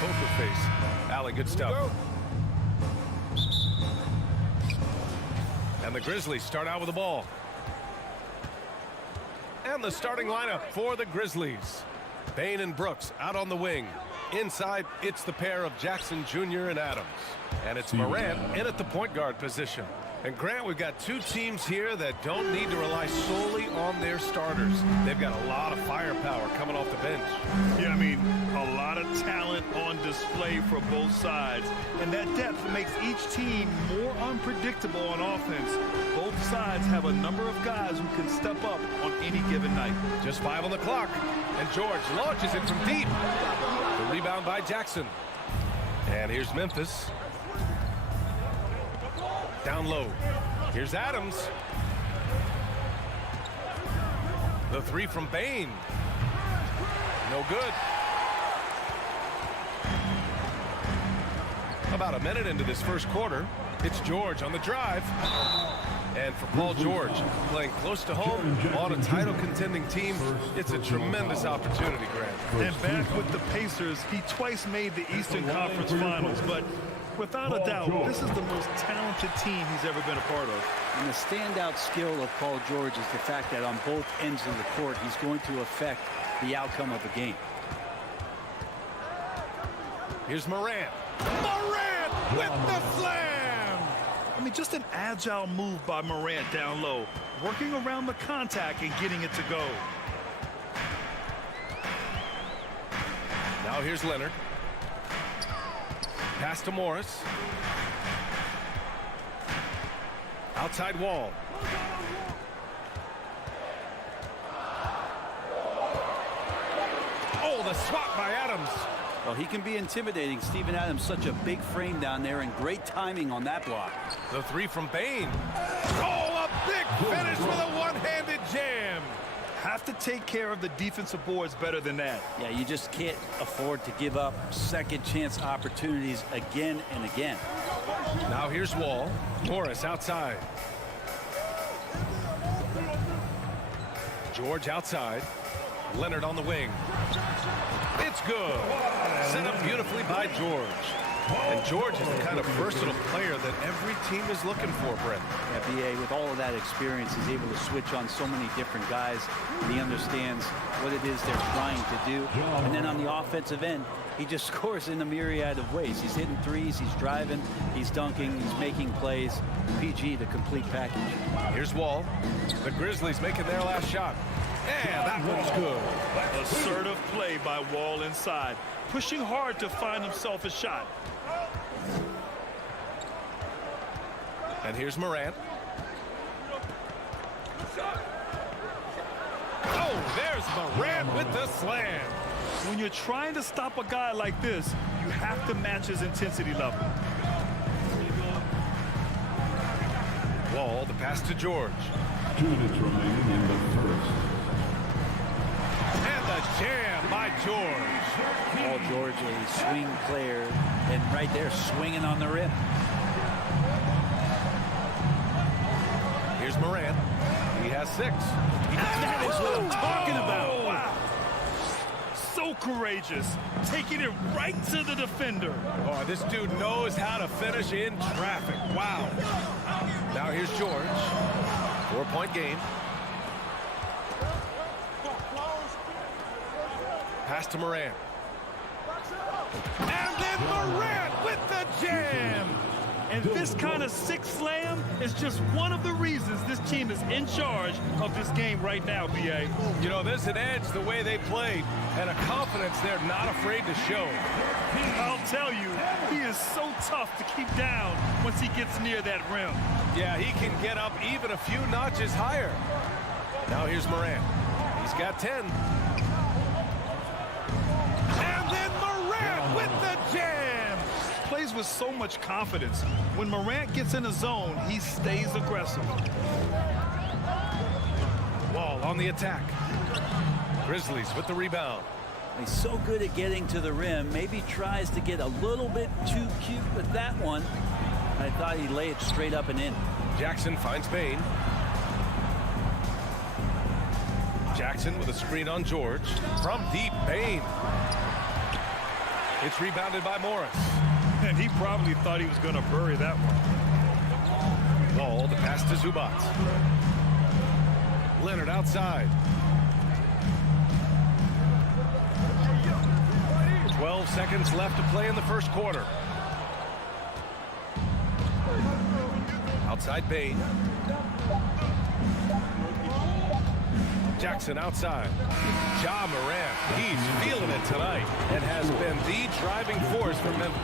poker face. Allie, good stuff. And the Grizzlies start out with the ball. And the starting lineup for the Grizzlies. Bain and Brooks out on the wing. Inside, it's the pair of Jackson Jr. and Adams. And it's Morant in at the point guard position. And Grant, we've got two teams here that don't need to rely solely on their starters. They've got a lot of firepower coming off the bench. Yeah, I mean, a lot of talent on display for both sides. And that depth makes each team more unpredictable on offense. Both sides have a number of guys who can step up on any given night. Just 5 on the clock. And George launches it from deep. The rebound by Jackson. And here's Memphis. Down low. Here's Adams. The three from Bain. No good. About a minute into this first quarter, it's George on the drive. And for Paul George, playing close to home on a title contending team, it's a tremendous opportunity, Grant. And back with the Pacers, he twice made the Eastern Conference Finals, but without a doubt, this is the most talented team he's ever been a part of. And the standout skill of Paul George is the fact that on both ends of the court, he's going to affect the outcome of the game. Here's Morant. Morant with the slam! I mean, just an agile move by Morant down low, working around the contact and getting it to go. Now here's Leonard. Pass to Morris. Outside wall. Oh, the swat by Adams. Well, he can be intimidating. Steven Adams, such a big frame down there, and great timing on that block. The three from Bain. Oh, a big finish with a one-handed jam. Have to take care of the defensive boards better than that. Yeah, you just can't afford to give up second chance opportunities again and again. Now here's Wall. Morris outside. George outside. Leonard on the wing. It's good. Set up beautifully by George. And George is the kind of versatile player that every team is looking for, Brent. Yeah, BA, with all of that experience, he's able to switch on so many different guys. And he understands what it is they're trying to do. And then on the offensive end, he just scores in a myriad of ways. He's hitting threes, he's driving, he's dunking, he's making plays. PG, the complete package. Here's Wall. The Grizzlies making their last shot. Yeah, that one's good. Assertive play by Wall inside, pushing hard to find himself a shot. And here's Morant. Oh, there's Morant with the slam. When you're trying to stop a guy like this, you have to match his intensity level. Wall, the pass to George. 2 minutes remaining in the first. And the jam by George. Paul George, a swing player, and right there swinging on the rim. Here's Morant. He has 6. That is what I'm talking about. Wow. So courageous, taking it right to the defender. Oh, this dude knows how to finish in traffic. Wow. Now here's George. 4-point game. Pass to Morant. And then Morant with the jam. And this kind of six slam is just one of the reasons this team is in charge of this game right now, BA. You know, there's an edge the way they played and a confidence they're not afraid to show. I'll tell you, he is so tough to keep down once he gets near that rim. Yeah, he can get up even a few notches higher. Now here's Morant. He's got 10. And then Morant with the jam. Plays with so much confidence. When Morant gets in the zone, he stays aggressive. Wall on the attack. Grizzlies with the rebound. He's so good at getting to the rim. Maybe tries to get a little bit too cute with that one. I thought he'd lay it straight up and in. Jackson finds Bain. Jackson with a screen on George. From deep, Bain. It's rebounded by Morris. And he probably thought he was going to bury that one. Wall, the pass to Zubac. Leonard outside. 12 seconds left to play in the first quarter. Outside Bain. Jackson outside. Ja Morant, he's feeling it tonight and has been the driving force for Memphis.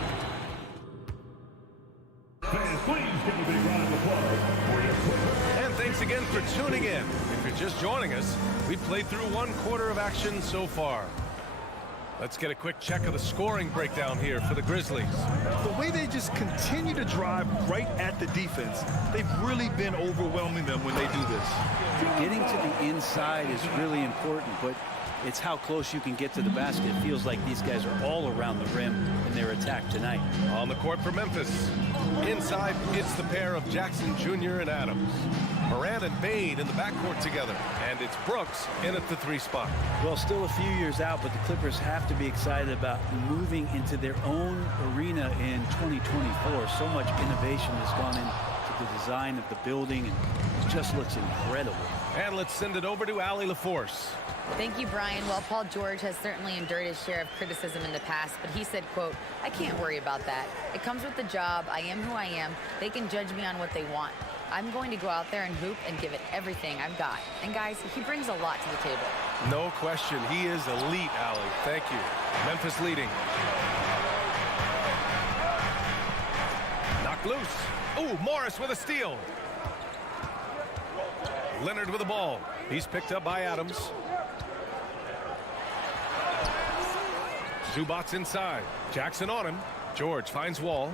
Fans, please give a big round of applause for your Clippers. And thanks again for tuning in. If you're just joining us, we've played through one quarter of action so far. Let's get a quick check of the scoring breakdown here for the Grizzlies. The way they just continue to drive right at the defense, they've really been overwhelming them when they do this. Getting to the inside is really important, but it's how close you can get to the basket. It feels like these guys are all around the rim in their attack tonight. On the court for Memphis. Inside, it's the pair of Jackson Jr. and Adams. Morant and Bain in the backcourt together. And it's Brooks in at the 3 spot. Well, still a few years out, but the Clippers have to be excited about moving into their own arena in 2024. So much innovation has gone into the design of the building, and it just looks incredible. And let's send it over to Allie LaForce. Thank you, Brian. Well, Paul George has certainly endured his share of criticism in the past, but he said, quote, "I can't worry about that. It comes with the job. I am who I am. They can judge me on what they want. I'm going to go out there and hoop and give it everything I've got." And guys, he brings a lot to the table. No question. He is elite, Allie. Thank you. Memphis leading. Knocked loose. Ooh, Morris with a steal. Leonard with the ball. He's picked up by Adams. Zubac inside. Jackson on him. George finds Wall.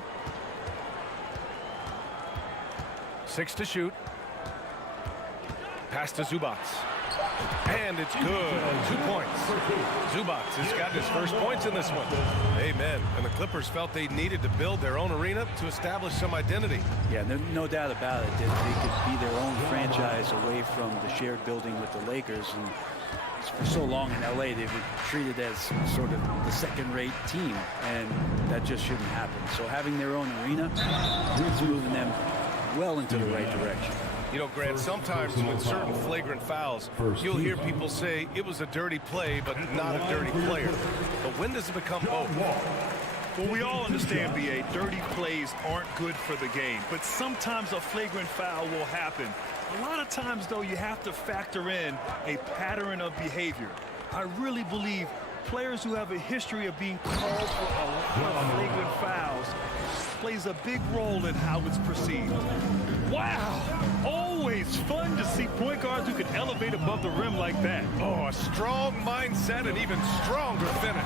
6 to shoot. Pass to Zubac. And it's good. 2 points. Zubac has gotten his first points in this one. Amen. And the Clippers felt they needed to build their own arena to establish some identity. Yeah, no doubt about it. They could be their own franchise away from the shared building with the Lakers. And for so long in LA, they were treated as sort of the second-rate team, and that just shouldn't happen. So having their own arena is moving them well into the right direction. You know, Grant, sometimes with certain flagrant fouls, you'll hear people say it was a dirty play, but not a dirty player. But when does it become both? Well, we all understand, B.A., dirty plays aren't good for the game, but sometimes a flagrant foul will happen. A lot of times, though, you have to factor in a pattern of behavior. I really believe players who have a history of being called for a lot of flagrant fouls plays a big role in how it's perceived. Wow! Always fun to see point guards who can elevate above the rim like that. Oh, a strong mindset and even stronger finish.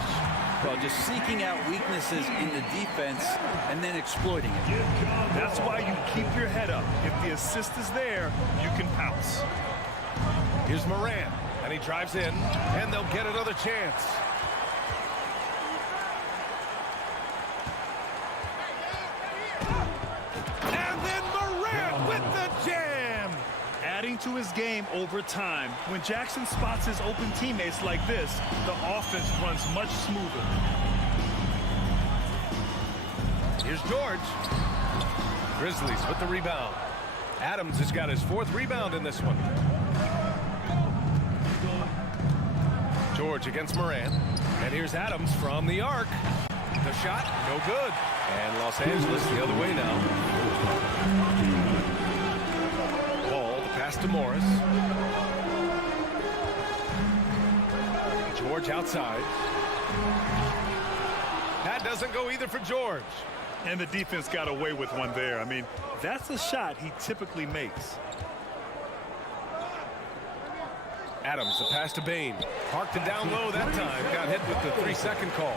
Well, just seeking out weaknesses in the defense and then exploiting it. That's why you keep your head up. If the assist is there, you can pounce. Here's Morant, and he drives in, and they'll get another chance. And then Morant with the jam! Adding to his game over time. When Jackson spots his open teammates like this, the offense runs much smoother. Here's George. Grizzlies with the rebound. Adams has got his 4th rebound in this one. George against Morant. And here's Adams from the arc. The shot, no good. And Los Angeles the other way now. Ball, the pass to Morris. George outside. That doesn't go either for George. And the defense got away with one there. I mean, that's a shot he typically makes. Adams, the pass to Bain. Parked it down low that time. Got hit with the 3-second call.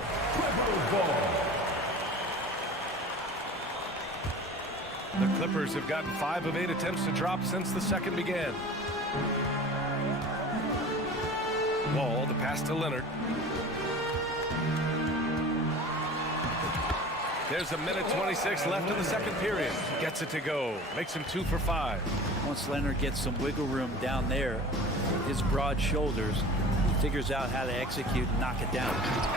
The Clippers have gotten 5 of 8 attempts to drop since the second began. Ball, the pass to Leonard. There's a minute 26 left in the second period. Gets it to go. Makes him 2 for 5. Once Leonard gets some wiggle room down there, his broad shoulders, he figures out how to execute and knock it down.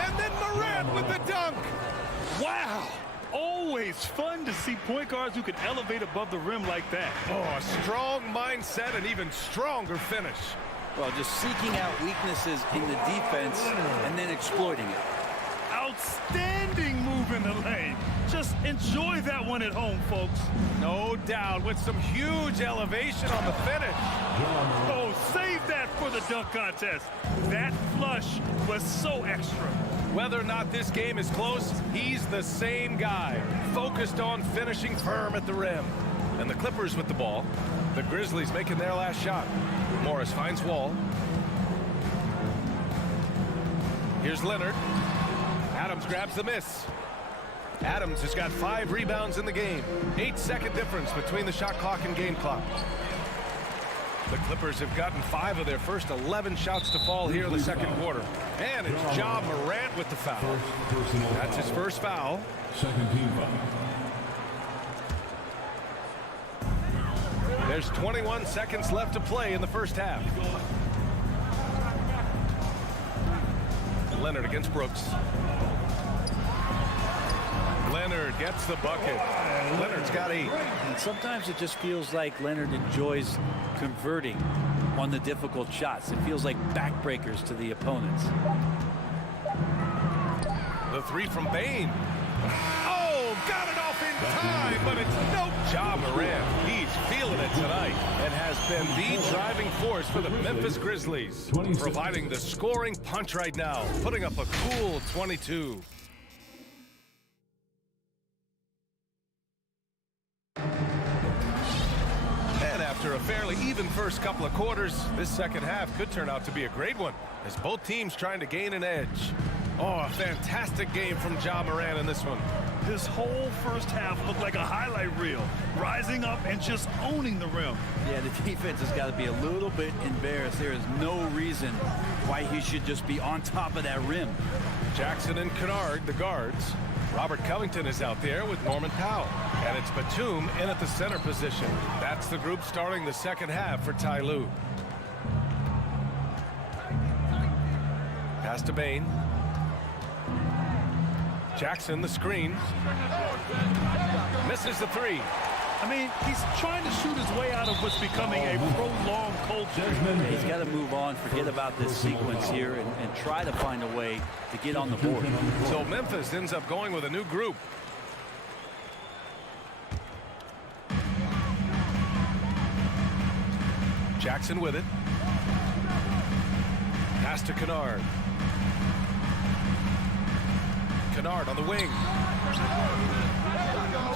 And then Morant with the dunk. Wow. Always fun to see point guards who can elevate above the rim like that. Oh, a strong mindset and even stronger finish. Well, just seeking out weaknesses in the defense and then exploiting it. Outstanding move in the lane. Just enjoy that one at home, folks. No doubt, with some huge elevation on the finish. Oh, save that for the dunk contest. That flush was so extra. Whether or not this game is close, he's the same guy, focused on finishing firm at the rim. And the Clippers with the ball. The Grizzlies making their last shot. Morris finds Wall. Here's Leonard. Adams grabs the miss. Adams has got 5 rebounds in the game. 8-second difference between the shot clock and game clock. The Clippers have gotten 5 of their first 11 shots to fall here in the second quarter. And it's Ja Morant with the foul. That's his first foul. Second team foul. There's 21 seconds left to play in the first half. Leonard against Brooks. Leonard gets the bucket. Leonard's got 8. And sometimes it just feels like Leonard enjoys converting on the difficult shots. It feels like backbreakers to the opponents. The 3 from Bane. Oh, got it off in time, but it's no Ja Morant. He's feeling it tonight and has been the driving force for the Memphis Grizzlies, providing the scoring punch right now, putting up a cool 22. And after a fairly even first couple of quarters, this second half could turn out to be a great one, as both teams trying to gain an edge. Oh, a fantastic game from Ja Morant in this one. This whole first half looked like a highlight reel, rising up and just owning the rim. Yeah, the defense has got to be a little bit embarrassed. There is no reason why he should just be on top of that rim. Jackson and Kennard, the guards. Robert Covington is out there with Norman Powell. And it's Batum in at the center position. That's the group starting the second half for Ty Lue. Pass to Bane. Jackson, the screen. Misses the 3. I mean, he's trying to shoot his way out of what's becoming a prolonged culture. He's got to move on, forget about this sequence here, and try to find a way to get on the board. So Memphis ends up going with a new group. Jackson with it. Pass to Kennard. Kennard on the wing.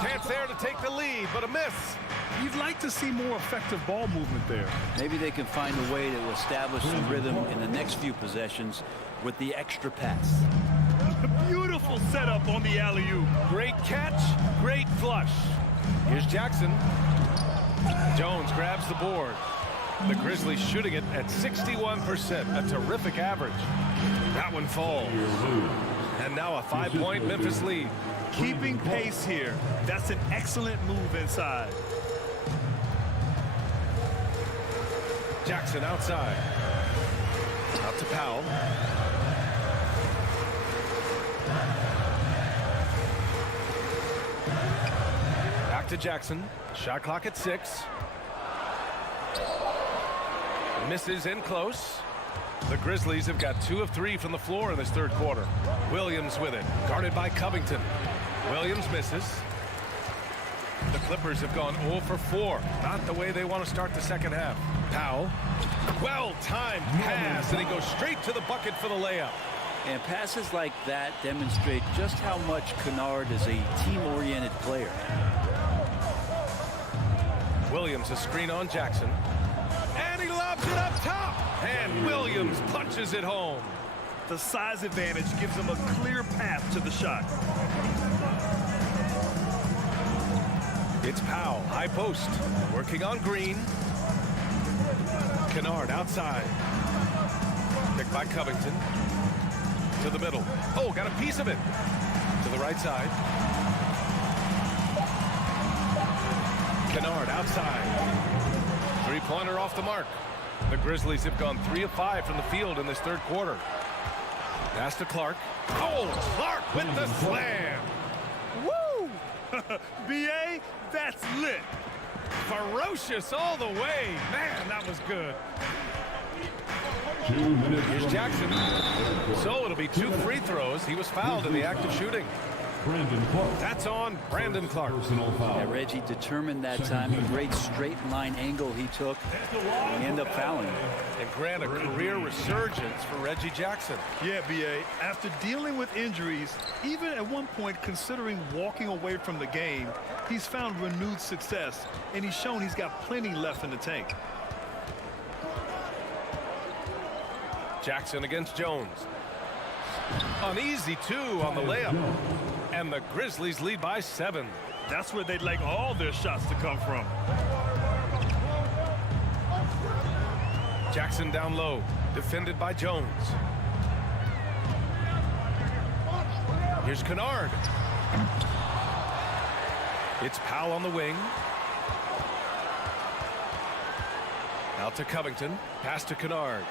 Chance there to take the lead, but a miss. You'd like to see more effective ball movement there. Maybe they can find a way to establish some rhythm in the next few possessions with the extra pass. Beautiful setup on the alley-oop. Great catch, great flush. Here's Jackson. Jones grabs the board. The Grizzlies shooting it at 61%, a terrific average. That one falls. And now a 5-point Memphis lead. Keeping pace here. That's an excellent move inside. Jackson outside. Out to Powell. Back to Jackson. Shot clock at 6. Misses in close. The Grizzlies have got 2 of 3 from the floor in this third quarter. Williams with it, guarded by Covington. Williams misses. The Clippers have gone 0 for 4. Not the way they want to start the second half. Powell. Well-timed pass, and he goes straight to the bucket for the layup. And passes like that demonstrate just how much Kennard is a team-oriented player. Williams a screen on Jackson. And he lobs it up top. And Williams punches it home. The size advantage gives him a clear path to the shot. It's Powell, high post, working on Green. Kennard outside. Picked by Covington. To the middle. Oh, got a piece of it. To the right side. Kennard outside. Three-pointer off the mark. The Grizzlies have gone 3 of 5 from the field in this third quarter. Pass to Clark. Oh, Clark with the slam. Woo! BA, that's lit. Ferocious all the way. Man, that was good. 2 minutes. Here's Jackson. So it'll be 2 free throws. He was fouled in the act of shooting. Brandon Clark. That's on Brandon Clark. Personal foul. Yeah, Reggie determined that time. A great straight line angle he took. He ended up fouling. And grant a career resurgence for Reggie Jackson. Yeah, BA, after dealing with injuries, even at one point considering walking away from the game, he's found renewed success, and he's shown he's got plenty left in the tank. Jackson against Jones. An easy 2 on the layup. And the Grizzlies lead by 7. That's where they'd like all their shots to come from. Jackson down low, defended by Jones. Here's Kennard. It's Powell on the wing. Out to Covington. Pass to Kennard.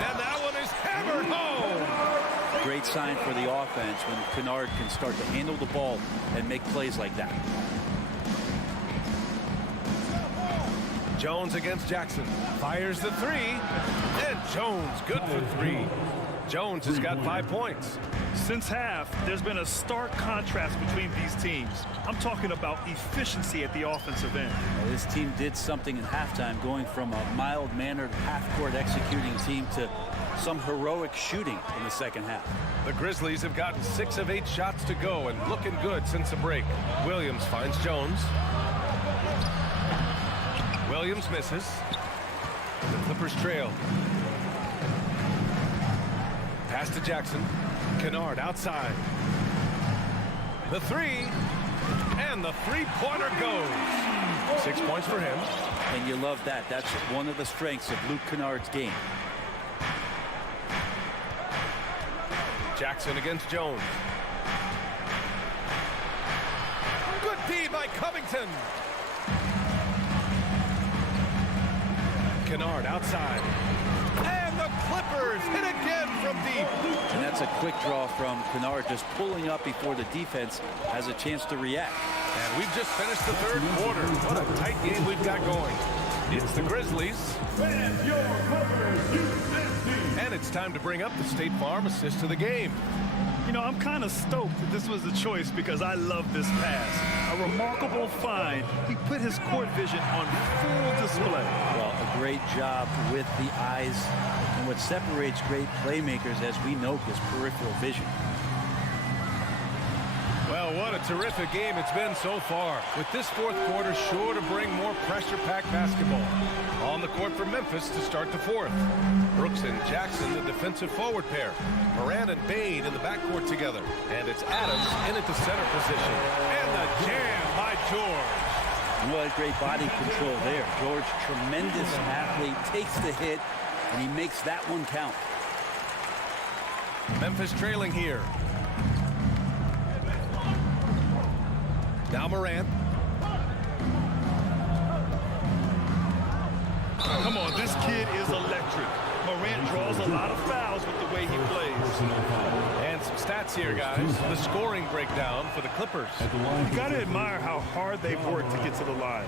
And that one is hammered home. Great sign for the offense when Kennard can start to handle the ball and make plays like that. Jones against Jackson. Fires the 3. And Jones good for 3. Jones has got 5 points. Since half, there's been a stark contrast between these teams. I'm talking about efficiency at the offensive end. Well, this team did something in halftime, going from a mild-mannered half-court executing team to some heroic shooting in the second half. The Grizzlies have gotten 6 of 8 shots to go and looking good since the break. Williams finds Jones. Williams misses. The Clippers trail. Pass to Jackson. Kennard outside. The 3. And the three-pointer goes. 6 points for him. And you love that. That's one of the strengths of Luke Kennard's game. Jackson against Jones. Good D by Covington. Kennard outside. And the Clippers hit again from deep. And that's a quick draw from Kennard, just pulling up before the defense has a chance to react. And we've just finished the third quarter. What a tight game we've got going. It's the Grizzlies. And it's time to bring up the State Farm assist to the game. You know, I'm kind of stoked that this was a choice because I love this pass. A remarkable find. He put his court vision on full display. Well, a great job with the eyes. And what separates great playmakers, as we know, is peripheral vision. Well, what a terrific game it's been so far. With this fourth quarter sure to bring more pressure-packed basketball. On the court for Memphis to start the fourth. Brooks and Jackson, the defensive forward pair. Moran and Bain in the backcourt together. And it's Adams in at the center position. And the jam by George. What great body control there. George, tremendous athlete, takes the hit, and he makes that one count. Memphis trailing here. Now Moran. Come on, this kid is electric. Moran draws a lot of fouls with the way he plays. And some stats here, guys. The scoring breakdown for the Clippers. You got to admire how hard they've worked to get to the line.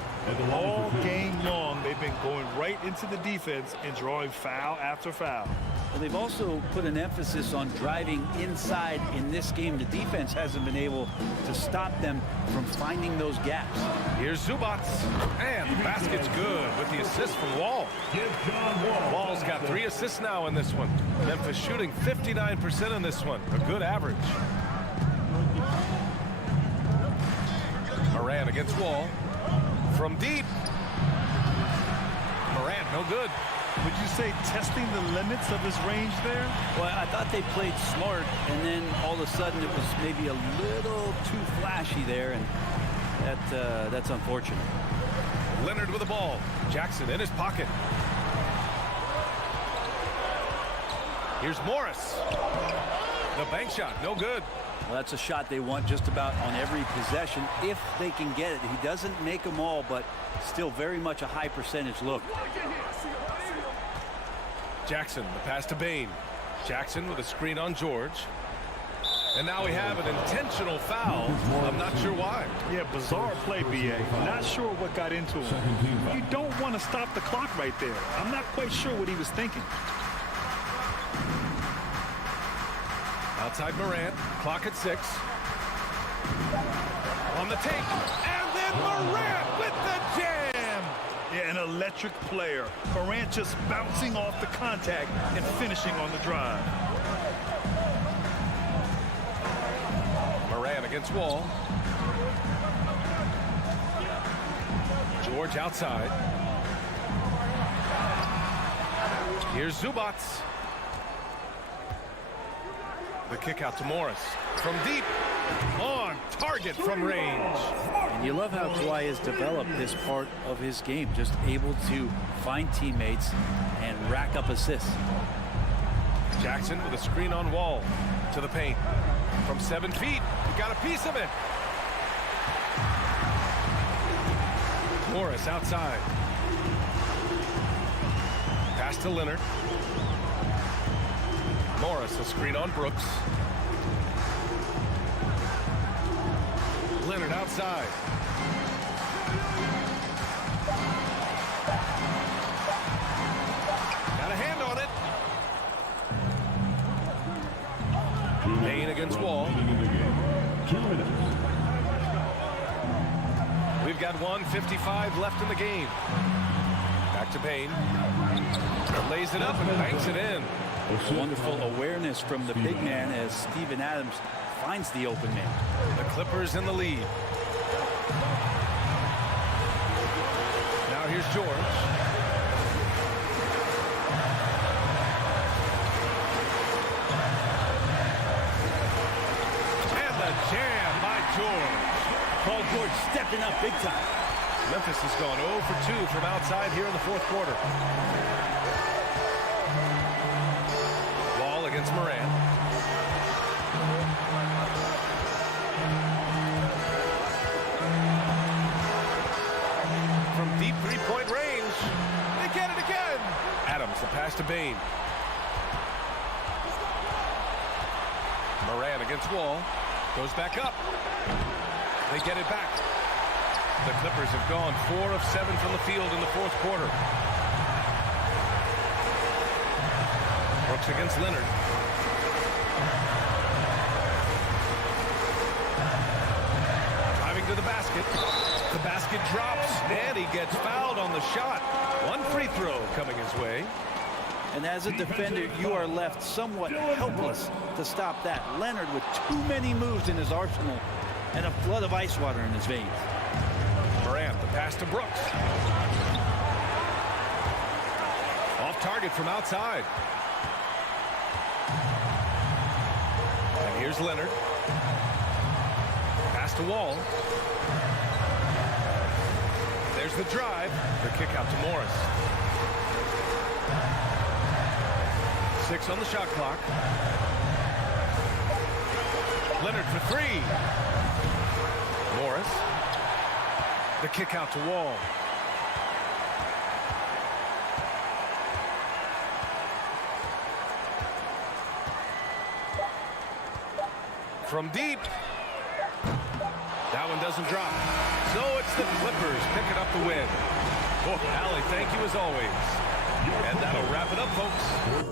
All game long, they've been going right into the defense and drawing foul after foul. Well, they've also put an emphasis on driving inside in this game. The defense hasn't been able to stop them from finding those gaps. Here's Zubats. And the basket's good with the assist from Wall. Wall's got 3 assists now in this one. Memphis shooting 59% in this one. A good average. Moran against Wall. From deep. Moran, no good. Would you say testing the limits of his range there? Well, I thought they played smart, and then all of a sudden it was maybe a little too flashy there, and that's unfortunate. Leonard with the ball. Jackson in his pocket. Here's Morris. The bank shot, no good. Well, that's a shot they want just about on every possession if they can get it. He doesn't make them all, but still very much a high percentage look. Jackson, the pass to Bain. Jackson with a screen on George. And now we have an intentional foul. I'm not sure why. Yeah, bizarre play, BA. Not sure what got into him. You don't want to stop the clock right there. I'm not quite sure what he was thinking. Outside Morant, clock at 6. On the take, and then Morant with the jam! Yeah, an electric player. Morant just bouncing off the contact and finishing on the drive. Morant against Wall. George outside. Here's Zubats. The kick out to Morris. From deep. On target from range. And you love how Kawhi has developed this part of his game. Just able to find teammates and rack up assists. Jackson with a screen on Wall. To the paint. From 7 feet. He got a piece of it. Morris outside. Pass to Leonard. Morris, a screen on Brooks. Leonard outside. Got a hand on it. Bain against Wall. 2 minutes. We've got 1:55 left in the game. Back to Bain. Lays it up and banks it in. Wonderful awareness from the big man as Steven Adams finds the open man. The Clippers in the lead. Now here's George. And the jam by George. Paul George stepping up big time. Memphis has gone 0 for 2 from outside here in the fourth quarter. Wall against Morant. From deep three-point range. They get it again. Adams, the pass to Bain. Morant against Wall. Goes back up. They get it back. The Clippers have gone 4 of 7 from the field in the fourth quarter. Brooks against Leonard. Driving to the basket. The basket drops, and he gets fouled on the shot. One free throw coming his way. And as a defender, you are left somewhat helpless to stop that. Leonard with too many moves in his arsenal and a flood of ice water in his veins. Morant, the pass to Brooks. Off target from outside. And here's Leonard. Pass to Wall. There's the drive. The kick out to Morris. 6 on the shot clock. Leonard for 3. Morris. The kick out to Wall. From deep. That one doesn't drop. So it's the Clippers picking up the win. Oh, Allie, thank you as always. And that'll wrap it up, folks.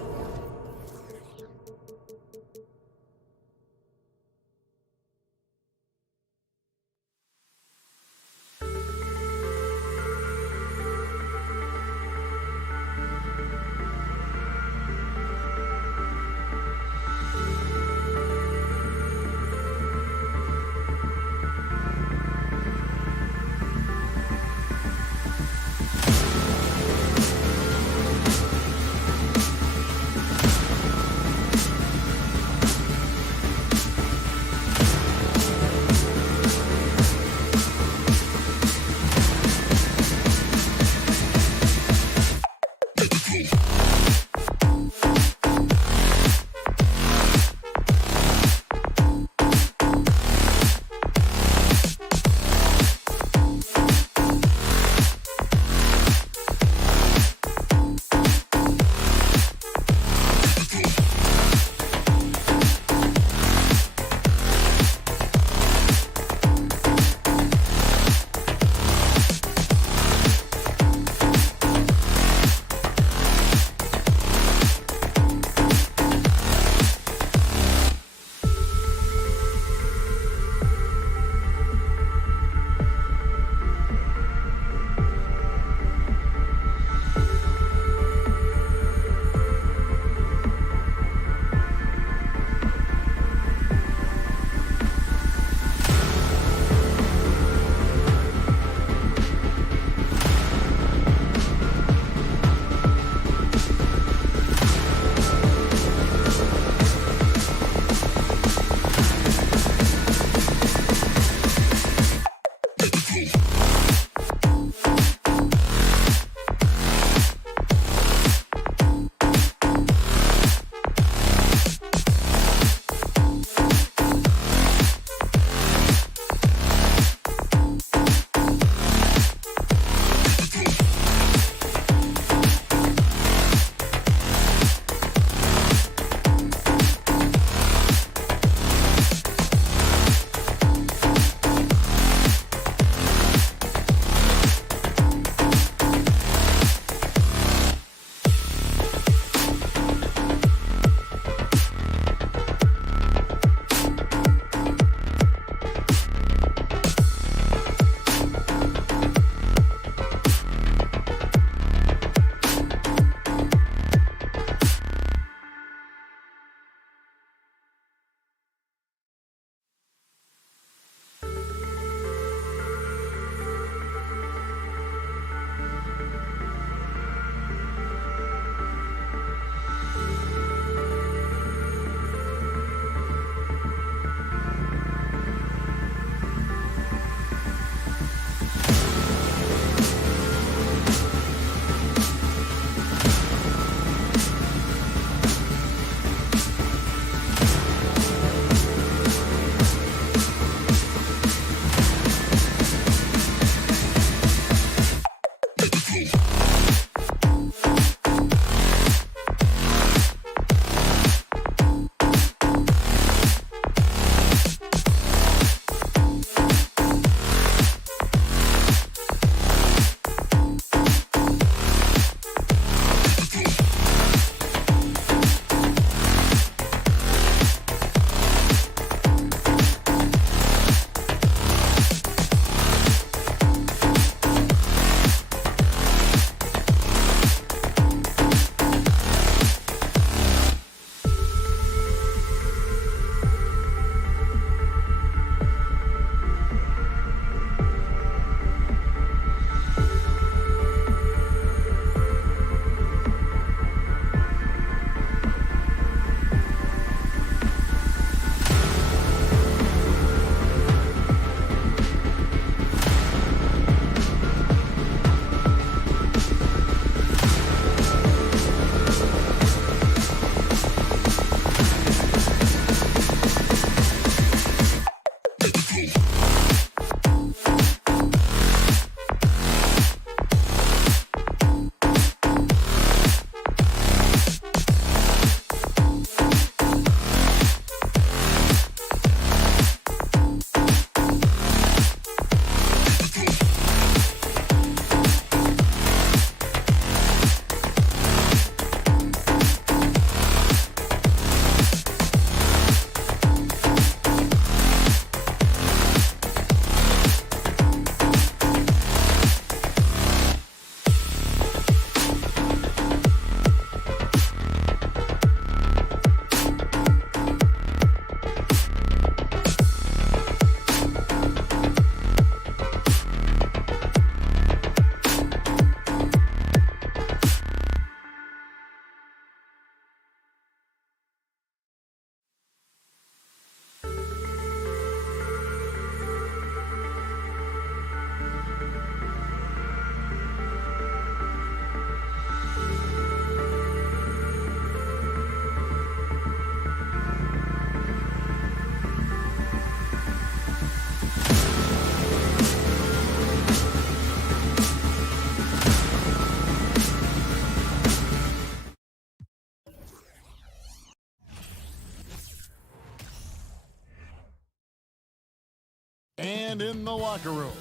And in the locker room,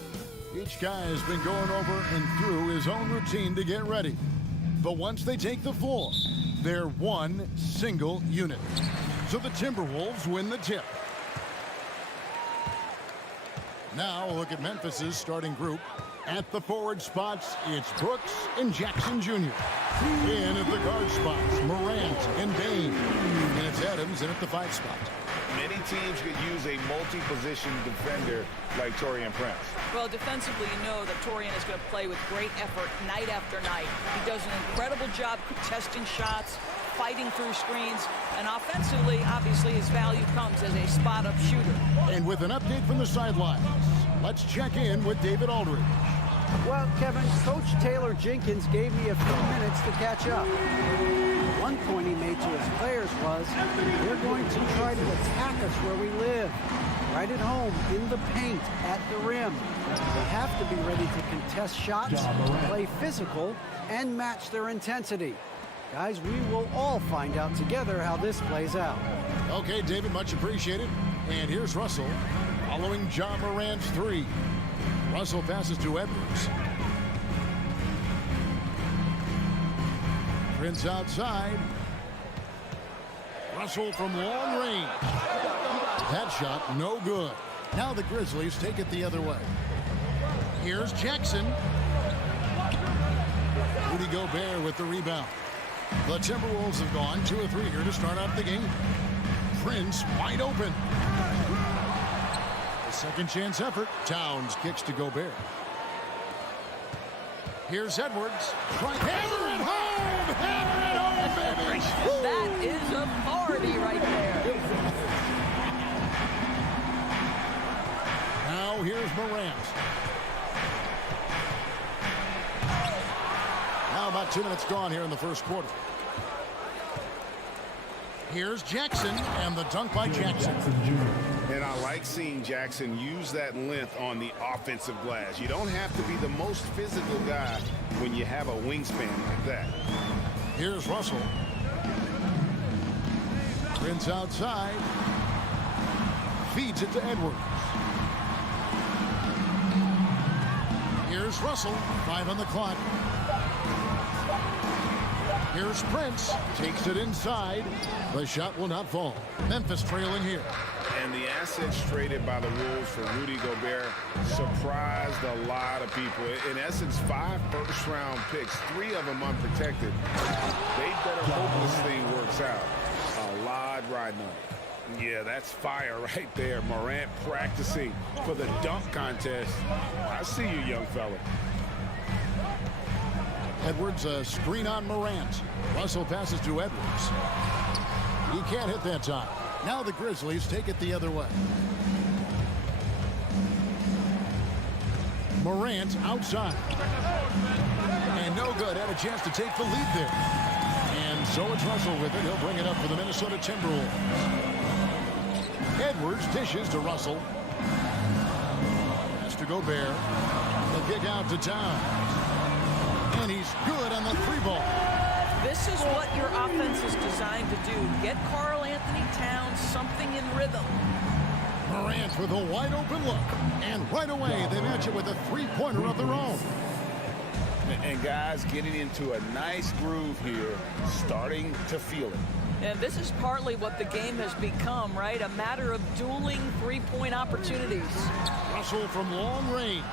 each guy has been going over and through his own routine to get ready. But once they take the floor, they're one single unit. So the Timberwolves win the tip. Now look at Memphis's starting group. At the forward spots, it's Brooks and Jackson Jr. In at the guard spots, Morant and Bain. And it's Adams in at the 5 spot. Many teams could use a multi-position defender like Taurean Prince. Well, defensively, you know that Taurean is going to play with great effort night after night. He does an incredible job contesting shots, fighting through screens, and offensively, obviously, his value comes as a spot-up shooter. And with an update from the sidelines, let's check in with David Aldridge. Well, Kevin, Coach Taylor Jenkins gave me a few minutes to catch up. One point he made to his players was, we're going to try to attack us where we live, right at home, in the paint, at the rim. They have to be ready to contest shots, play physical, and match their intensity. Guys, we will all find out together how this plays out. Okay, David, much appreciated. And here's Russell following John Morant's 3. Russell passes to Edwards. Prince outside. Russell from long range. That shot no good. Now the Grizzlies take it the other way. Here's Jackson. Rudy Gobert with the rebound. The Timberwolves have gone 2 of 3 here to start out the game. Prince wide open. A second chance effort. Towns kicks to Gobert. Here's Edwards. Hammer it home! Hammer it home, baby! That is a party right there. Now here's Morant. Now about 2 minutes gone here in the first quarter. Here's Jackson, and the dunk by Jackson. And I like seeing Jackson use that length on the offensive glass. You don't have to be the most physical guy when you have a wingspan like that. Here's Russell. Spins outside. Feeds it to Edwards. Here's Russell. 5 on the clock. Here's Prince. Takes it inside. The shot will not fall. Memphis trailing here. And the assets traded by the Wolves for Rudy Gobert surprised a lot of people. In essence, 5 first-round picks, 3 of them unprotected. They better hope this thing works out. A lot riding on it. Yeah, that's fire right there. Morant practicing for the dunk contest. I see you, young fella. Edwards, a screen on Morant. Russell passes to Edwards. He can't hit that time. Now the Grizzlies take it the other way. Morant outside. And no good. Had a chance to take the lead there. And so it's Russell with it. He'll bring it up for the Minnesota Timberwolves. Edwards dishes to Russell. Pass to Gobert. The kick out to Towns. And he's good on the 3-ball. This is what your offense is designed to do. Get Karl Anthony Towns something in rhythm. Morant with a wide open look. And right away they match it with a 3-pointer of their own. And guys getting into a nice groove here, starting to feel it. And this is partly what the game has become, right? A matter of dueling 3-point opportunities. Russell from long range.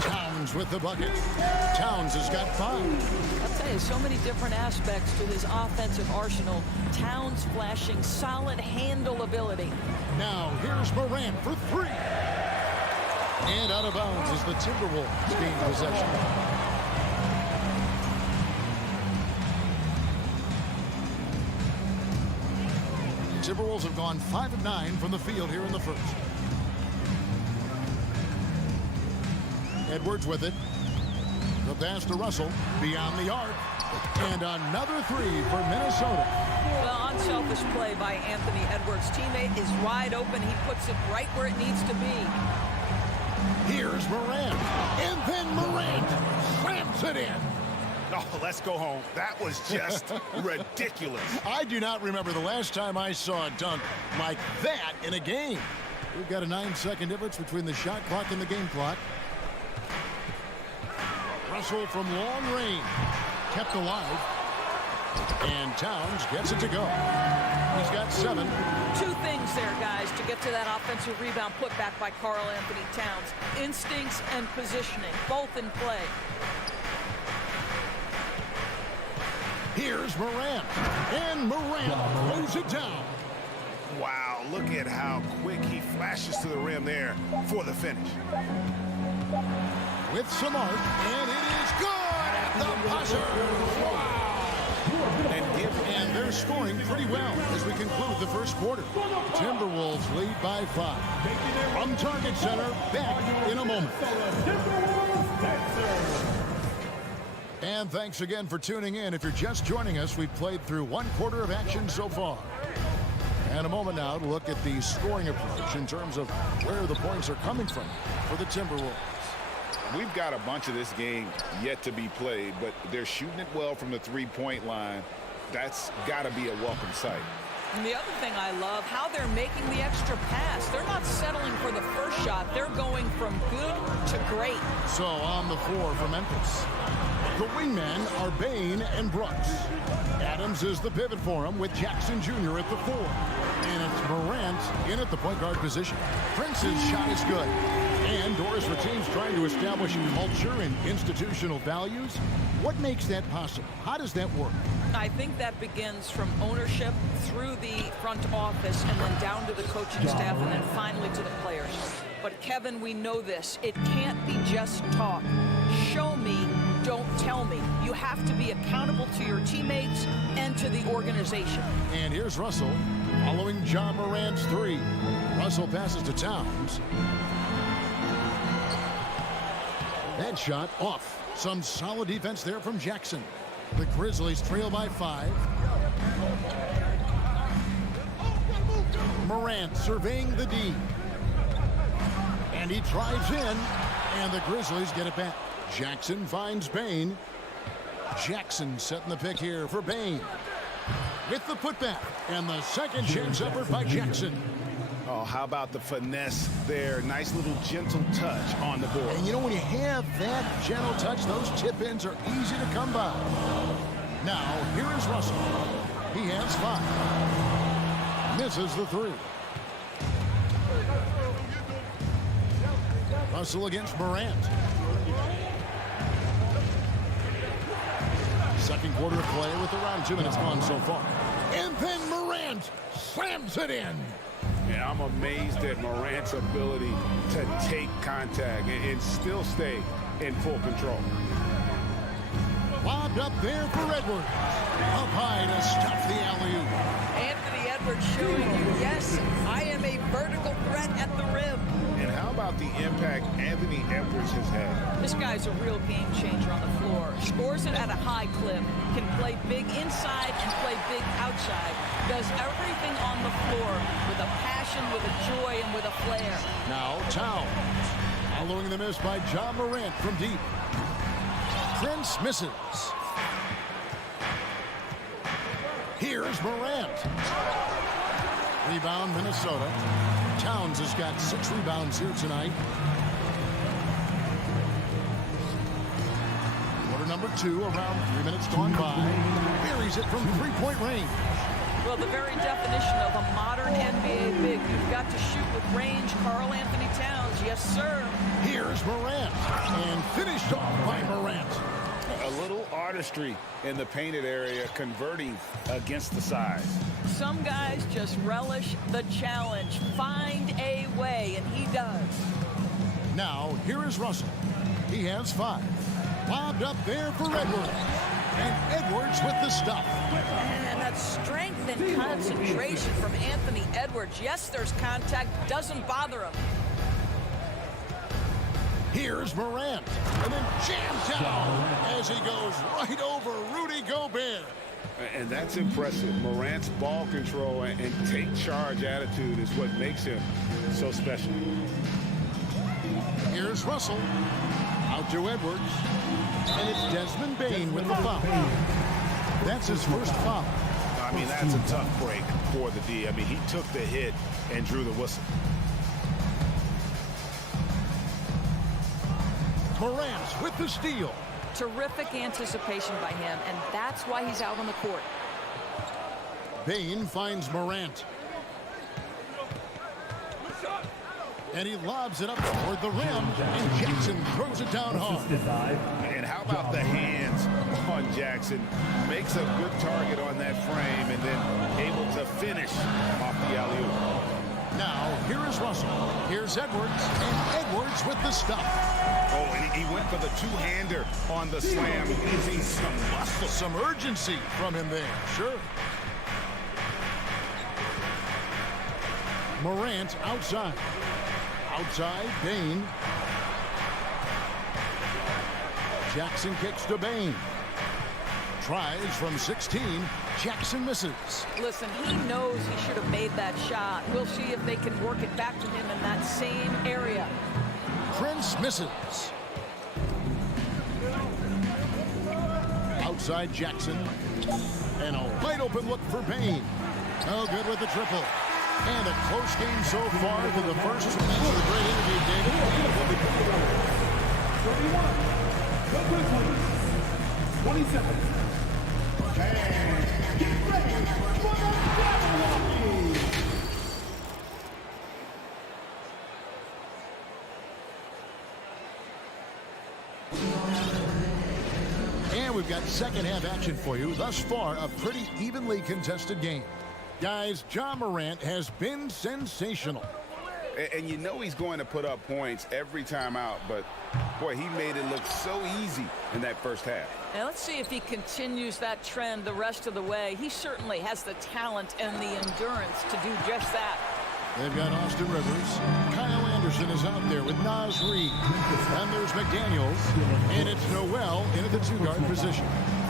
Towns with the bucket. Towns has got 5. I'll tell you, so many different aspects to his offensive arsenal. Towns flashing solid handle ability. Now here's Morant for 3. And out of bounds as the Timberwolves gain possession. Timberwolves have gone 5 of 9 from the field here in the first. Edwards with it. The pass to Russell beyond the arc. And another 3 for Minnesota. Well, unselfish play by Anthony Edwards. Teammate is wide open. He puts it right where it needs to be. Here's Morant. And then Morant slams it in. Oh, let's go home. That was just ridiculous. I do not remember the last time I saw a dunk like that in a game. We've got a 9-second difference between the shot clock and the game clock. Russell from long range. Kept alive. And Towns gets it to go. He's got 7. 2 things there, guys, to get to that offensive rebound put back by Karl Anthony Towns. Instincts and positioning, both in play. Here's Morant. And Morant throws it down. Wow, look at how quick he flashes to the rim there for the finish. With some arc, and it is good at the buzzer. Wow. And they're scoring pretty well as we conclude the first quarter. Timberwolves lead by 5. From Target Center, back in a moment. And thanks again for tuning in. If you're just joining us, we've played through 1 quarter of action so far. And a moment now to look at the scoring approach in terms of where the points are coming from for the Timberwolves. We've got a bunch of this game yet to be played, but they're shooting it well from the 3-point line. That's got to be a welcome sight. And the other thing I love, how they're making the extra pass. They're not settling for the first shot. They're going from good to great. So on the floor for Memphis, the wingmen are Bane and Brooks. Adams is the pivot for him with Jackson Jr. at the 4. And it's Morant in at the point guard position. Prince's shot is good. And Doris retains trying to establish culture and institutional values. What makes that possible? How does that work? I think that begins from ownership through the front office and then down to the coaching staff and then finally to the players. But Kevin, we know this. It can't be just talk. Show me, don't tell me. You have to be accountable to your teammates and to the organization. And here's Russell following John Morant's 3. Russell passes to Towns. That shot off. Some solid defense there from Jackson. The Grizzlies trail by 5. Morant surveying the D. And he drives in. And the Grizzlies get it back. Jackson finds Bane. Jackson setting the pick here for Bane. With the putback. And the second chance effort by Jackson. Oh, how about the finesse there? Nice little gentle touch on the board. And you know, when you have that gentle touch, those tip-ins are easy to come by. Now, here is Russell. He has 5. Misses the 3. Russell against Morant. Second quarter of play with around 2 minutes gone so far. And then Morant slams it in. Yeah, I'm amazed at Morant's ability to take contact and still stay in full control. Lobbed up there for Edwards. Up high to stuff the alley-oop. Anthony Edwards showing you, yes, I am a vertical threat at the rim. And how about the impact Anthony Edwards has had? This guy's a real game changer on the floor. Scores it at a high clip. Can play big inside and play big outside. Does everything on the floor with a passion, with a joy, and with a flair. Now Towns. Following the miss by John Morant from deep. Prince misses. Here's Morant. Rebound Minnesota. Towns has got 6 rebounds here tonight. Quarter number 2, around 3 minutes gone by. Buries it from 3-point range. Well, the very definition of a modern NBA big. You've got to shoot with range. Karl Anthony Towns, yes, sir. Here's Morant. And finished off by Morant. A little artistry in the painted area, converting against the size. Some guys just relish the challenge. Find a way, and he does. Now, here is Russell. He has 5. Lobbed up there for Edwards. And Edwards with the stuff. And that strength and concentration from Anthony Edwards. Yes, there's contact. Doesn't bother him. Here's Morant. And then jams down as he goes right over Rudy Gobert. And that's impressive. Morant's ball control and take charge attitude is what makes him so special. Here's Russell. Out to Edwards. And it's Desmond Bane with the foul. That's his first foul. I mean, that's a tough break for the D. I mean, he took the hit and drew the whistle. Morant with the steal. Terrific anticipation by him, and that's why he's out on the court. Bane finds Morant. And he lobs it up toward the rim, and Jackson throws it down hard. And how about the hands on Jackson? Makes a good target on that frame and then able to finish off the alley-oop. Now, here is Russell. Here's Edwards, and Edwards with the stuff. Oh, and he went for the two-hander on the slam, using some muscle. Some urgency from him there, sure. Morant outside. Outside, Bane. Jackson kicks to Bane. Tries from 16. Jackson misses. Listen, he knows he should have made that shot. We'll see if they can work it back to him in that same area. Prince misses. Outside Jackson. And a wide open look for Bane. No good with the triple. And a close game so far for the first 2 minutes of the great interview, David. 27. And get ready for the battle. And we've got second half action for you. Thus far, a pretty evenly contested game. Guys, John Morant has been sensational. And you know he's going to put up points every time out, but boy, he made it look so easy in that first half. Now let's see if he continues that trend the rest of the way. He certainly has the talent and the endurance to do just that. They've got Austin Rivers. Kyle Anderson is out there with Naz Reid. And there's McDaniels. And it's Noel in at the 2-guard position.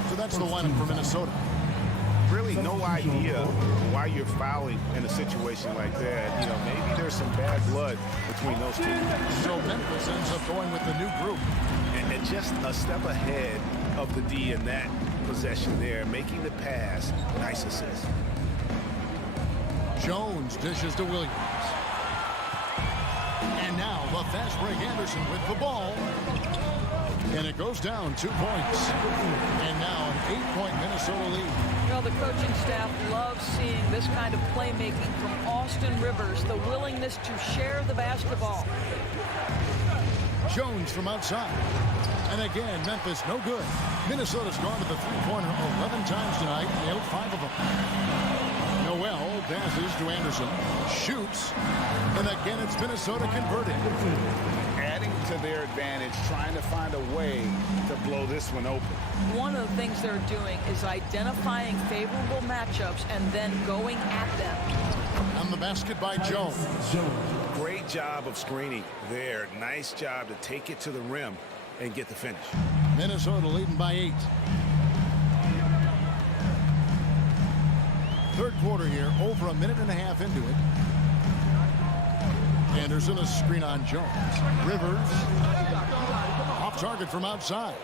So that's the lineup for Minnesota. really no idea why you're fouling in a situation like that. You know, maybe there's some bad blood between those two. So Memphis ends up going with the new group. And just a step ahead of the D in that possession there, making the pass. Nice assist. Jones dishes to Williams. And now the fast break Anderson with the ball. And it goes down 2 points. And now an 8-point Minnesota lead. You know, the coaching staff loves seeing this kind of playmaking from Austin Rivers, the willingness to share the basketball. Jones from outside. And again, Memphis no good. Minnesota's gone to the three-pointer 11 times tonight, nailed 5 of them. Noel passes to Anderson, shoots, and again it's Minnesota converting. Adding to their advantage, trying to find a way to blow this one open. One of the things they're doing is identifying favorable matchups and then going at them. On the basket by Jones. Great job of screening there. Nice job to take it to the rim and get the finish. Minnesota leading by 8. Third quarter here, over a minute and a half into it. Anderson, a screen on Jones. Rivers, off target from outside.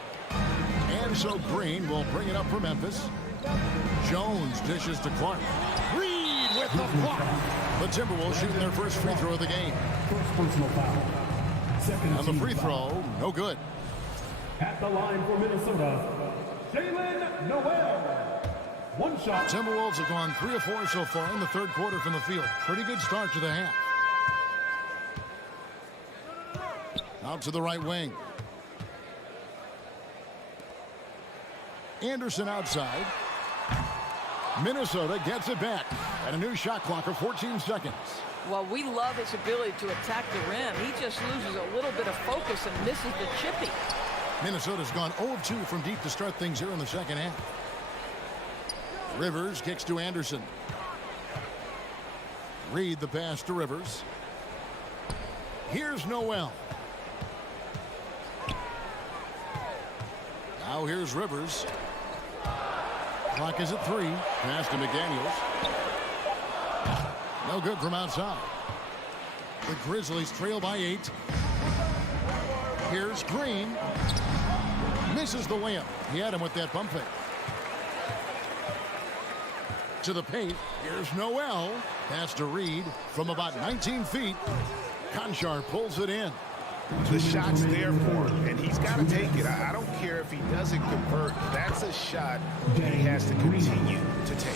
And so Green will bring it up for Memphis. Jones dishes to Clark. Reed with the block. The Timberwolves shooting their first free throw of the game. First personal foul. Second And the team free foul. throw, no good. At the line for Minnesota, Jalen Noel. One shot. Timberwolves have gone 3 of 4 so far in the third quarter from the field. Pretty good start to the half. Out to the right wing. Anderson outside. Minnesota gets it back. And a new shot clock of 14 seconds. Well, we love his ability to attack the rim. He just loses a little bit of focus and misses the chippy. Minnesota's gone 0 of 2 from deep to start things here in the second half. Rivers kicks to Anderson. Reed the pass to Rivers. Here's Noel. Now here's Rivers. Clock is at 3. Pass to McDaniels. No good from outside. The Grizzlies trail by 8. Here's Green. Misses the layup. He had him with that pump fake. To the paint. Here's Noel. Pass to Reed from about 19 feet. Conchar pulls it in. The shot's there for him, and he's got to take it. I don't care if he doesn't convert. That's a shot he has to continue to take.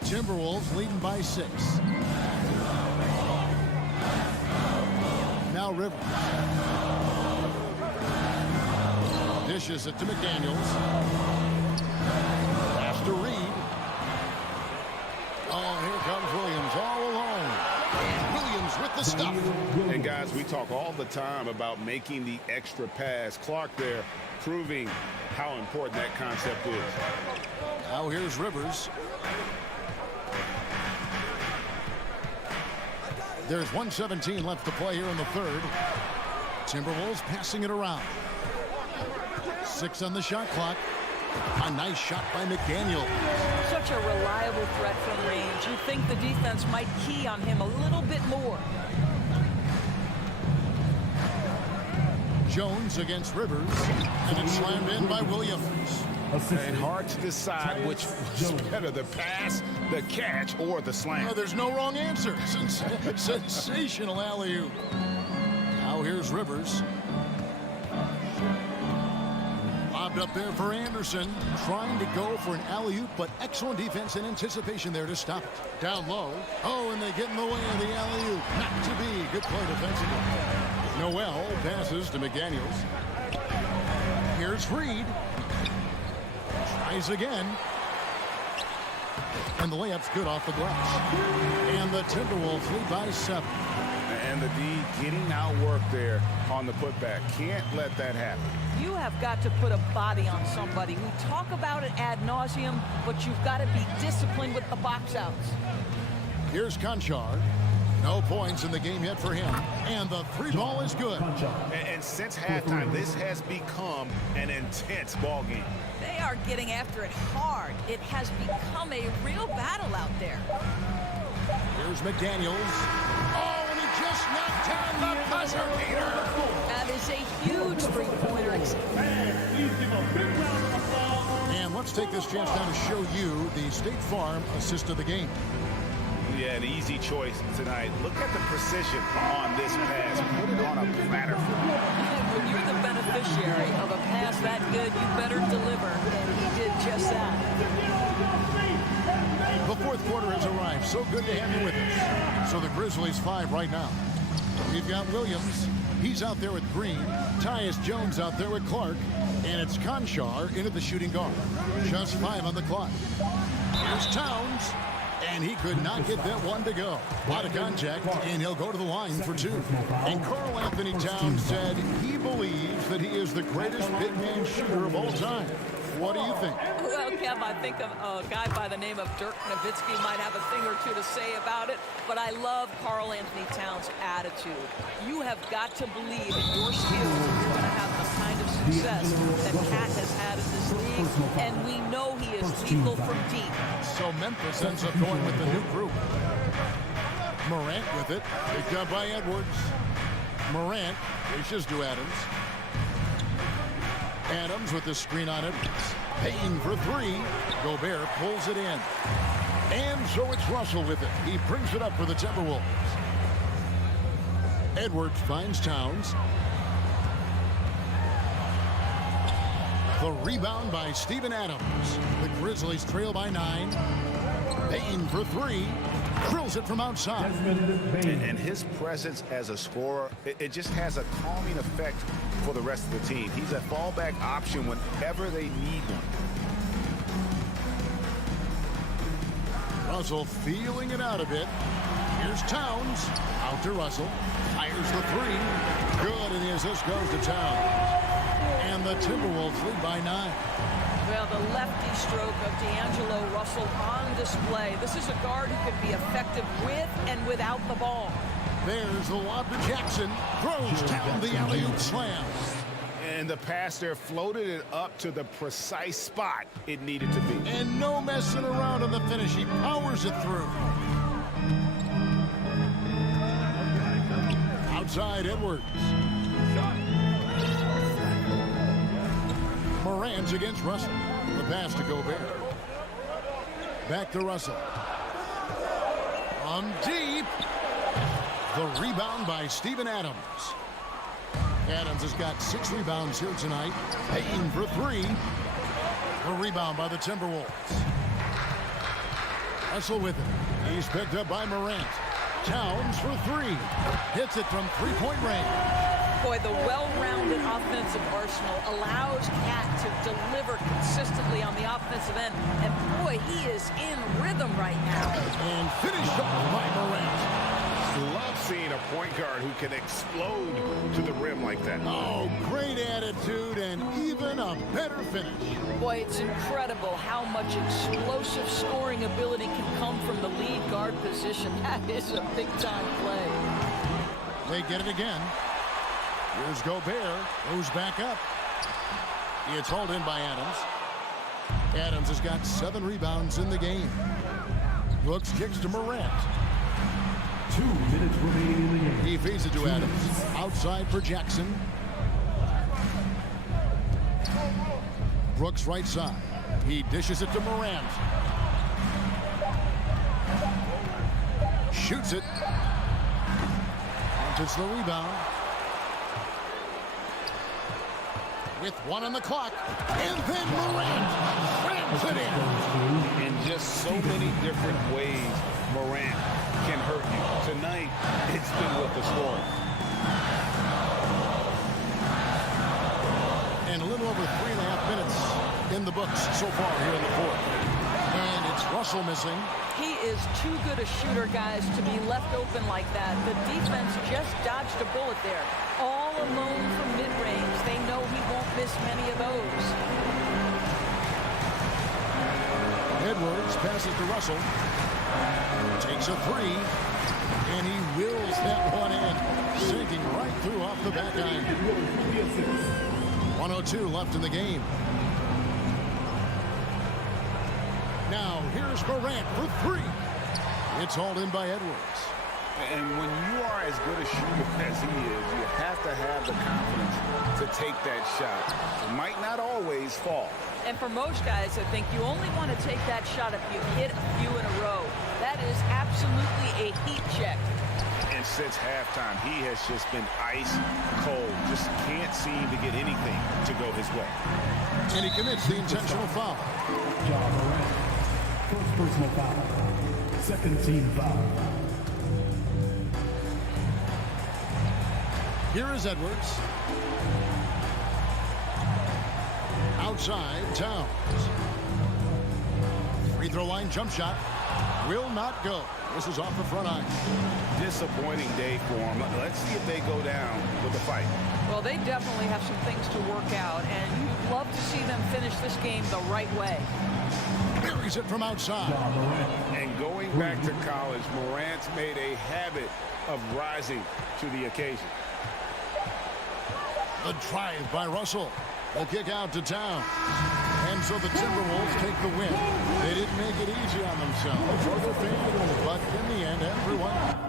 Timberwolves leading by 6. Now Rivers. Dishes it to McDaniels. Pass to Reed. Oh, here comes Williams all alone. Williams with the stuff. And guys, we talk all the time about making the extra pass. Clark there proving how important that concept is. Now here's Rivers. There's 1:17 left to play here in the third. Timberwolves passing it around. 6 on the shot clock. A nice shot by McDaniel. Such a reliable threat from range. You think the defense might key on him a little bit more. Jones against Rivers. And it's slammed in by Williams. And hard to decide which was better, the pass, the catch, or the slam. No, there's no wrong answer. Sensational alley-oop. Now here's Rivers. Lobbed up there for Anderson. Trying to go for an alley-oop, but excellent defense and anticipation there to stop it. Down low. Oh, and they get in the way of the alley-oop. Not to be. Good play defensively. Noel passes to McDaniels. Here's Reed. Tries again. And the layup's good off the glass. And the Timberwolves lead by 7. And the D getting outworked there on the putback. Can't let that happen. You have got to put a body on somebody. We talk about it ad nauseum, but you've got to be disciplined with the box outs. Here's Conchar. No points in the game yet for him. And the three ball is good. And since halftime, this has become an intense ball game. They are getting after it hard. It has become a real battle out there. Here's McDaniels. Oh, and he just knocked down the buzzer beater. That is a huge three-pointer. And let's take this chance now to show you the State Farm assist of the game. Yeah, an easy choice tonight. Look at the precision on this pass. Put it on a platter for him. When you're the beneficiary of a pass that good, you better deliver, and he did just that. The fourth quarter has arrived. So good to have you with us. So the Grizzlies 5 right now. We've got Williams. He's out there with Green. Tyus Jones out there with Clark. And it's Conchar into the shooting guard. Just 5 on the clock. Here's Towns. And he could not get that one to go. Out of contact, and he'll go to the line for 2. And Karl Anthony Towns said he believes that he is the greatest big man shooter of all time. What do you think? Well, Kev, I think of a guy by the name of Dirk Nowitzki might have a thing or two to say about it, but I love Karl Anthony Towns' attitude. You have got to believe in your skills if you're going to have the kind of success that Cat has had in this league, and we know he is lethal from deep. So Memphis ends up going with the new group. Morant with it, picked up by Edwards. Morant dishes to Adams. Adams with the screen on it. Payne for 3. Gobert pulls it in. And so it's Russell with it. He brings it up for the Timberwolves. Edwards finds Towns. The rebound by Steven Adams. The Grizzlies trail by 9. Payne for 3. Drills it from outside. And his presence as a scorer, it just has a calming effect for the rest of the team. He's a fallback option whenever they need one. Russell feeling it out a bit. Here's Towns. Out to Russell. Fires the 3. Good, and the assist goes to Towns. And the Timberwolves lead by 9. Well, the lefty stroke of D'Angelo Russell on display. This is a guard who can be effective with and without the ball. There's the lob to Jackson. Throws down the alley-oop slam. And the pass there floated it up to the precise spot it needed to be. And no messing around on the finish. He powers it through. Outside Edwards. Morant's against Russell. The pass to Gobert. Back to Russell. On deep. The rebound by Steven Adams. Adams has got 6 rebounds here tonight. Payne for 3. The rebound by the Timberwolves. Russell with it. He's picked up by Morant. Towns for 3. Hits it from 3-point range. Boy, the well-rounded offensive arsenal allows Cat to deliver consistently on the offensive end. And boy, he is in rhythm right now. And finished off by Morant. Love seeing a point guard who can explode to the rim like that. Oh, great attitude and even a better finish. Boy, it's incredible how much explosive scoring ability can come from the lead guard position. That is a big-time play. They get it again. Here's Gobert, who's back up. It's hauled in by Adams. Adams has got 7 rebounds in the game. Brooks kicks to Morant. 2 minutes remaining in the game. He feeds it to Adams. Outside for Jackson. Brooks right side. He dishes it to Morant. Shoots it. It's the rebound. With 1 on the clock. And then Morant slams it in. In just so many different ways, Morant can hurt you. Tonight, it's been with the scoring. And a little over 3.5 minutes in the books so far here in the fourth. And it's Russell missing. He is too good a shooter, guys, to be left open like that. The defense just dodged a bullet there. All alone from mid-range. They know he won't miss many of those. Edwards passes to Russell. Takes a 3. And he wills that one in, sinking right through off the back iron. 1:02 left in the game. Now here's Morant for three. It's hauled in by Edwards. And when you are as good a shooter as he is, you have to have the confidence to take that shot. It might not always fall. And for most guys, I think you only want to take that shot if you hit a few in a row. That is absolutely a heat check. And since halftime, he has just been ice cold. Just can't seem to get anything to go his way. And he commits the intentional foul. Ja Morant. First personal foul. Second team foul. Here is Edwards. Outside, Towns. Free throw line jump shot. Will not go. This is off the front iron. Disappointing day for him. Let's see if they go down with a fight. Well, they definitely have some things to work out, and you'd love to see them finish this game the right way. Buries it from outside. Ja Morant. And going back to college, Morant's made a habit of rising to the occasion. The drive by Russell. The kick out to Towns. And so the Timberwolves take the win. They didn't make it easy on themselves or their fans, but in the end, everyone...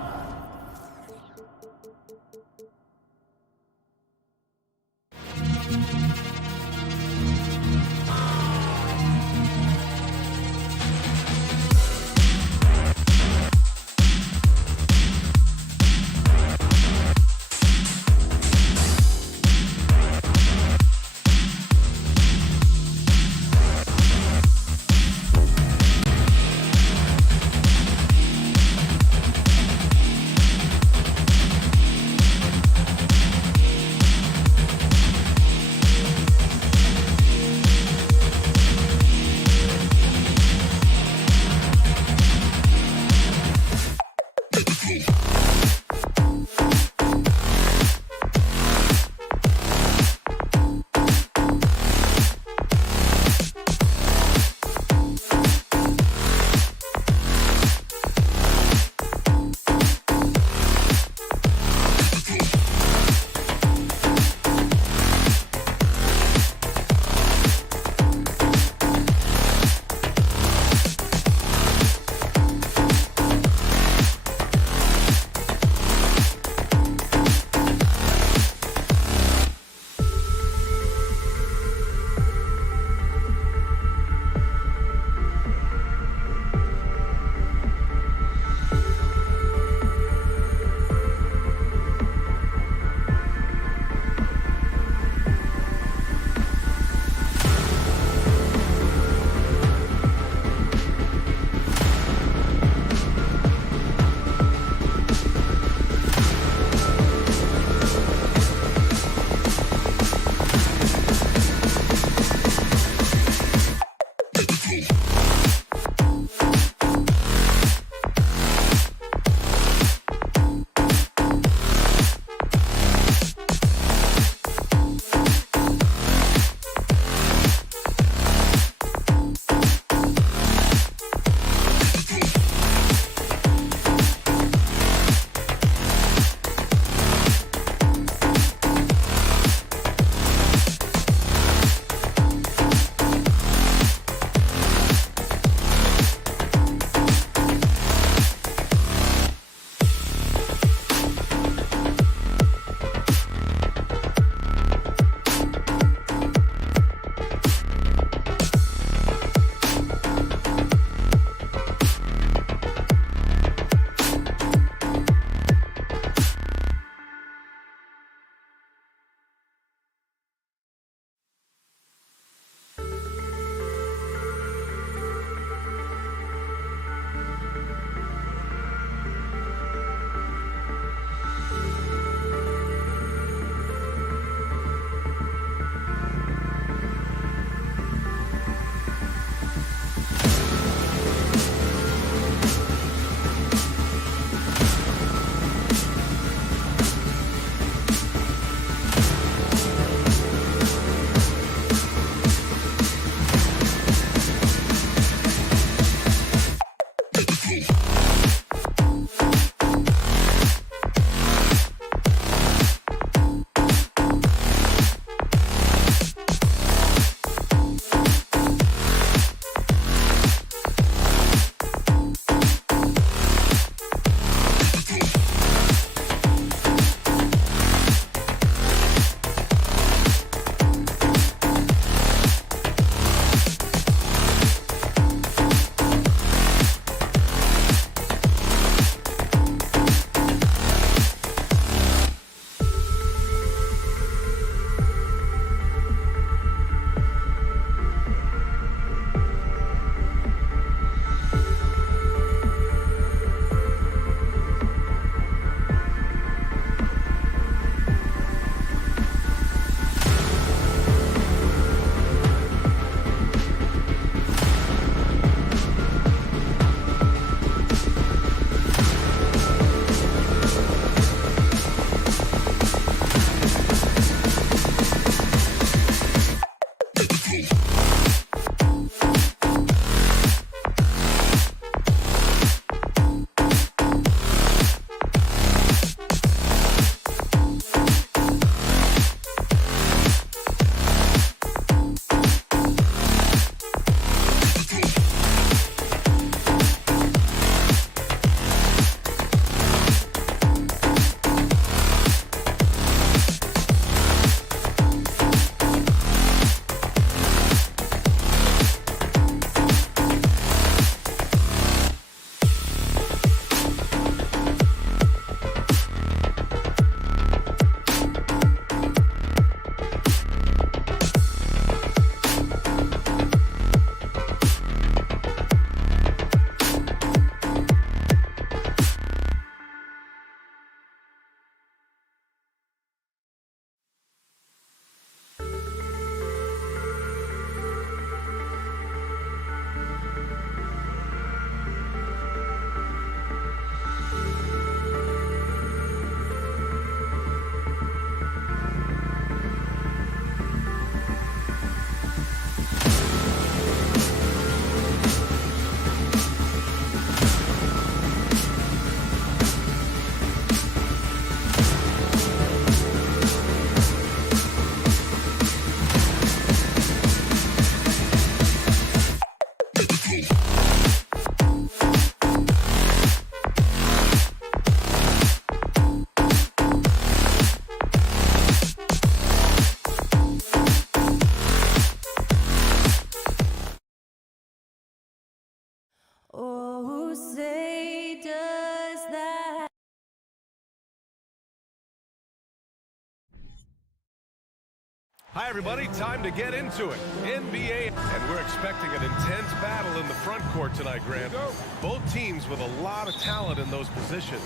Hi, everybody. Time to get into it. NBA, and we're expecting an intense battle in the front court tonight, Grant. Both teams with a lot of talent in those positions.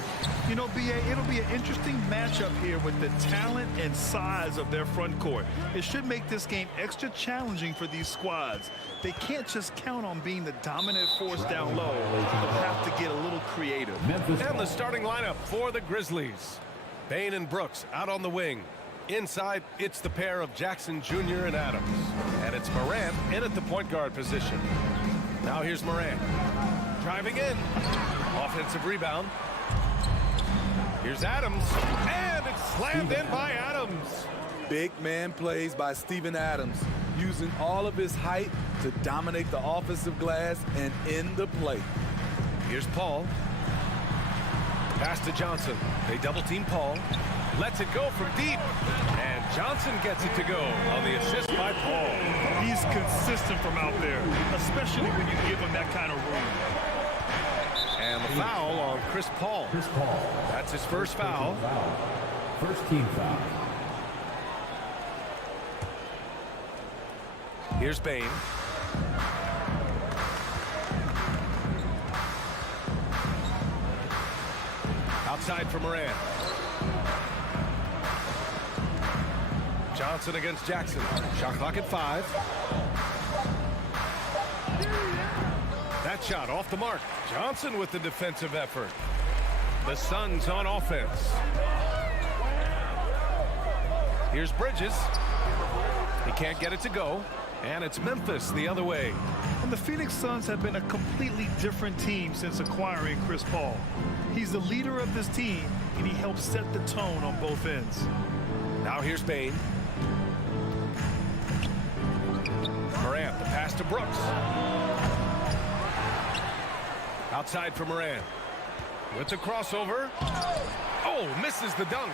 You know, B.A., it'll be an interesting matchup here with the talent and size of their front court. It should make this game extra challenging for these squads. They can't just count on being the dominant force down low. They'll have to get a little creative. And the starting lineup for the Grizzlies. Bane and Brooks out on the wing. Inside, it's the pair of Jackson Jr. and Adams. And it's Morant in at the point guard position. Now here's Morant. Driving in. Offensive rebound. Here's Adams. And it's slammed in by Adams. Big man plays by Steven Adams, using all of his height to dominate the offensive glass and end the play. Here's Paul. Pass to Johnson. They double team Paul. Lets it go from deep. And Johnson gets it to go on the assist by Paul. He's consistent from out there, especially when you give him that kind of room. And the foul on Chris Paul. That's his first foul. First team foul. Here's Bane. Outside for Morant. Johnson against Jackson. Shot clock at 5. That shot off the mark. Johnson with the defensive effort. The Suns on offense. Here's Bridges. He can't get it to go. And it's Memphis the other way. And the Phoenix Suns have been a completely different team since acquiring Chris Paul. He's the leader of this team, and he helps set the tone on both ends. Now here's Bane. Morant, the pass to Brooks. Outside for Morant. With the crossover. Oh, misses the dunk.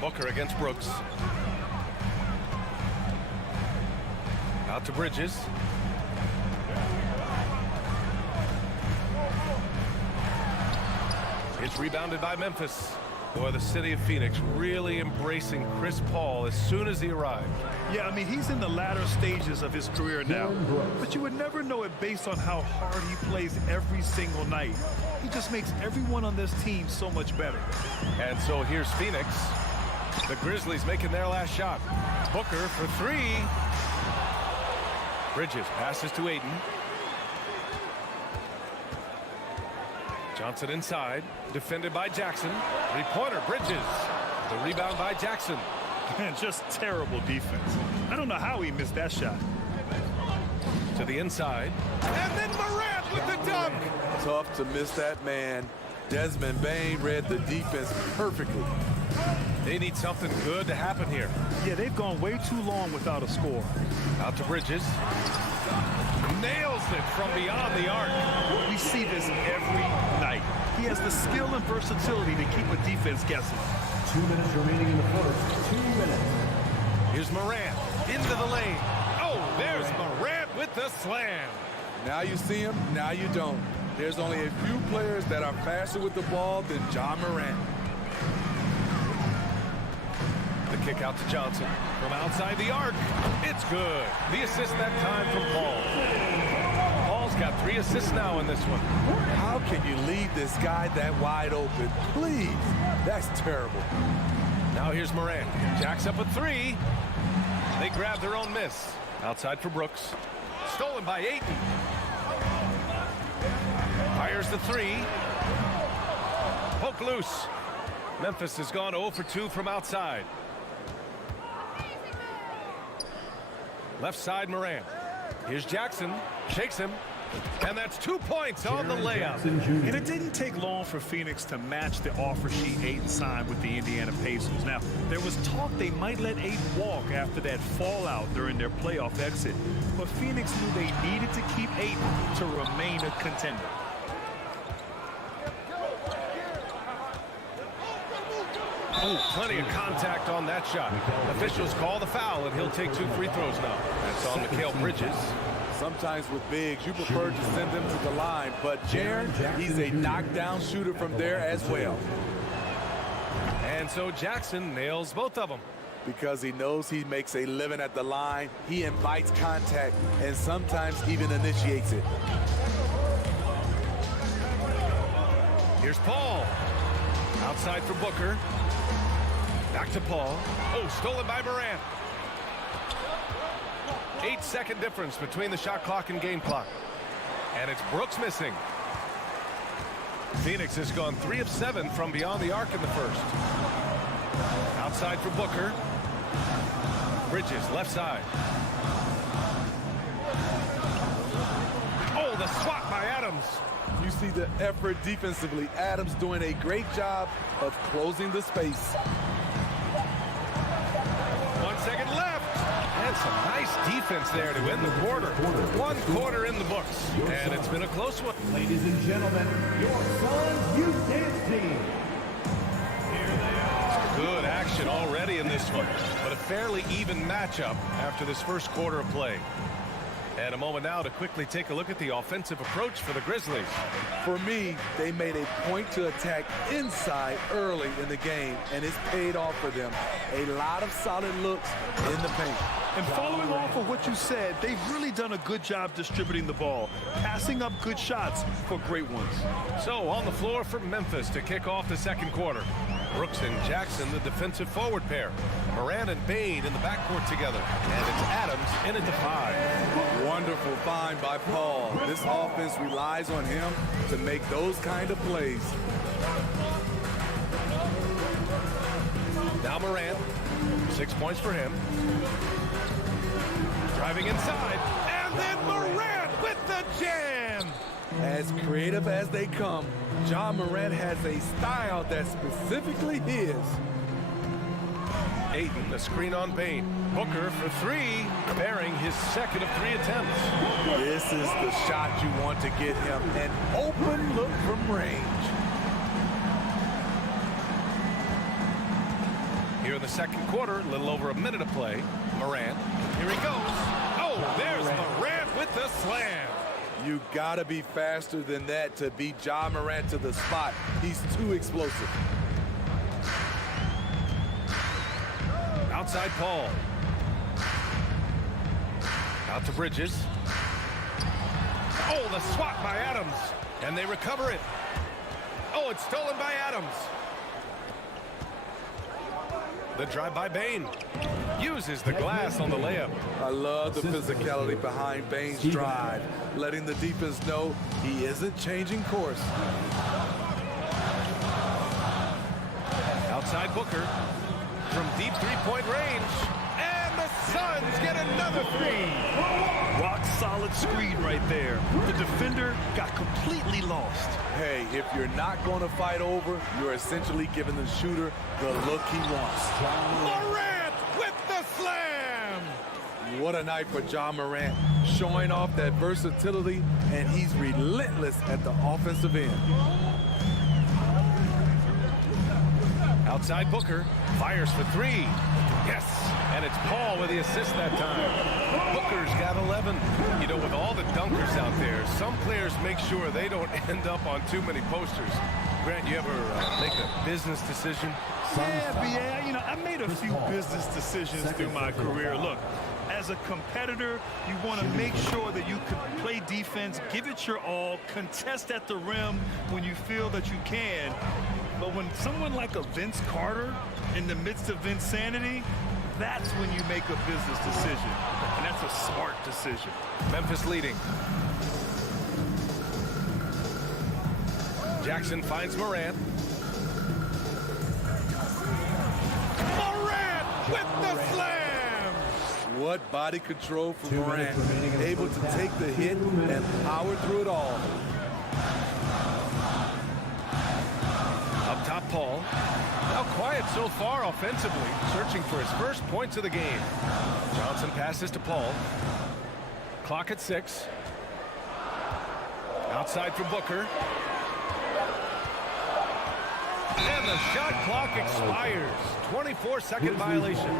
Booker against Brooks. Out to Bridges. It's rebounded by Memphis. Boy, the city of Phoenix really embracing Chris Paul as soon as he arrived. Yeah, I mean, he's in the latter stages of his career now. But you would never know it based on how hard he plays every single night. He just makes everyone on this team so much better. And so here's Phoenix. The Grizzlies making their last shot. Booker for 3. Bridges passes to Ayton. Johnson inside, defended by Jackson. Three-pointer, Bridges. The rebound by Jackson. Man, just terrible defense. I don't know how he missed that shot. To the inside. And then Morant with the dunk. Tough to miss that man. Desmond Bane read the defense perfectly. They need something good to happen here. Yeah, they've gone way too long without a score. Out to Bridges. Nails it from beyond the arc. We see this every night. He has the skill and versatility to keep a defense guessing. 2 minutes remaining in the first. 2 minutes. Here's Morant into the lane. Oh, there's Morant with the slam. Now you see him, now you don't. There's only a few players that are faster with the ball than John Morant. The kick out to Johnson from outside the arc. It's good. The assist that time from Paul. Paul's got 3 assists now in this one. How can you leave this guy that wide open? Please. That's terrible. Now here's Morant. Jacks up a 3. They grab their own miss. Outside for Brooks. Stolen by Ayton. Fires the 3. Poke loose. Memphis has gone 0 for 2 from outside. Left side Morant. Here's Jackson. Shakes him. And that's 2 points on the layup. And it didn't take long for Phoenix to match the offer sheet Ayton signed with the Indiana Pacers. Now, there was talk they might let Ayton walk after that fallout during their playoff exit. But Phoenix knew they needed to keep Ayton to remain a contender. Ooh, plenty of contact on that shot. Officials call the foul, and he'll take 2 free throws now. That's on Mikal Bridges. Sometimes with bigs, you prefer to send them to the line, but Jaren, he's a knockdown shooter from there as well. And so Jackson nails both of them. Because he knows he makes a living at the line, he invites contact and sometimes even initiates it. Here's Paul. Outside for Booker. Back to Paul. Oh, stolen by Morant. 8-second difference between the shot clock and game clock. And it's Brooks missing. Phoenix has gone 3 of 7 from beyond the arc in the first. Outside for Booker. Bridges, left side. Oh, the swat by Adams. You see the effort defensively. Adams doing a great job of closing the space. 1 second left. And some nice defense there to end the quarter. 1 quarter in the books. And it's been a close one. Ladies and gentlemen, your Suns Youth Dance Team. Good action already in this one, but a fairly even matchup after this first quarter of play. And a moment now to quickly take a look at the offensive approach for the Grizzlies. For me, they made a point to attack inside early in the game, and it's paid off for them. A lot of solid looks in the paint. And following off of what you said, they've really done a good job distributing the ball, passing up good shots for great ones. So on the floor for Memphis to kick off the second quarter. Brooks and Jackson, the defensive forward pair. Morant and Bane in the backcourt together. And it's Adams in at the 5. Wonderful find by Paul. This offense relies on him to make those kind of plays. Now Morant, 6 points for him. Driving inside, and then Morant with the jam! As creative as they come, Ja Morant has a style that's specifically his. Ayton, the screen on Bane. Booker for 3, bearing his second of 3 attempts. This is the shot you want to get him, an open look from range. Here in the second quarter, a little over a minute of play. Morant, here he goes. Oh, there's Morant with the slam. You gotta be faster than that to beat Ja Morant to the spot. He's too explosive. Outside Paul. Out to Bridges. Oh, the swat by Adams. And they recover it. Oh, it's stolen by Adams. The drive by Bane. Uses the glass on the layup. I love the physicality behind Bane's drive, letting the defense know he isn't changing course. Outside Booker from deep three-point range. And the Suns get another 3. Rock solid screen right there. The defender got completely lost. Hey, if you're not going to fight over, you're essentially giving the shooter the look he wants. Morant with the slam! What a night for Ja Morant, showing off that versatility, and he's relentless at the offensive end. Outside Booker, fires for 3. Yes, and it's Paul with the assist that time. Booker's got 11. You know, with all the dunkers out there, some players make sure they don't end up on too many posters. Grant, you ever make a business decision? Yeah, you know, I made a few business decisions through my career. Look, as a competitor, you want to make sure that you can play defense, give it your all, contest at the rim when you feel that you can. But when someone like a Vince Carter in the midst of insanity, that's when you make a business decision. And that's a smart decision. Memphis leading. Jackson finds Morant. Morant with the slam! What body control from Morant, able to take the hit and power through it all. Up top, Paul. Now quiet so far offensively, searching for his first points of the game. Johnson passes to Paul. Clock at 6. Outside for Booker. And the shot clock expires. 24-second violation.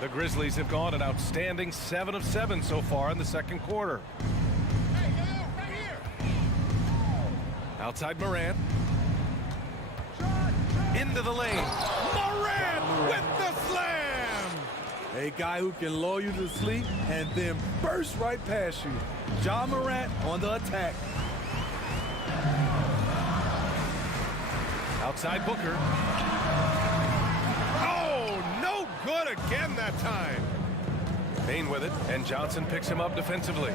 The Grizzlies have gone an outstanding 7 of 7 so far in the second quarter. Outside Morant. Into the lane. Morant with the slam! A guy who can lull you to sleep and then burst right past you. Ja Morant on the attack. Outside Booker. Oh, no good again that time. Payne with it, and Johnson picks him up defensively.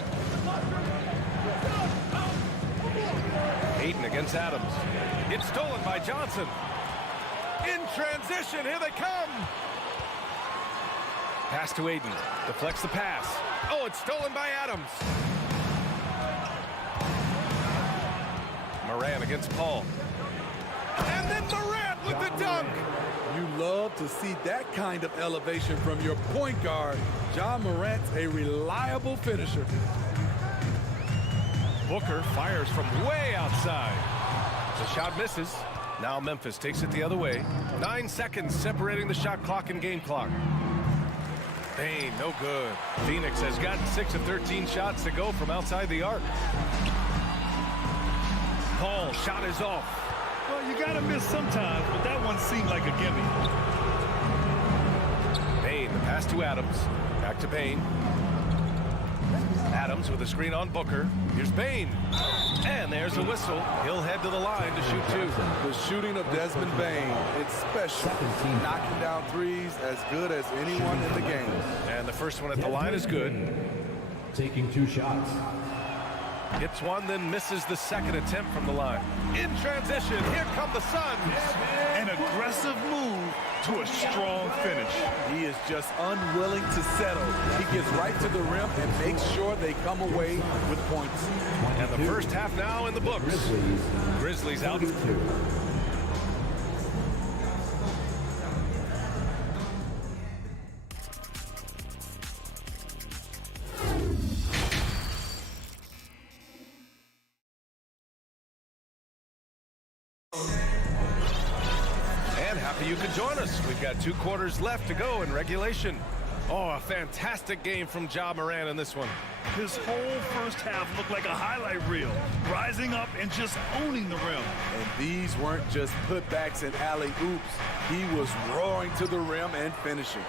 Hayden against Adams. It's stolen by Johnson. In transition, here they come. Pass to Hayden. Deflects the pass. Oh, it's stolen by Adams. Morant against Paul. And then Morant with the dunk. You love to see that kind of elevation from your point guard. Ja Morant's a reliable finisher. Booker fires from way outside. The shot misses. Now Memphis takes it the other way. 9 seconds separating the shot clock and game clock. Payne, no good. Phoenix has gotten 6 of 13 shots to go from outside the arc. Paul, shot is off. Well, you gotta miss sometimes, but that one seemed like a gimme. Payne, the pass to Adams. Back to Payne. Adams with a screen on Booker. Here's Payne. And there's a whistle. He'll head to the line to shoot 2. The shooting of Desmond Bane, it's special. Knocking down threes as good as anyone in the game. And the first one at the line is good. Taking 2 shots. Hits one, then misses the second attempt from the line. In transition, here come the Suns. An aggressive move to a strong finish. He is just unwilling to settle. He gets right to the rim and makes sure they come away with points. And the first half now in the books. Grizzlies out. And happy you could join us. We've got 2 quarters left to go in regulation. Oh, a fantastic game from Ja Morant in this one. His whole first half looked like a highlight reel, rising up and just owning the rim. And these weren't just putbacks and alley-oops. He was roaring to the rim and finishing.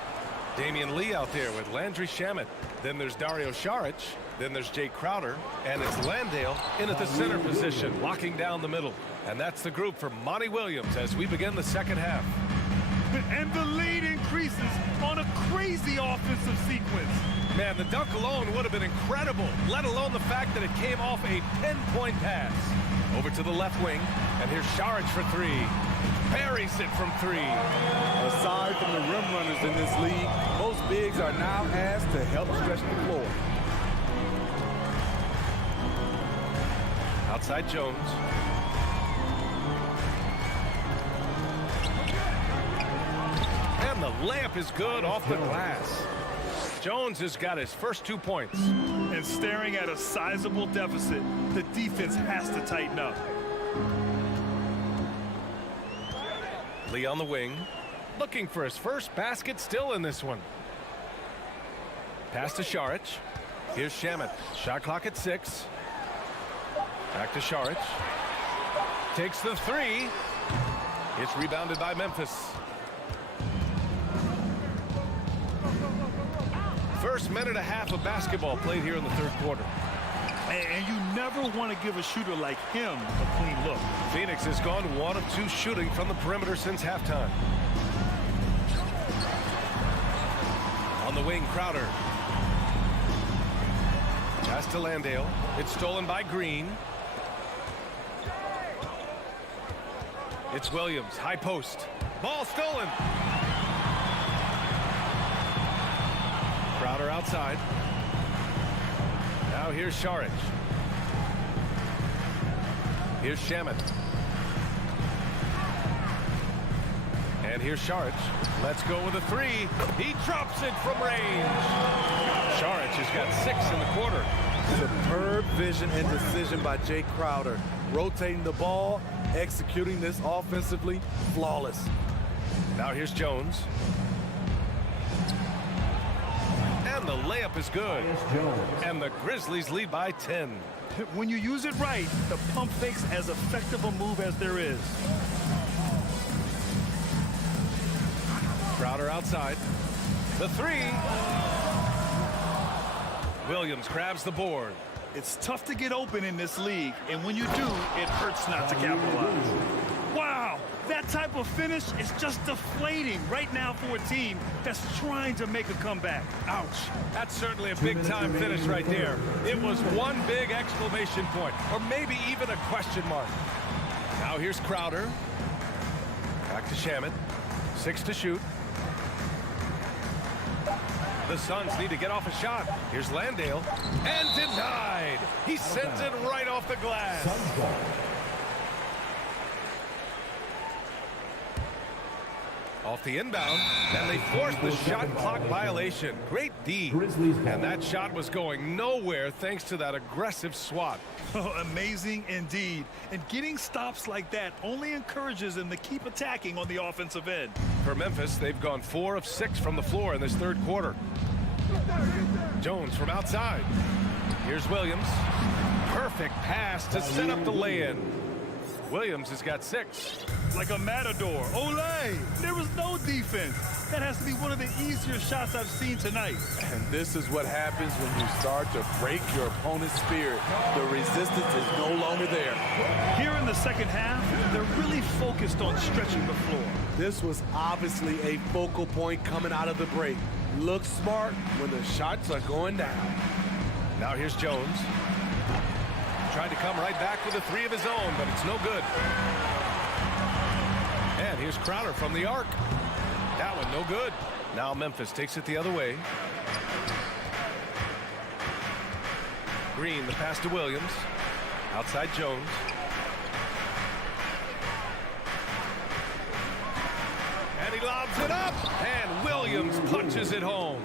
Damian Lee out there with Landry Shamet. Then there's Dario Saric. Then there's Jay Crowder. And it's Landale in at the center position, locking down the middle. And that's the group for Monty Williams as we begin the second half. And the lead increases on a crazy offensive sequence. Man, the dunk alone would have been incredible, let alone the fact that it came off a 10-point pass. Over to the left wing, and here's Saric for 3. Buries it from 3. Aside from the rim runners in this league, most bigs are now asked to help stretch the floor. Outside Jones. And the layup is good off the glass. Jones has got his first 2 points. And staring at a sizable deficit, the defense has to tighten up. Lee on the wing, looking for his first basket still in this one. Pass to Saric. Here's Shamet. Shot clock at 6. Back to Saric. Takes the 3. It's rebounded by Memphis. First minute and a half of basketball played here in the third quarter. And you never want to give a shooter like him a clean look. Phoenix has gone 1 of 2 shooting from the perimeter since halftime. On the wing, Crowder. Pass to Landale. It's stolen by Green. It's Williams, high post. Ball stolen. Crowder outside. Now here's Saric. Here's Shamet. And here's Saric. Let's go with a 3. He drops it from range. Saric has got 6 in the quarter. Superb vision and decision by Jay Crowder. Rotating the ball, executing this offensively, flawless. Now here's Jones. And the layup is good. And the Grizzlies lead by 10. When you use it right, the pump fake's as effective a move as there is. Crowder outside. The three. Williams grabs the board. It's tough to get open in this league, and when you do, it hurts not to capitalize. Wow, that type of finish is just deflating right now for a team that's trying to make a comeback. Ouch. That's certainly a big-time finish right there. It was one big exclamation point, or maybe even a question mark. Now here's Crowder. Back to Shaman. 6 to shoot. The Suns need to get off a shot. Here's Landale. And denied. He sends it right off the glass. Off the inbound, and they forced the shot clock violation. Great D. And that shot was going nowhere thanks to that aggressive swat. Oh, amazing indeed. And getting stops like that only encourages them to keep attacking on the offensive end. For Memphis, they've gone 4 of 6 from the floor in this third quarter. Jones from outside. Here's Williams. Perfect pass to set up the lay-in. Williams has got 6. Like a matador. Olay! There was no defense. That has to be one of the easier shots I've seen tonight. And this is what happens when you start to break your opponent's spirit. The resistance is no longer there. Here in the second half, they're really focused on stretching the floor. This was obviously a focal point coming out of the break. Look smart when the shots are going down. Now here's Jones. Tried to come right back with a 3 of his own, but it's no good. And here's Crowder from the arc. That one no good. Now Memphis takes it the other way. Green, the pass to Williams. Outside Jones. And he lobs it up. And Williams punches it home.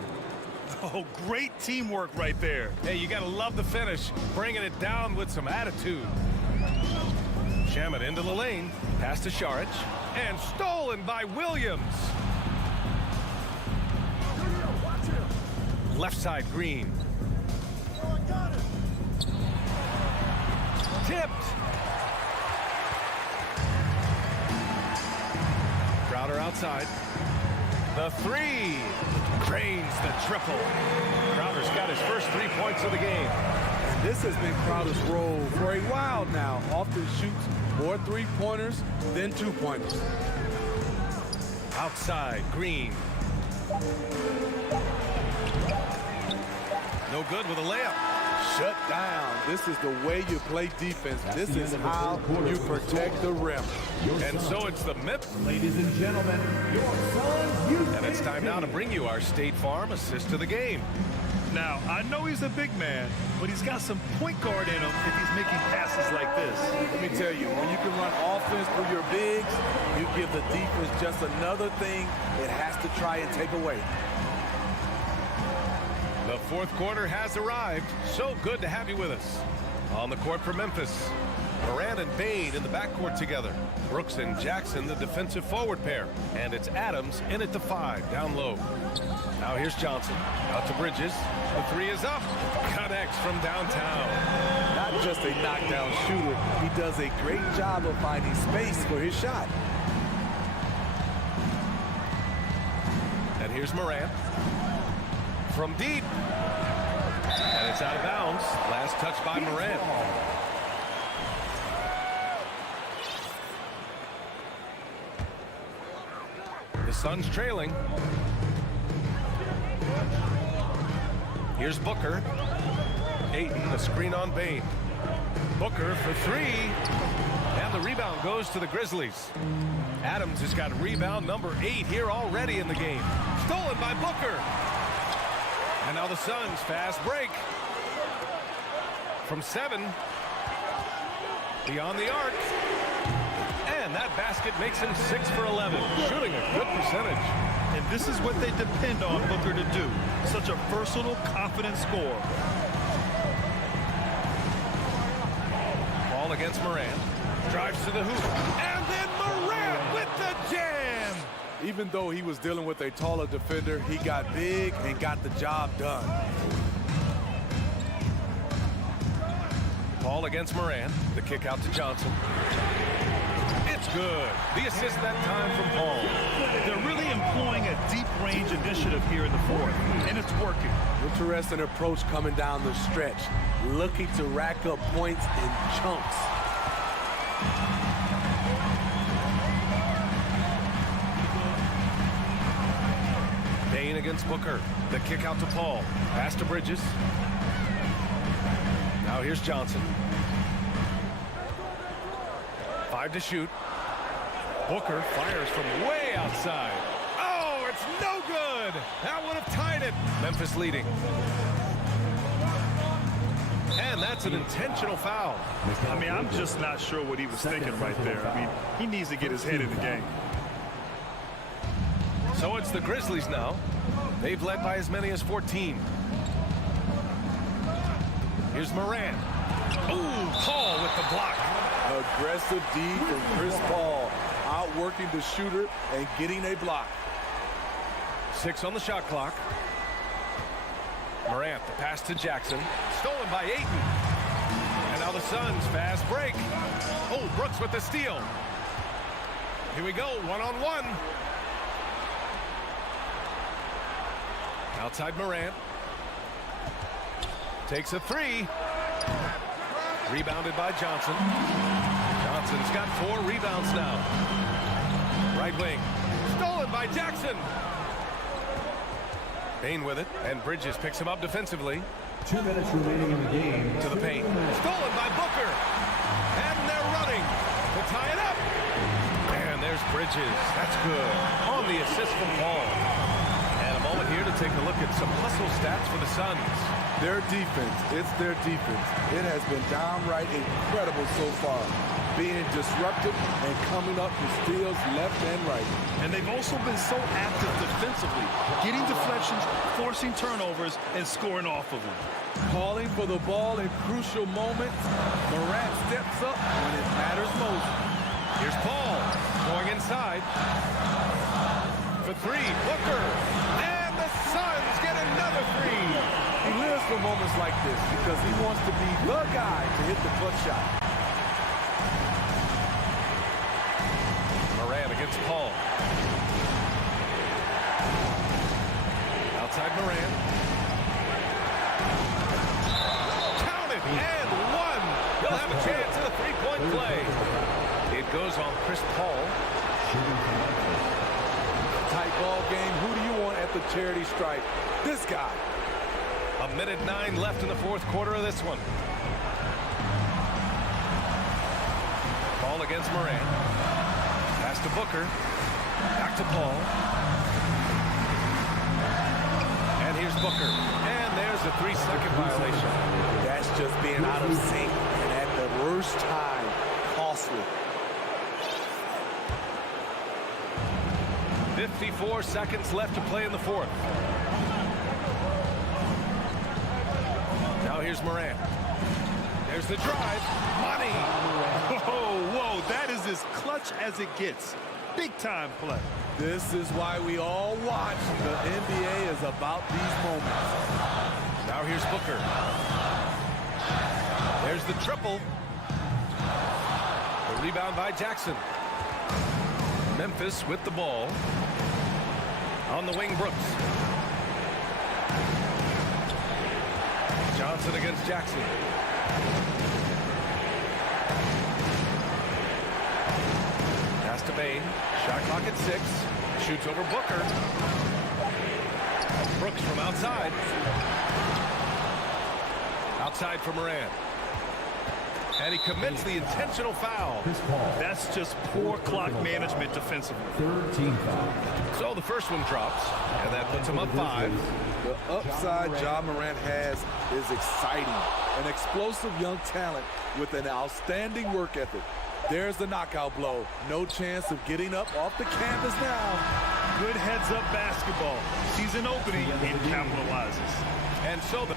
Oh, great teamwork right there. Hey, you gotta love the finish. Bringing it down with some attitude. Shaman into the lane. Pass to Sharic. And stolen by Williams. Left side, Green. Tipped. Crowder outside. The 3. Drains the triple. Crowder's got his first 3 points of the game. This has been Crowder's role for a while now. Often shoots more 3-pointers than 2-pointers. Outside, Green. No good with a layup. Shut down. This is the way you play defense. This is how you protect the rim. And so it's the Memphis. Ladies and gentlemen, your Suns youth. And it's time now to bring you our State Farm assist of the game. Now, I know he's a big man, but he's got some point guard in him if he's making passes like this. Let me tell you, when you can run offense through your bigs, you give the defense just another thing it has to try and take away. The fourth quarter has arrived. So good to have you with us. On the court for Memphis, Morant and Bain in the backcourt together. Brooks and Jackson, the defensive forward pair. And it's Adams in at the 5, down low. Now here's Johnson. Out to Bridges. The 3 is up. Connects from downtown. Not just a knockdown shooter, he does a great job of finding space for his shot. And here's Morant. From deep. And it's out of bounds. Last touch by Morant. The Suns trailing. Here's Booker. Ayton, the screen on Bain. Booker for 3. And the rebound goes to the Grizzlies. Adams has got rebound number 8 here already in the game. Stolen by Booker. And now the Suns fast break. From 7. Beyond the arc. And that basket makes him 6 for 11. Shooting a good percentage. And this is what they depend on Booker to do. Such a versatile, confident scorer. Ball against Morant. Drives to the hoop. And then Morant with the jam. Even though he was dealing with a taller defender, he got big and got the job done. Paul against Moran. The kick out to Johnson. It's good. The assist that time from Paul. They're really employing a deep range initiative here in the fourth, and it's working. Interesting approach coming down the stretch, looking to rack up points in chunks. Bain against Booker. The kick out to Paul. Pass to Bridges. Now here's Johnson. 5 to shoot. Booker fires from way outside. Oh, it's no good. That would have tied it. Memphis leading. And that's an intentional foul. I mean, I'm just not sure what he was thinking right there. I mean, he needs to get his head in the game. So it's the Grizzlies now. They've led by as many as 14. Here's Moran. Ooh, Paul with the block. Aggressive D from Chris Paul, outworking the shooter and getting a block. 6 on the shot clock. Morant, the pass to Jackson. Stolen by Ayton. And now the Suns fast break. Oh, Brooks with the steal. Here we go, one-on-one. Outside Morant. Takes a 3. Rebounded by Johnson. Johnson's got 4 rebounds now. Right wing. Stolen by Jackson. Bain with it, and Bridges picks him up defensively. 2 minutes remaining in the game. To the paint. Stolen by Booker. And they're running to tie it up. And there's Bridges. That's good. On the assist from Paul. And a moment here to take a look at some hustle stats for the Suns. Their defense, it's their defense. It has been downright incredible so far. Being disruptive and coming up with steals left and right. And they've also been so active defensively, getting deflections, forcing turnovers, and scoring off of them. Calling for the ball in crucial moments. Morant steps up when it matters most. Here's Paul going inside. For 3, Booker. And the Suns get another 3. He lives for moments like this because he wants to be the guy to hit the clutch shot. Moran against Paul. Outside Moran. Count it, and 1. He'll have a chance at a 3-point play. It goes on Chris Paul. Tight ball game. Who do you want at the charity stripe? This guy. 1:09 left in the 4th quarter of this one. Paul against Moran. Pass to Booker. Back to Paul. And here's Booker. And there's a 3-second violation. That's just being out of sync and at the worst time. Costly. 54 seconds left to play in the 4th. Now here's Moran. There's the drive. Money. Whoa, that is as clutch as it gets. Big time play. This is why we all watch. The NBA is about these moments. Now here's Booker. There's the triple. The rebound by Jackson. Memphis with the ball. On the wing, Brooks. Johnson against Jackson. Pass to Bain. Shot clock at 6. Shoots over Booker. Brooks from outside. Outside for Moran. And he commits the intentional foul. That's just poor clock management defensively. 3rd team foul. So the first one drops, and that puts him up 5. The upside Ja Morant has is exciting. An explosive young talent with an outstanding work ethic. There's the knockout blow. No chance of getting up off the canvas now. Good heads-up basketball. Sees an opening and capitalizes. And so the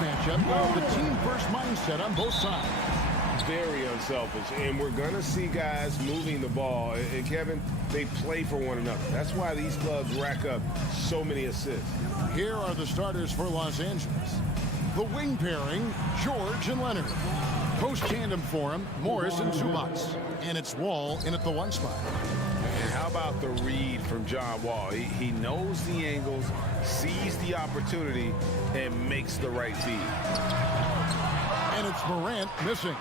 matchup, the team-first mindset on both sides. Very unselfish, and we're going to see guys moving the ball. And Kevin, they play for one another. That's why these clubs rack up so many assists. Here are the starters for Los Angeles. The wing pairing, George and Leonard. Post tandem for him, Morris and Zubats. And it's Wall in at the 1 spot. And how about the read from John Wall? He knows the angles, sees the opportunity, and makes the right feed. And it's Morant missing.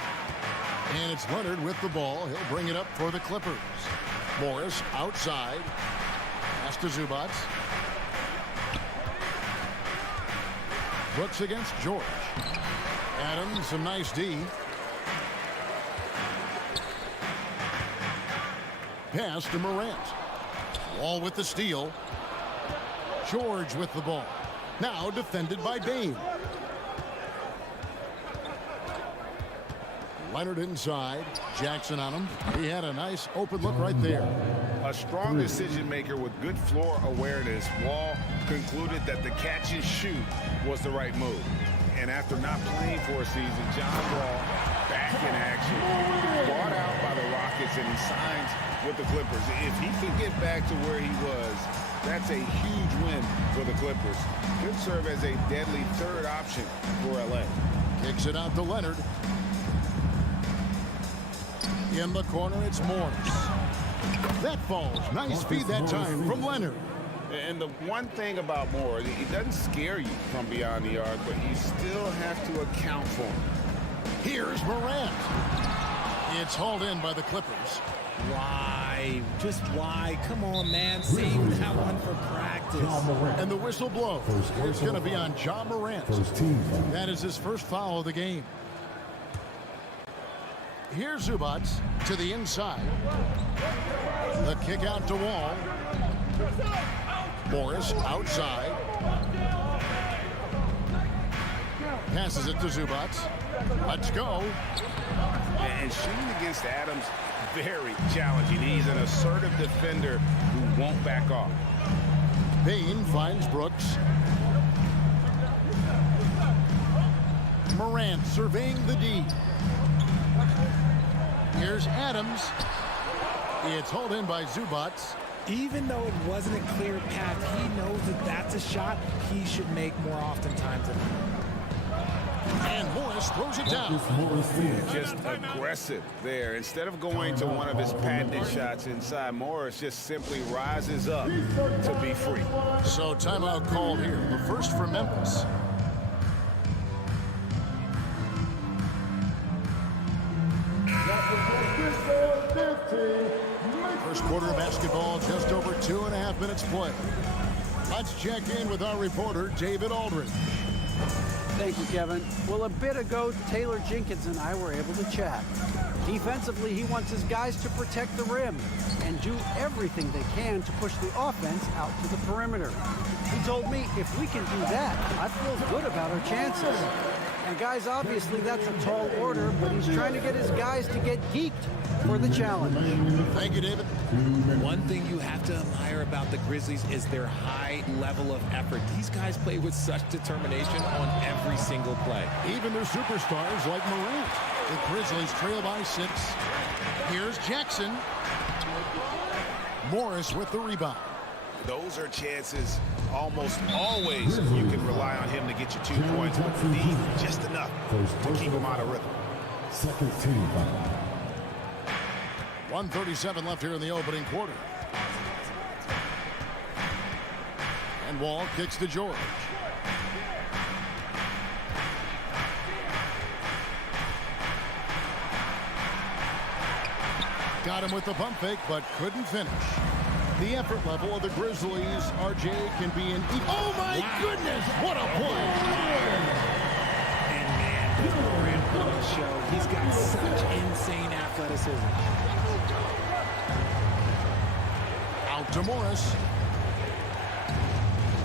And it's Leonard with the ball. He'll bring it up for the Clippers. Morris outside. Pass to Zubats. Brooks against George. Adams, some nice D. Pass to Morant. Wall with the steal. George with the ball. Now defended by Bain. Leonard inside. Jackson on him. He had a nice open look right there. A strong decision maker with good floor awareness. Wall concluded that the catch and shoot was the right move. And after not playing for a season, John Wall back in action. Bought out by the Rockets, and he signs with the Clippers. If he can get back to where he was, that's a huge win for the Clippers. Could serve as a deadly third option for LA. Kicks it out to Leonard. In the corner, it's Morris. That falls. Nice feed that time from Leonard. And the one thing about Moore, he doesn't scare you from beyond the arc, but you still have to account for him. Here's Morant. It's hauled in by the Clippers. Why? Just why? Come on, man. Save that one for practice. And the whistle blows. It's going to be on John Morant. That is his first foul of the game. Here's Zubats to the inside. The kick out to Wall. Morris outside. Passes it to Zubats. Let's go. And shooting against Adams, very challenging. He's an assertive defender who won't back off. Bain finds Brooks. Morant surveying the D. Here's Adams. It's hauled in by Zubats. Even though it wasn't a clear path, he knows that that's a shot he should make more oftentimes than not. And Morris throws it down. Just aggressive there. Instead of going to one of his patented shots inside, Morris just simply rises up to be free. So timeout called here. The first for Memphis. First quarter of basketball, just over 2.5 minutes play. Let's check in with our reporter, David Aldridge. Thank you, Kevin. Well, a bit ago, Taylor Jenkins and I were able to chat. Defensively, he wants his guys to protect the rim and do everything they can to push the offense out to the perimeter. He told me if we can do that, I feel good about our chances. And guys, obviously that's a tall order, but he's trying to get his guys to get geeked for the challenge. Thank you, David. One thing you have to admire about the Grizzlies is their high level of effort. These guys play with such determination on every single play. Even their superstars like Morant. The Grizzlies trail by 6. Here's Jackson. Morris with the rebound. Those are chances almost always you can rely on him to get you 2 points, but these just enough to keep him out of rhythm. Second team foul. 1:37 left here in the opening quarter. And Wall kicks to George. Got him with the pump fake, but couldn't finish. The effort level of the Grizzlies, RJ, can be an equal. Oh, my goodness! What a play! And man, does Morant put on a show. He's got such insane athleticism. Out to Morris.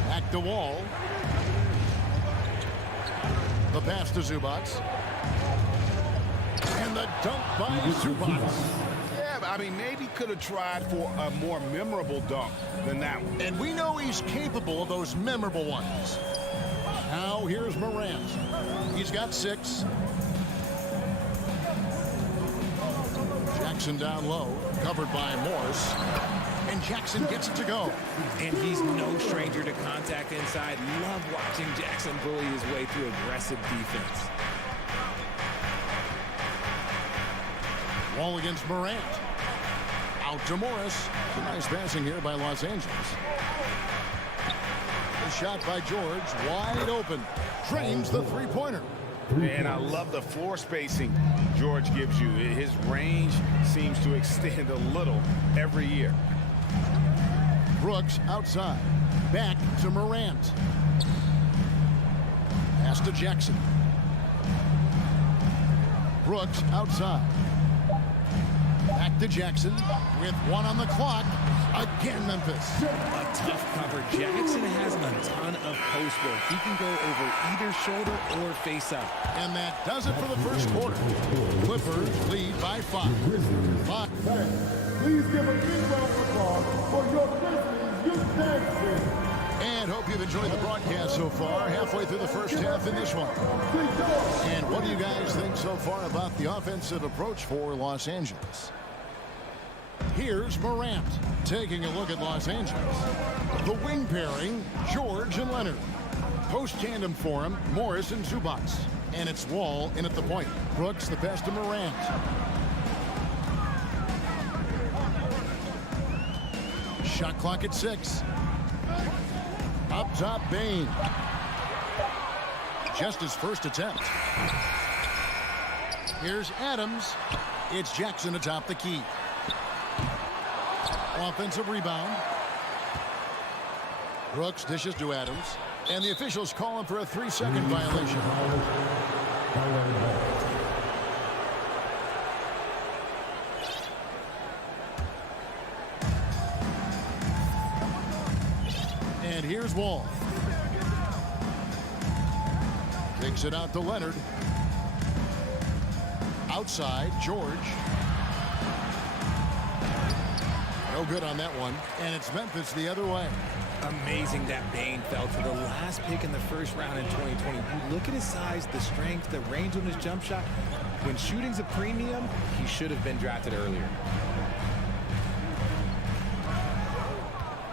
Back to Wall. The pass to Zubats. And the dunk by Zubats. I mean, maybe could have tried for a more memorable dunk than that one. And we know he's capable of those memorable ones. Now here's Morant. He's got 6. Jackson down low, covered by Morris. And Jackson gets it to go. And he's no stranger to contact inside. Love watching Jackson bully his way through aggressive defense. Wall against Morant. Out to Morris. Nice passing here by Los Angeles. A shot by George, wide open. Drains the three-pointer. And I love the floor spacing George gives you. His range seems to extend a little every year. Brooks outside. Back to Morant. Pass to Jackson. Brooks outside. Back to Jackson with 1 on the clock. Again, Memphis. A tough cover. Jackson has a ton of post work. He can go over either shoulder or face up. And that does it for the first quarter. Clippers lead by 5. Please give a big round of applause for your Grizzlies youth dance team. And hope you've enjoyed the broadcast so far. Halfway through the first half in this one. And what do you guys think so far about the offensive approach for Los Angeles? Here's Morant taking a look at Los Angeles. The wing pairing, George and Leonard. Post tandem for him, Morris and Zubac. And it's Wall in at the point. Brooks the pass to Morant. Shot clock at 6. Up top, Bain. Just his first attempt. Here's Adams. It's Jackson atop the key. Offensive rebound. Brooks dishes to Adams. And the officials call him for a 3-second violation. And here's Wall. Kicks it out to Leonard. Outside, George. No good on that one. And it's Memphis the other way. Amazing that Bain fell to the last pick in the first round in 2020. You look at his size, the strength, the range on his jump shot. When shooting's a premium, he should have been drafted earlier.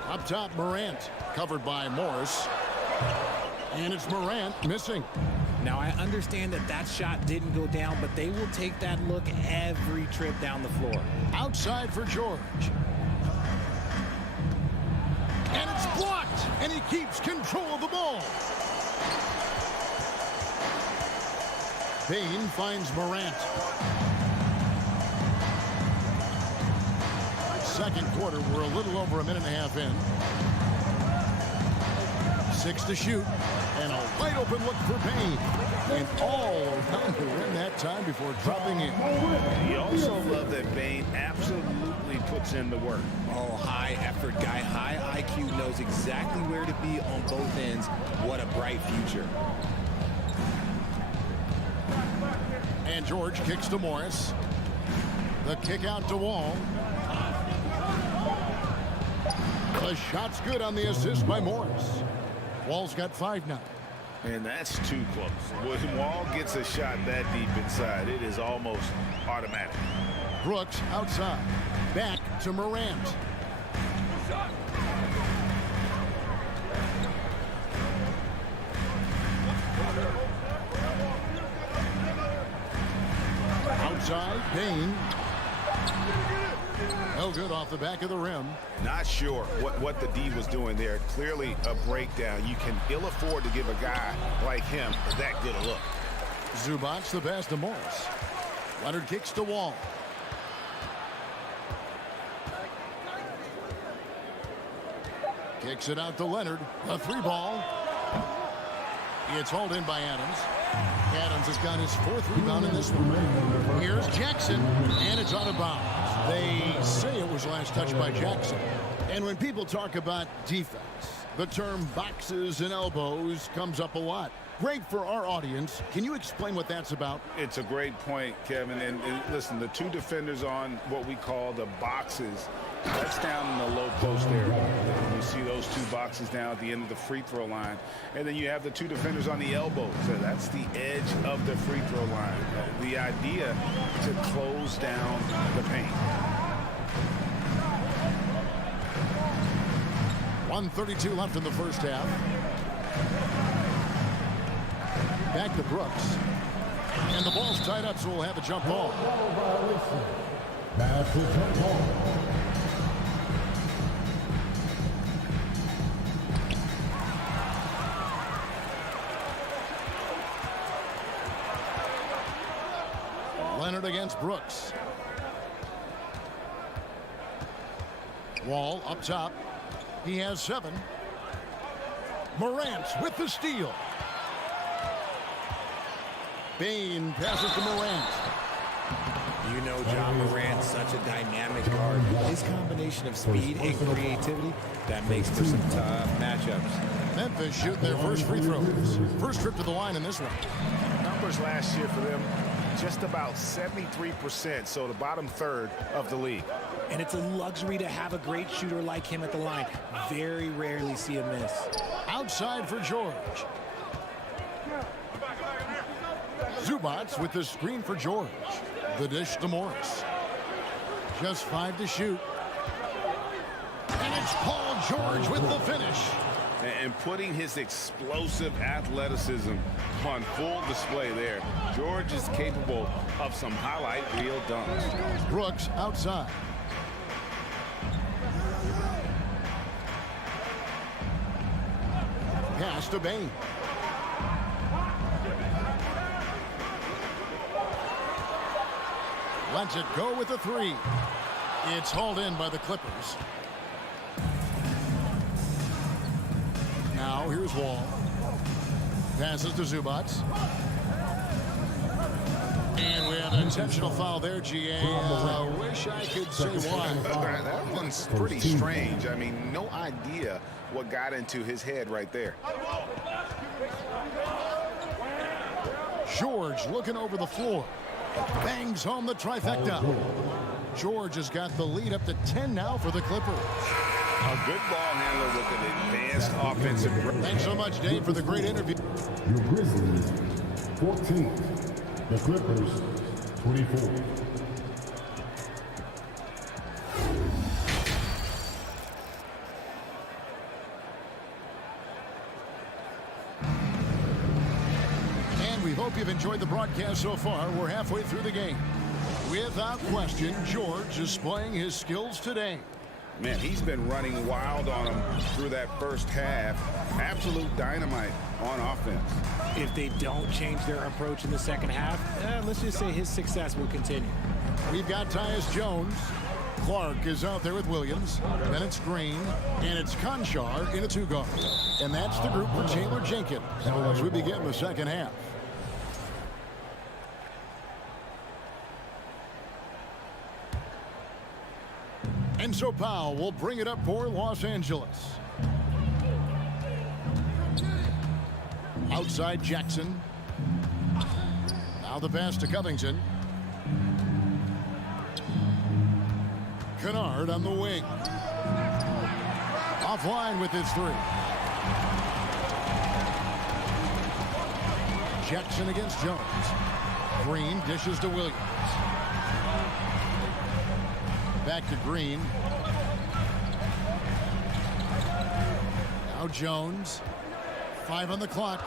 Up top, Morant. Covered by Morris. And it's Morant missing. Now, I understand that that shot didn't go down, but they will take that look every trip down the floor. Outside for George. And it's blocked. And he keeps control of the ball. Bain finds Morant. Second quarter, we're a little over a minute and a half in. 6 to shoot. And a wide open look for Bain. And all around the rim that time before dropping in. You also love that Bain absolutely puts in the work. Oh, high effort guy, high IQ, knows exactly where to be on both ends. What a bright future. And George kicks to Morris. The kick out to Wall. The shot's good on the assist by Morris. Wall's got 5 now. And that's too close. When Wall gets a shot that deep inside, it is almost automatic. Brooks outside. Back to Morant. Outside, Bain. No good off the back of the rim. Not sure what the D was doing there. Clearly a breakdown. You can ill afford to give a guy like him that good a look. Zubac the pass to Morris. Leonard kicks to Wall. Kicks it out to Leonard. A 3-ball. It's hauled in by Adams. Adams has got his 4th rebound in this one. Here's Jackson, and it's out of bounds. They say it was last touched by Jackson. And when people talk about defense, the term boxes and elbows comes up a lot. Great for our audience. Can you explain what that's about? It's a great point, Kevin. And listen, the 2 defenders on what we call the boxes That's down in the low post there. You see those two boxes down at the end of the free throw line. And then you have the two defenders on the elbows. So that's the edge of the free throw line. The idea to close down the paint. 1:32 left in the first half. Back to Brooks. And the ball's tied up, so we'll have a jump ball. That's a jump ball. Leonard against Brooks. Wall up top. He has 7. Morant with the steal. Bane passes to Morant. You know John Morant's such a dynamic guard. His combination of speed and creativity, that makes for some tough matchups. Memphis shooting their first free throws. First trip to the line in this one. Numbers last year for them, just about 73%, so the bottom third of the league. And it's a luxury to have a great shooter like him at the line. Very rarely see a miss. Outside for George. Zubats with the screen for George. The dish to Morris. Just 5 to shoot. And it's Paul George with the finish. And putting his explosive athleticism on full display there. George is capable of some highlight reel dunks. Brooks outside. Pass to Bane. Lets it go with the 3. It's hauled in by the Clippers. Now here's Wall. Passes to Zubats. And we have an intentional foul there, GA. Wish I could say why. That one's pretty strange. I mean, no idea what got into his head right there. George looking over the floor. Bangs home the trifecta. George has got the lead up to 10 now for the Clippers. A good ball handler with an advanced offensive. Thanks so much, Dave, for the great interview. Your Grizzlies, 14. The Clippers, 24. We hope you've enjoyed the broadcast so far. We're halfway through the game. Without question, George is displaying his skills today. Man, he's been running wild on him through that first half. Absolute dynamite on offense. If they don't change their approach in the second half, let's just say his success will continue. We've got Tyus Jones. Clark is out there with Williams. Then it's Green. And it's Conchar in a 2-guard. And that's the group for Taylor Jenkins as we begin the second half. And so Powell will bring it up for Los Angeles. Outside Jackson. Now the pass to Covington. Kennard on the wing. Offline with his 3. Jackson against Jones. Green dishes to Williams. Back to Green. Now Jones. 5 on the clock.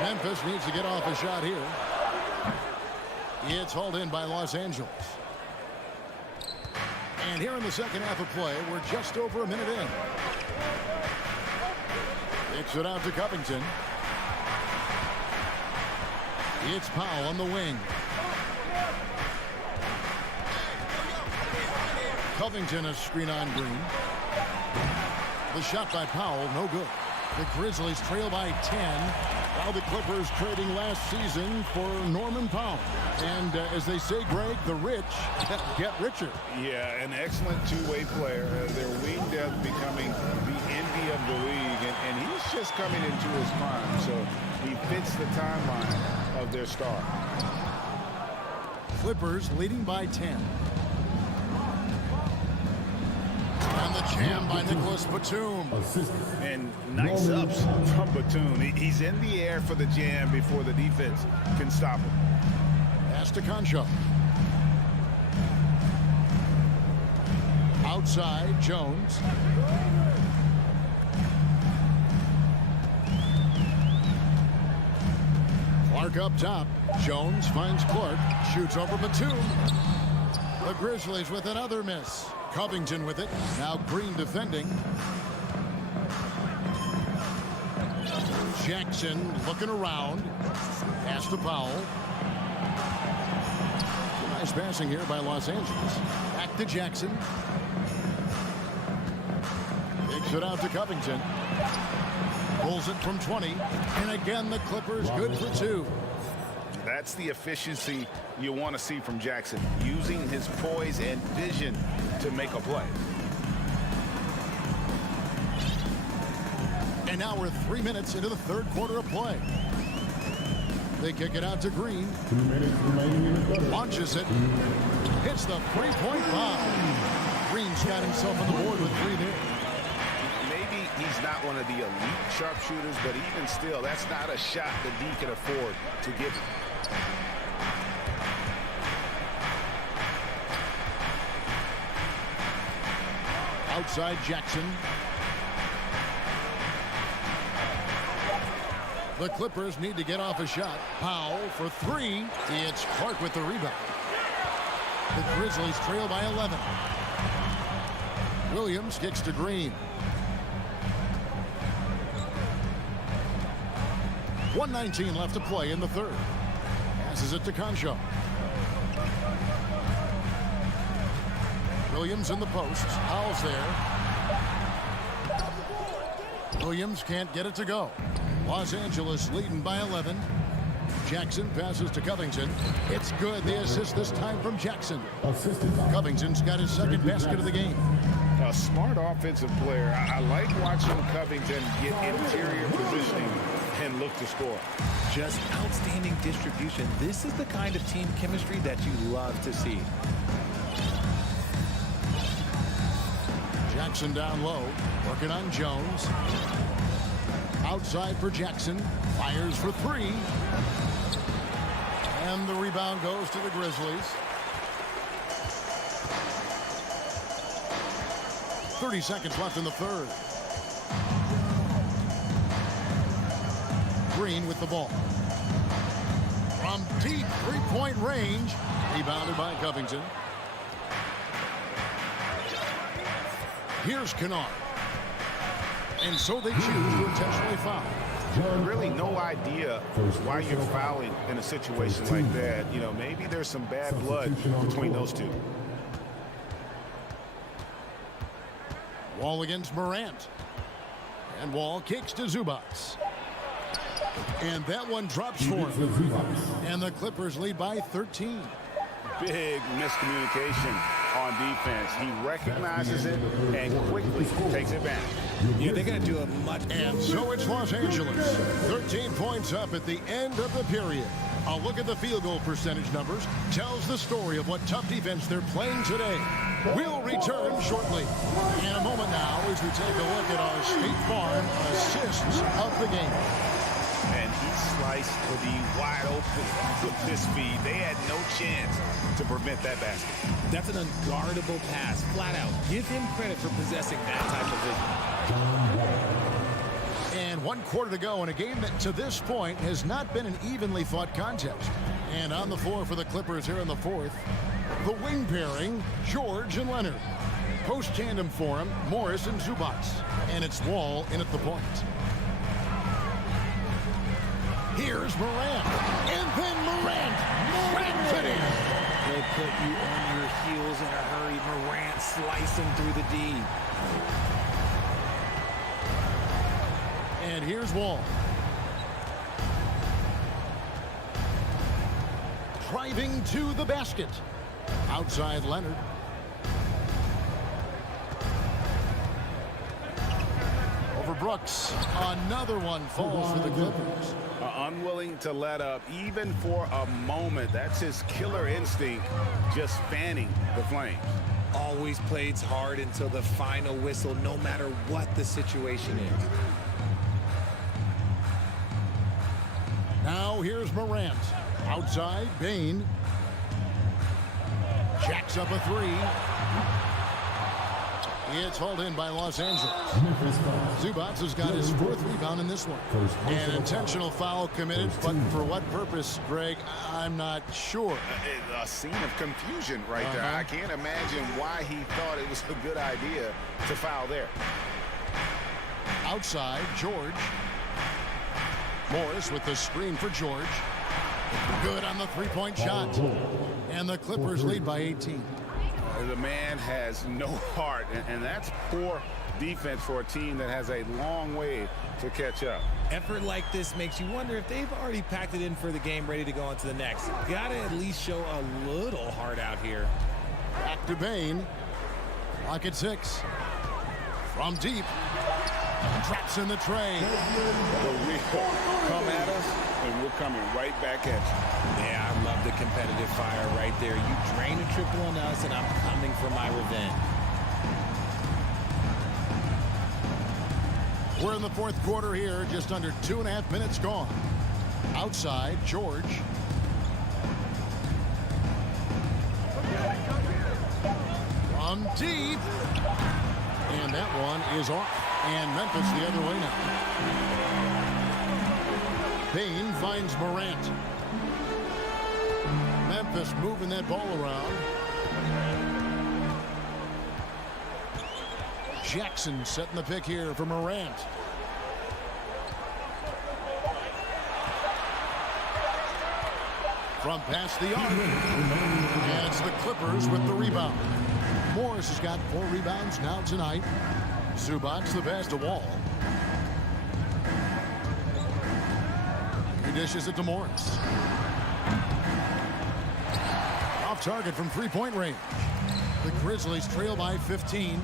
Memphis needs to get off a shot here. It's hauled in by Los Angeles. And here in the second half of play, we're just over a minute in. Kicks it out to Covington. It's Powell on the wing. Covington a screen on Green. The shot by Powell, no good. The Grizzlies trail by 10. Now the Clippers trading last season for Norman Powell. And as they say, Greg, the rich get richer. Yeah, an excellent two-way player. Their wing depth becoming the envy of the league. And he's just coming into his prime. So he fits the timeline of their star. Clippers leading by 10. And the jam by Nicholas Batum. And nice ups from Batum. He's in the air for the jam before the defense can stop him. Pass to Concho. Outside, Jones. Clark up top. Jones finds Clark. Shoots over Batum. The Grizzlies with another miss. Covington with it. Now Green defending. Jackson looking around. Pass to Powell. Nice passing here by Los Angeles. Back to Jackson. Kicks it out to Covington. Pulls it from 20. And again, the Clippers good for 2. That's the efficiency you want to see from Jackson, using his poise and vision to make a play. And now we're 3 minutes into the third quarter of play. They kick it out to Green. 2 minutes remaining in the third. Launches it. Hits the three-point bomb. Green's got himself on the board with 3 there. Maybe he's not one of the elite sharpshooters, but even still, that's not a shot that D can afford to give him. Outside Jackson. The Clippers need to get off a shot. Powell for 3. It's Clark with the rebound. The Grizzlies trail by 11. Williams kicks to Green. 1:19 left to play in the third. Passes it to Concho. Williams in the post. Powell's there. Williams can't get it to go. Los Angeles leading by 11. Jackson passes to Covington. It's good. The assist this time from Jackson. Covington's got his second basket of the game. A smart offensive player. I like watching Covington get interior positioning and look to score. Just outstanding distribution. This is the kind of team chemistry that you love to see. Jackson down low, working on Jones. Outside for Jackson, fires for 3. And the rebound goes to the Grizzlies. 30 seconds left in the third. Green with the ball. From deep three-point range, rebounded by Covington. Here's Kennard. And so they choose to intentionally foul. Really no idea why you're fouling in a situation like that. You know, maybe there's some bad blood between those two. Wall against Morant. And Wall kicks to Zubats. And that one drops for him. And the Clippers lead by 13. Big miscommunication on defense. He recognizes it and quickly takes it back. Yeah, they're going to do a much. And so it's Los Angeles. 13 points up at the end of the period. A look at the field goal percentage numbers tells the story of what tough defense they're playing today. We'll return shortly. In a moment now as we take a look at our State Farm assists of the game. And he sliced to the wide open with this feed. They had no chance to prevent that basket. That's an unguardable pass, flat out. Give him credit for possessing that type of vision. And 1 quarter to go in a game that to this point has not been an evenly fought contest. And on the floor for the Clippers here in the fourth, the wing pairing, George and Leonard. Post tandem for him, Morris and Zubats. And it's Wall in at the point. Here's Morant. And then Morant. Morant finish. They'll put you on your heels in a hurry. Morant slicing through the D. And here's Wall. Driving to the basket. Outside Leonard. Over Brooks. Another one falls for the Clippers. Unwilling to let up even for a moment. That's his killer instinct, just fanning the flames. always plays hard until the final whistle, no matter what the situation is. Now here's Morant. Outside, Bane. Jacks up a three. It's hauled in by Los Angeles. Zubac has got his 4th rebound in this one. An intentional foul committed, but for what purpose, Greg, I'm not sure. A scene of confusion right there. I can't imagine why he thought it was a good idea to foul there. Outside, George. Morris with the screen for George. Good on the three-point shot. And the Clippers lead by 18. The man has no heart, and that's poor defense for a team that has a long way to catch up. Effort like this makes you wonder if they've already packed it in for the game, ready to go on to the next. Gotta at least show a little heart out here. Back to Bane. Clock at 6. From deep. Traps in the tray. Come at us, and we're coming right back at you. Yeah, I love the competitive fire right there. You drain a triple on us, and I'm coming for my revenge. We're in the 4th quarter here, just under 2.5 minutes gone. Outside, George. From deep. And that one is off. And Memphis the other way now. Bane finds Morant. Memphis moving that ball around. Jackson setting the pick here for Morant. From past the arc. And it's the Clippers with the rebound. Morris has got 4 rebounds now tonight. Zubac the pass to Wall. He dishes it to Morris. Off target from 3-point range. The Grizzlies trail by 15.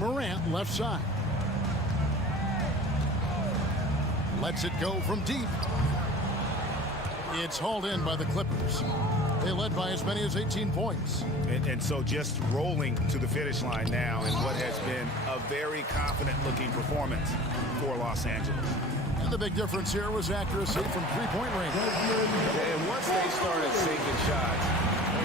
Morant left side. Lets it go from deep. It's hauled in by the Clippers. They led by as many as 18 points. And so just rolling to the finish line now in what has been a very confident-looking performance for Los Angeles. And the big difference here was accuracy from 3-point range. And once they started sinking shots,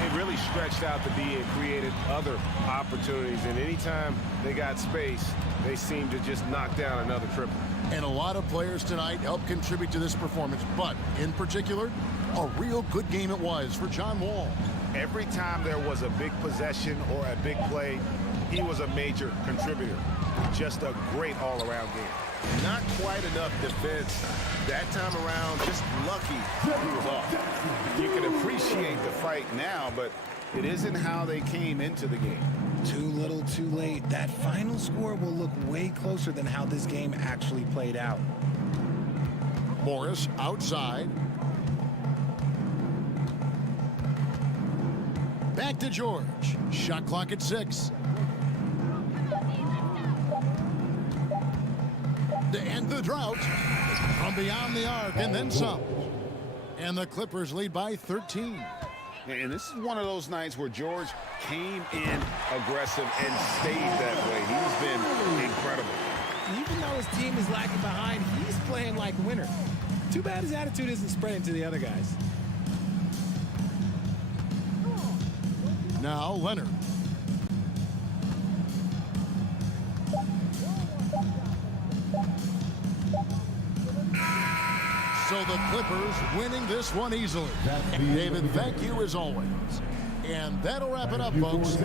it really stretched out the D and created other opportunities. And anytime they got space, they seemed to just knock down another triple. And a lot of players tonight helped contribute to this performance, but in particular, a real good game it was for John Wall. Every time there was a big possession or a big play, he was a major contributor. Just a great all-around game. Not quite enough defense that time around, just lucky he was off. You can appreciate the fight now, but it isn't how they came into the game. Too little, too late. That final score will look way closer than how this game actually played out. Morris outside. Back to George. Shot clock at 6. To end the drought from beyond the arc and then some. And the Clippers lead by 13. And this is one of those nights where George came in aggressive and stayed that way. He's been incredible. Even though his team is lagging behind, he's playing like a winner. Too bad his attitude isn't spreading to the other guys. Now Leonard. So the Clippers winning this one easily. David, thank you as always. And that'll wrap it up, folks.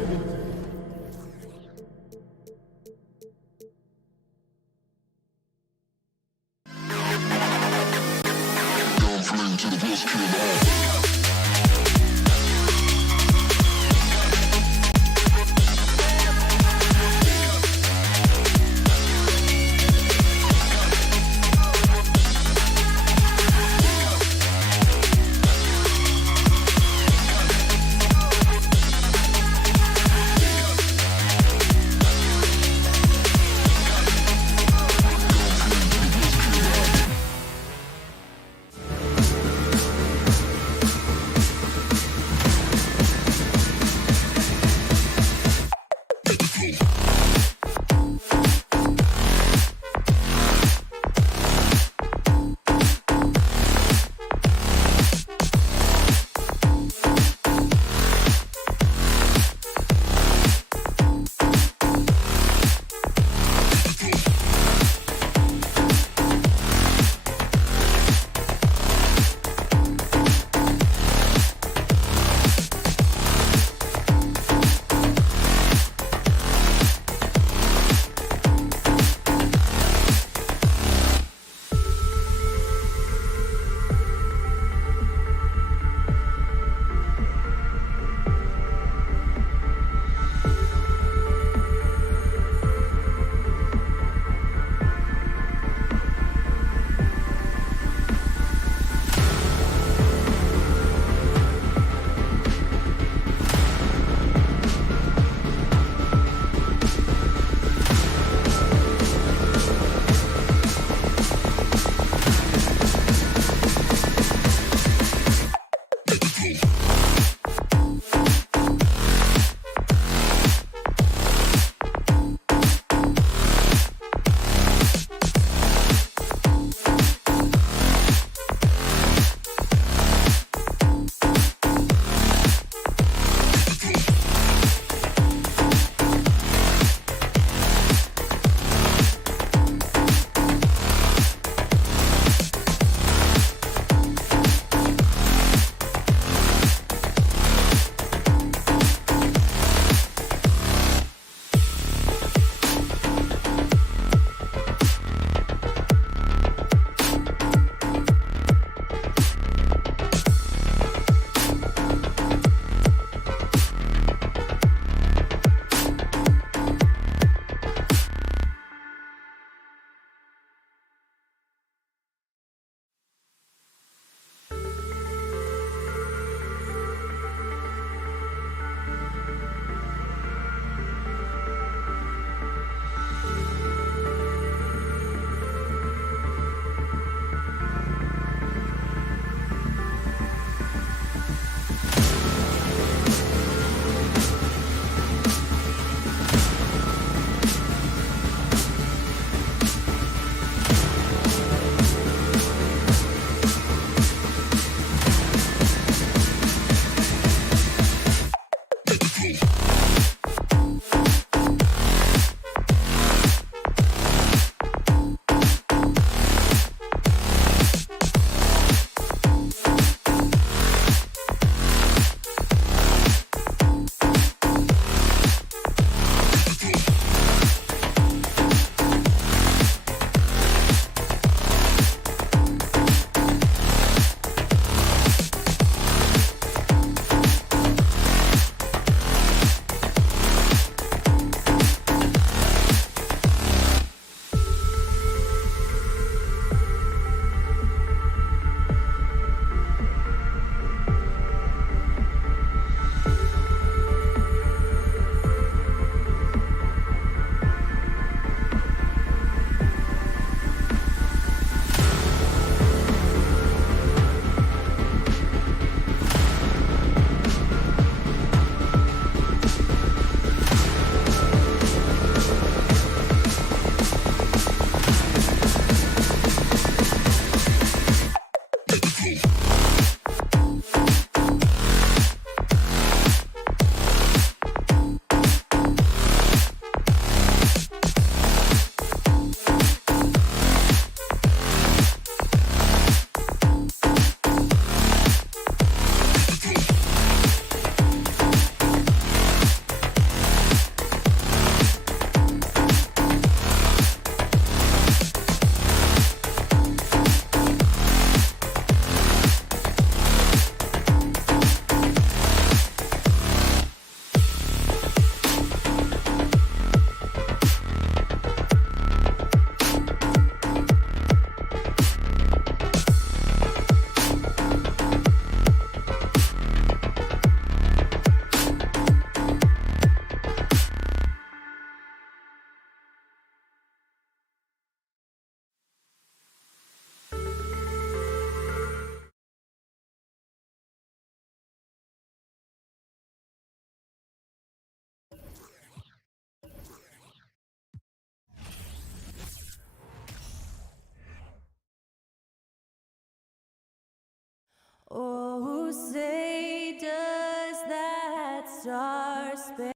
Who say does that star span?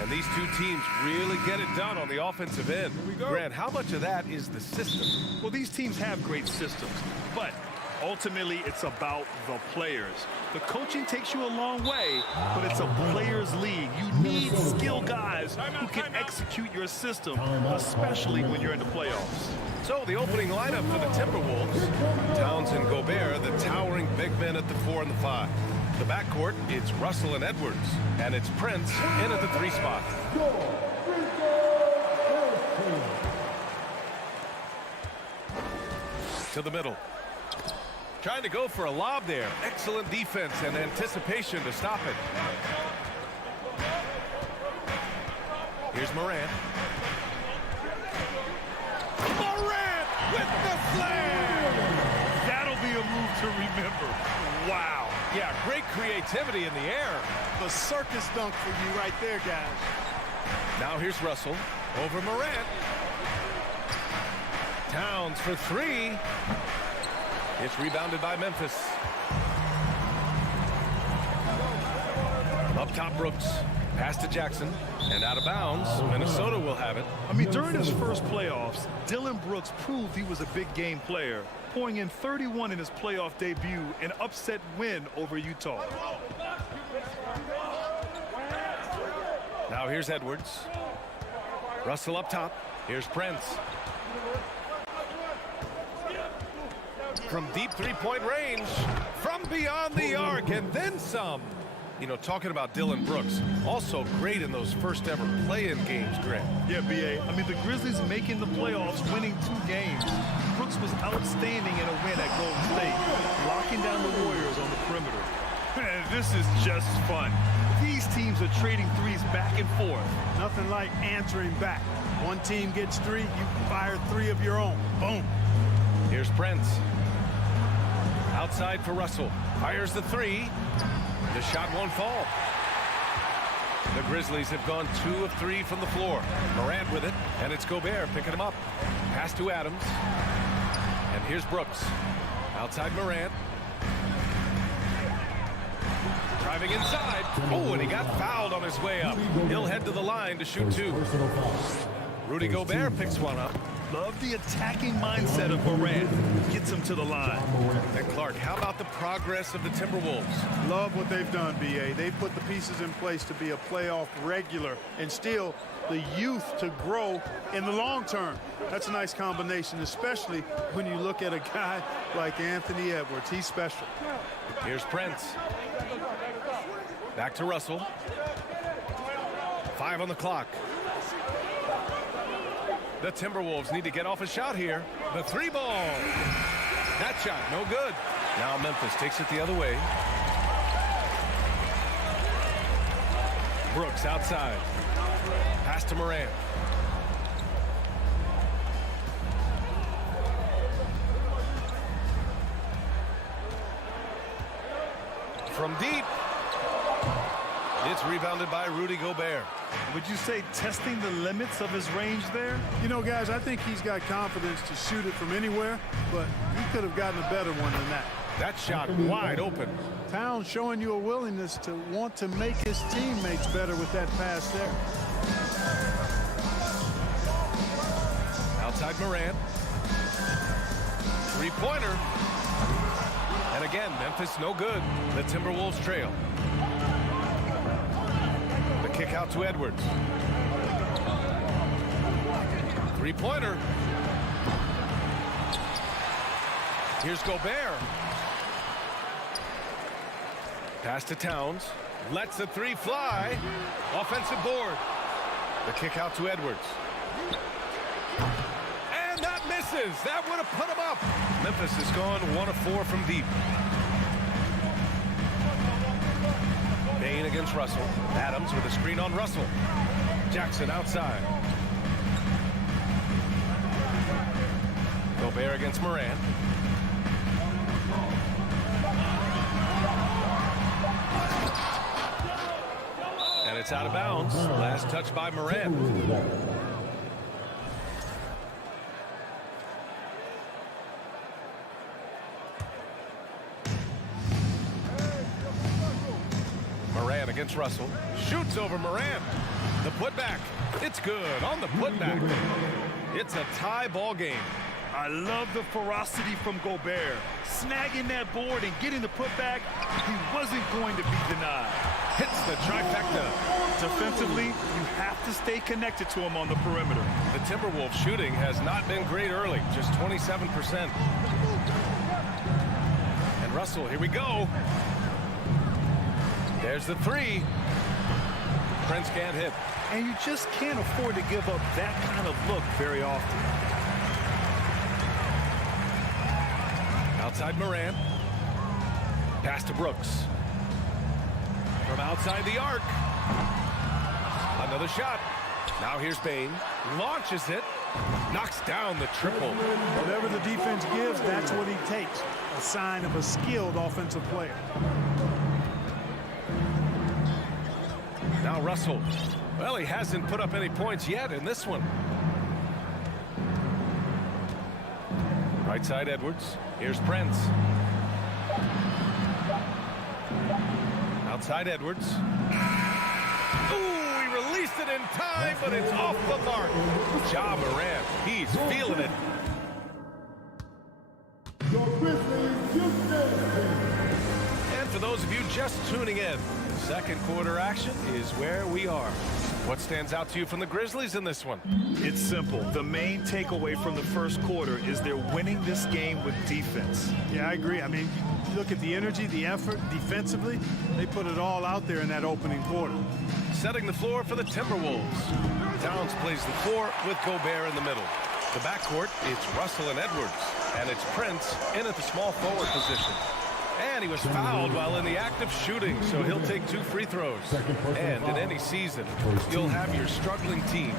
And these two teams really get it done on the offensive end. Grant, how much of that is the system? Well, these teams have great systems, but ultimately it's about the players. The coaching takes you a long way, but it's a players' league. You need skilled guys who can execute your system, especially when you're in the playoffs. So the opening lineup for the Timberwolves: Towns and Gobert, the towering big men at the 4 and the 5. The backcourt, it's Russell and Edwards, and it's Prince in at the 3 spot. To the middle. Trying to go for a lob there. Excellent defense and anticipation to stop it. Here's Morant. Morant with the slam! That'll be a move to remember. Wow. Yeah, great creativity in the air. The circus dunk for you right there, guys. Now here's Russell over Morant. Towns for 3. It's rebounded by Memphis. Up top, Brooks. Pass to Jackson. And out of bounds. Minnesota will have it. I mean, during his first playoffs, Dillon Brooks proved he was a big game player, pouring in 31 in his playoff debut, an upset win over Utah. Now here's Edwards. Russell up top. Here's Prince. From deep three-point range, from beyond the arc, and then some. You know, talking about Dillon Brooks, also great in those first-ever play-in games, Grant. Yeah, B.A. I mean, the Grizzlies making the playoffs, winning 2 games. Brooks was outstanding in a win at Golden State, locking down the Warriors on the perimeter. Man, this is just fun. These teams are trading threes back and forth. Nothing like answering back. One team gets 3, you fire 3 of your own. Boom. Here's Prince. Outside for Russell. Fires the 3. The shot won't fall. The Grizzlies have gone 2 of 3 from the floor. Morant with it, and it's Gobert picking him up. Pass to Adams. And here's Brooks. Outside Morant. Driving inside. Oh, and he got fouled on his way up. He'll head to the line to shoot 2. Rudy Gobert picks one up. Love the attacking mindset of Morant. Gets him to the line. And Clark, how about the progress of the Timberwolves? Love what they've done, B.A. They've put the pieces in place to be a playoff regular and still the youth to grow in the long term. That's a nice combination, especially when you look at a guy like Anthony Edwards. He's special. Here's Prince. Back to Russell. 5 on the clock. The Timberwolves need to get off a shot here. The 3 ball. That shot, no good. Now Memphis takes it the other way. Brooks outside. Pass to Morant. From deep. It's rebounded by Rudy Gobert. Would you say testing the limits of his range there? You know, guys, I think he's got confidence to shoot it from anywhere, but he could have gotten a better one than that. That shot wide open. Towns showing you a willingness to want to make his teammates better with that pass there. Outside Morant. 3-pointer. And again, Memphis no good. The Timberwolves trail. The kick out to Edwards. 3-pointer. Here's Gobert. Pass to Towns. Lets the 3 fly. Offensive board. The kick out to Edwards. And that misses. That would have put him up. Memphis has gone 1 of 4 from deep. Bain against Russell. Adams with a screen on Russell. Jackson outside. Gobert against Morant. And it's out of bounds. Last touch by Morant. against Russell. Shoots over Morant. The putback. It's good on the putback. It's a tie ball game. I love the ferocity from Gobert. Snagging that board and getting the putback, he wasn't going to be denied. Hits the trifecta. Defensively, you have to stay connected to him on the perimeter. The Timberwolves shooting has not been great early, just 27%. And Russell, here we go. There's the three. Prince can't hit. And you just can't afford to give up that kind of look very often. Outside Morant. Pass to Brooks. From outside the arc. Another shot. Now here's Bane. Launches it. Knocks down the triple. Whatever the defense gives, that's what he takes. A sign of a skilled offensive player. Now Russell. Well, he hasn't put up any points yet in this one. Right side Edwards. Here's Prince. Outside Edwards. Ooh, he released it in time, but it's off the mark. Ja Morant, he's feeling it. And for those of you just tuning in, second quarter action is where we are. What stands out to you from the Grizzlies in this one? It's simple. The main takeaway from the first quarter is they're winning this game with defense. Yeah, I agree. I mean, you look at the energy, the effort defensively, they put it all out there in that opening quarter. Setting the floor for the Timberwolves. Towns plays the four with Gobert in the middle. The backcourt, it's Russell and Edwards. And it's Prince in at the small forward position. And he was fouled while in the act of shooting, so he'll take 2 free throws. And in any season, you'll have your struggling teams.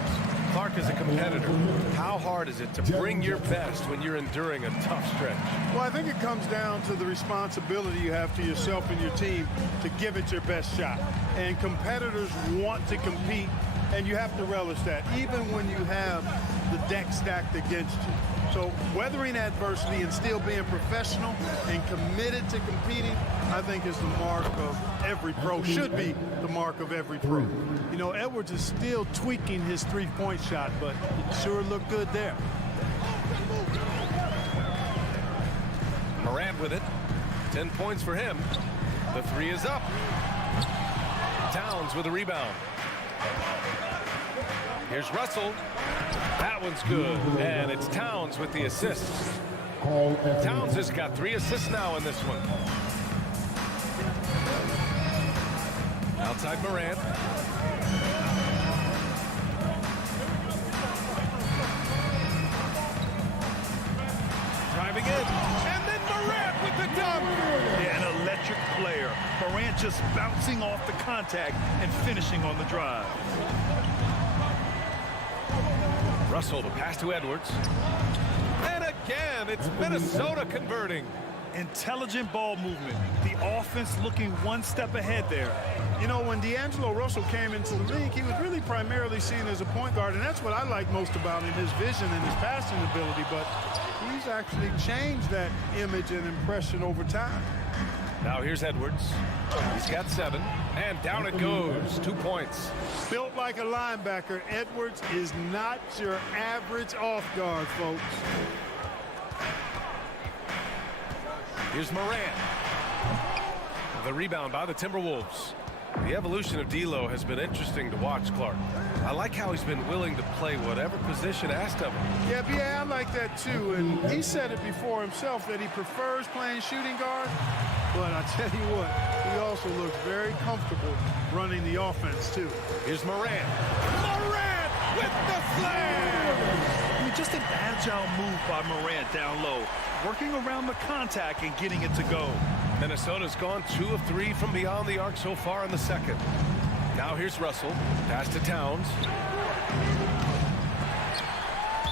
Clark is a competitor. How hard is it to bring your best when you're enduring a tough stretch? Well, I think it comes down to the responsibility you have to yourself and your team to give it your best shot. And competitors want to compete, and you have to relish that, even when you have the deck stacked against you. So weathering adversity and still being professional and committed to competing, I think is the mark of every pro, should be the mark of every pro. You know, Edwards is still tweaking his three-point shot, but it sure looked good there. Morant with it. 10 points for him. The three is up. Towns with a rebound. Here's Russell. That one's good. And it's Towns with the assist. Towns has got 3 assists now in this one. Outside Morant. Driving in. And then Morant with the dunk. Yeah, an electric player. Morant just bouncing off the contact and finishing on the drive. Russell, the pass to Edwards. And again, it's Minnesota converting. Intelligent ball movement. The offense looking one step ahead there. You know, when D'Angelo Russell came into the league, he was really primarily seen as a point guard, and that's what I like most about him, his vision and his passing ability, but he's actually changed that image and impression over time. Now here's Edwards. He's got 7, and down it goes. 2 points. Built like a linebacker, Edwards is not your average off guard, folks. Here's Morant. The rebound by the Timberwolves. The evolution of D'Lo has been interesting to watch, Clark. I like how he's been willing to play whatever position asked of him. Yeah, I like that too, and he said it before himself that he prefers playing shooting guard, but I tell you what, he also looks very comfortable running the offense too. Here's Morant. Morant with the slam! I mean, just an agile move by Morant down low, working around the contact and getting it to go. Minnesota's gone 2 of 3 from beyond the arc so far in the second. Now here's Russell. Pass to Towns.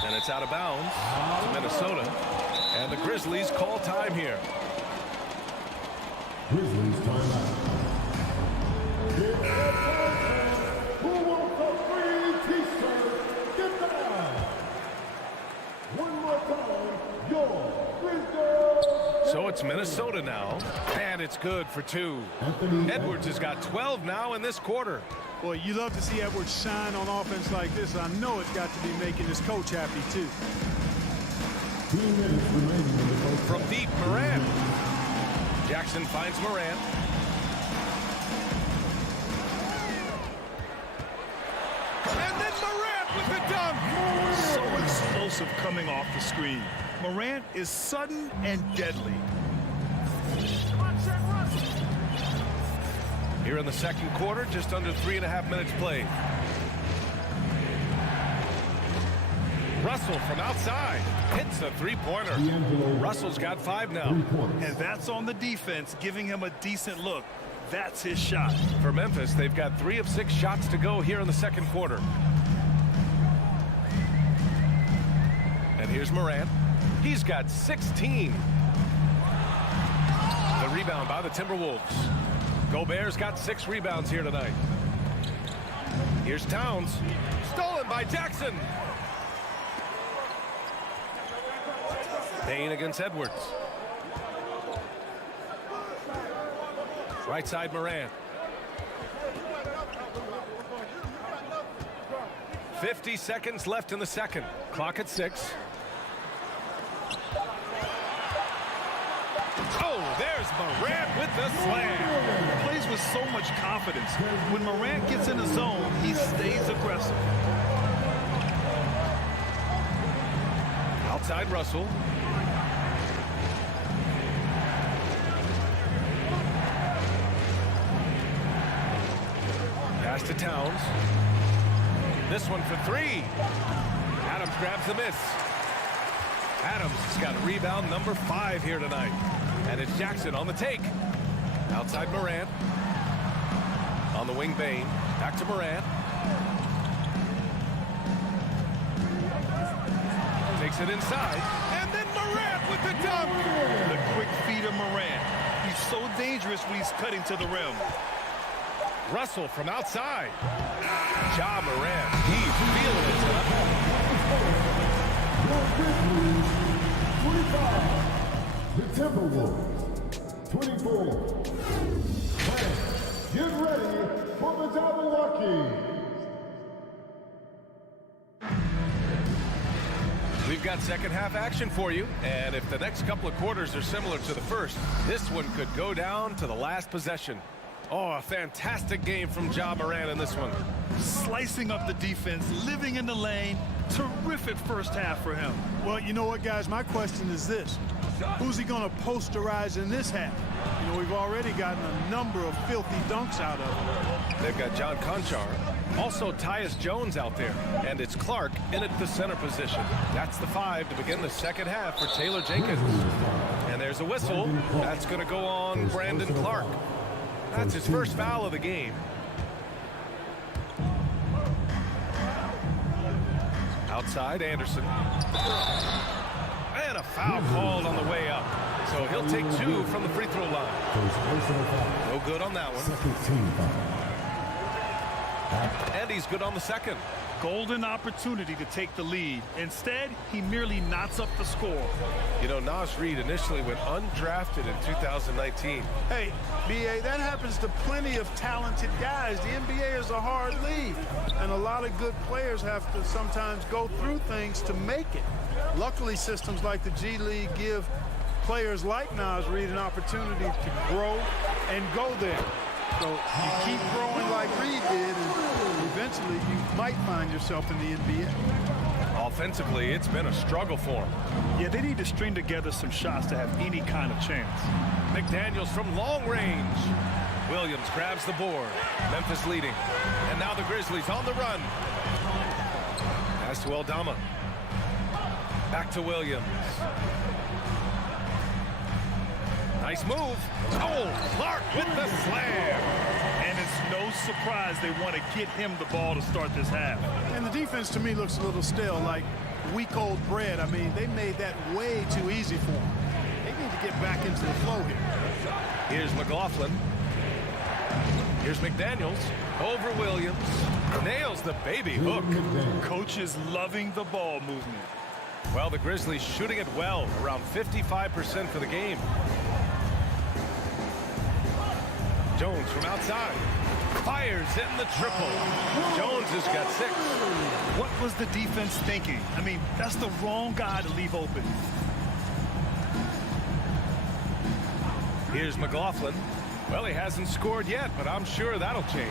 And it's out of bounds to Minnesota. And the Grizzlies call time here. Grizzlies timeout. Who wants a free t-shirt? Get that! One more time, your Grizzlies! So it's It's Minnesota now, and it's good for 2. Edwards has got 12 now in this quarter. Boy, you love to see Edwards shine on offense like this. I know it's got to be making his coach happy, too. 2 minutes remaining in the first. From deep, Morant. Jackson finds Morant. And then Morant with the dunk. So explosive coming off the screen. Morant is sudden and deadly. Here in the second quarter, just under 3.5 minutes played. Russell from outside hits a three-pointer. Russell's got 5 now. And that's on the defense, giving him a decent look. That's his shot. For Memphis, they've got 3 of 6 shots to go here in the second quarter. And here's Morant. He's got 16. The rebound by the Timberwolves. Gobert's got 6 rebounds here tonight. Here's Towns. Stolen by Jackson. Payne against Edwards. Right side Morant. 50 seconds left in the second. Clock at 6. Oh, there's Morant with the slam. Plays with so much confidence. When Morant gets in the zone, he stays aggressive. Outside Russell. Pass to Towns. This one for 3. Adams grabs the miss. Adams has got rebound number 5 here tonight. And it's Jackson on the take. Outside Morant. On the wing, Bane. Back to Morant. Takes it inside. And then Morant with the dunk. The quick feed of Morant. He's so dangerous when he's cutting to the rim. Russell from outside. Ja Morant. He's feeling it tonight. 25. The Timberwolves. 24. Get ready for the Jabberwocky. We've got second half action for you, and if the next couple of quarters are similar to the first, this one could go down to the last possession. Oh, a fantastic game from Ja Morant in this one. Slicing up the defense, living in the lane. Terrific first half for him. Well, you know what, guys? My question is this. Who's he going to posterize in this half? You know, we've already gotten a number of filthy dunks out of him. They've got John Conchar. Also, Tyus Jones out there. And it's Clark in at the center position. That's the 5 to begin the second half for Taylor Jenkins. And there's a whistle. That's going to go on Brandon Clark. That's his first foul of the game. Outside, Anderson. And a foul called on the way up. So he'll take 2 from the free throw line. No good on that one. And he's good on the second. Golden opportunity to take the lead. Instead, he merely knots up the score. You know, Nas Reed initially went undrafted in 2019. Hey, B.A., that happens to plenty of talented guys. The NBA is a hard league, and a lot of good players have to sometimes go through things to make it. Luckily, systems like the G League give players like Nas Reed an opportunity to grow and go there. So you keep growing like Reed did, and eventually you might find yourself in the NBA. Offensively, it's been a struggle for him. Yeah, they need to string together some shots to have any kind of chance. McDaniels from long range. Williams grabs the board. Memphis leading. And now the Grizzlies on the run. Pass to Aldama. Back to Williams. Nice move. Oh, Clark with the slam. And it's no surprise they want to get him the ball to start this half. And the defense to me looks a little stale, like week-old bread. I mean, they made that way too easy for them. They need to get back into the flow here. Here's McLaughlin. Here's McDaniels. Over Williams. Nails the baby hook. Coach is loving the ball movement. Well, the Grizzlies shooting it well, around 55% for the game. Jones from outside. Fires in the triple. Jones has got 6. What was the defense thinking? I mean, that's the wrong guy to leave open. Here's McLaughlin. Well, he hasn't scored yet, but I'm sure that'll change.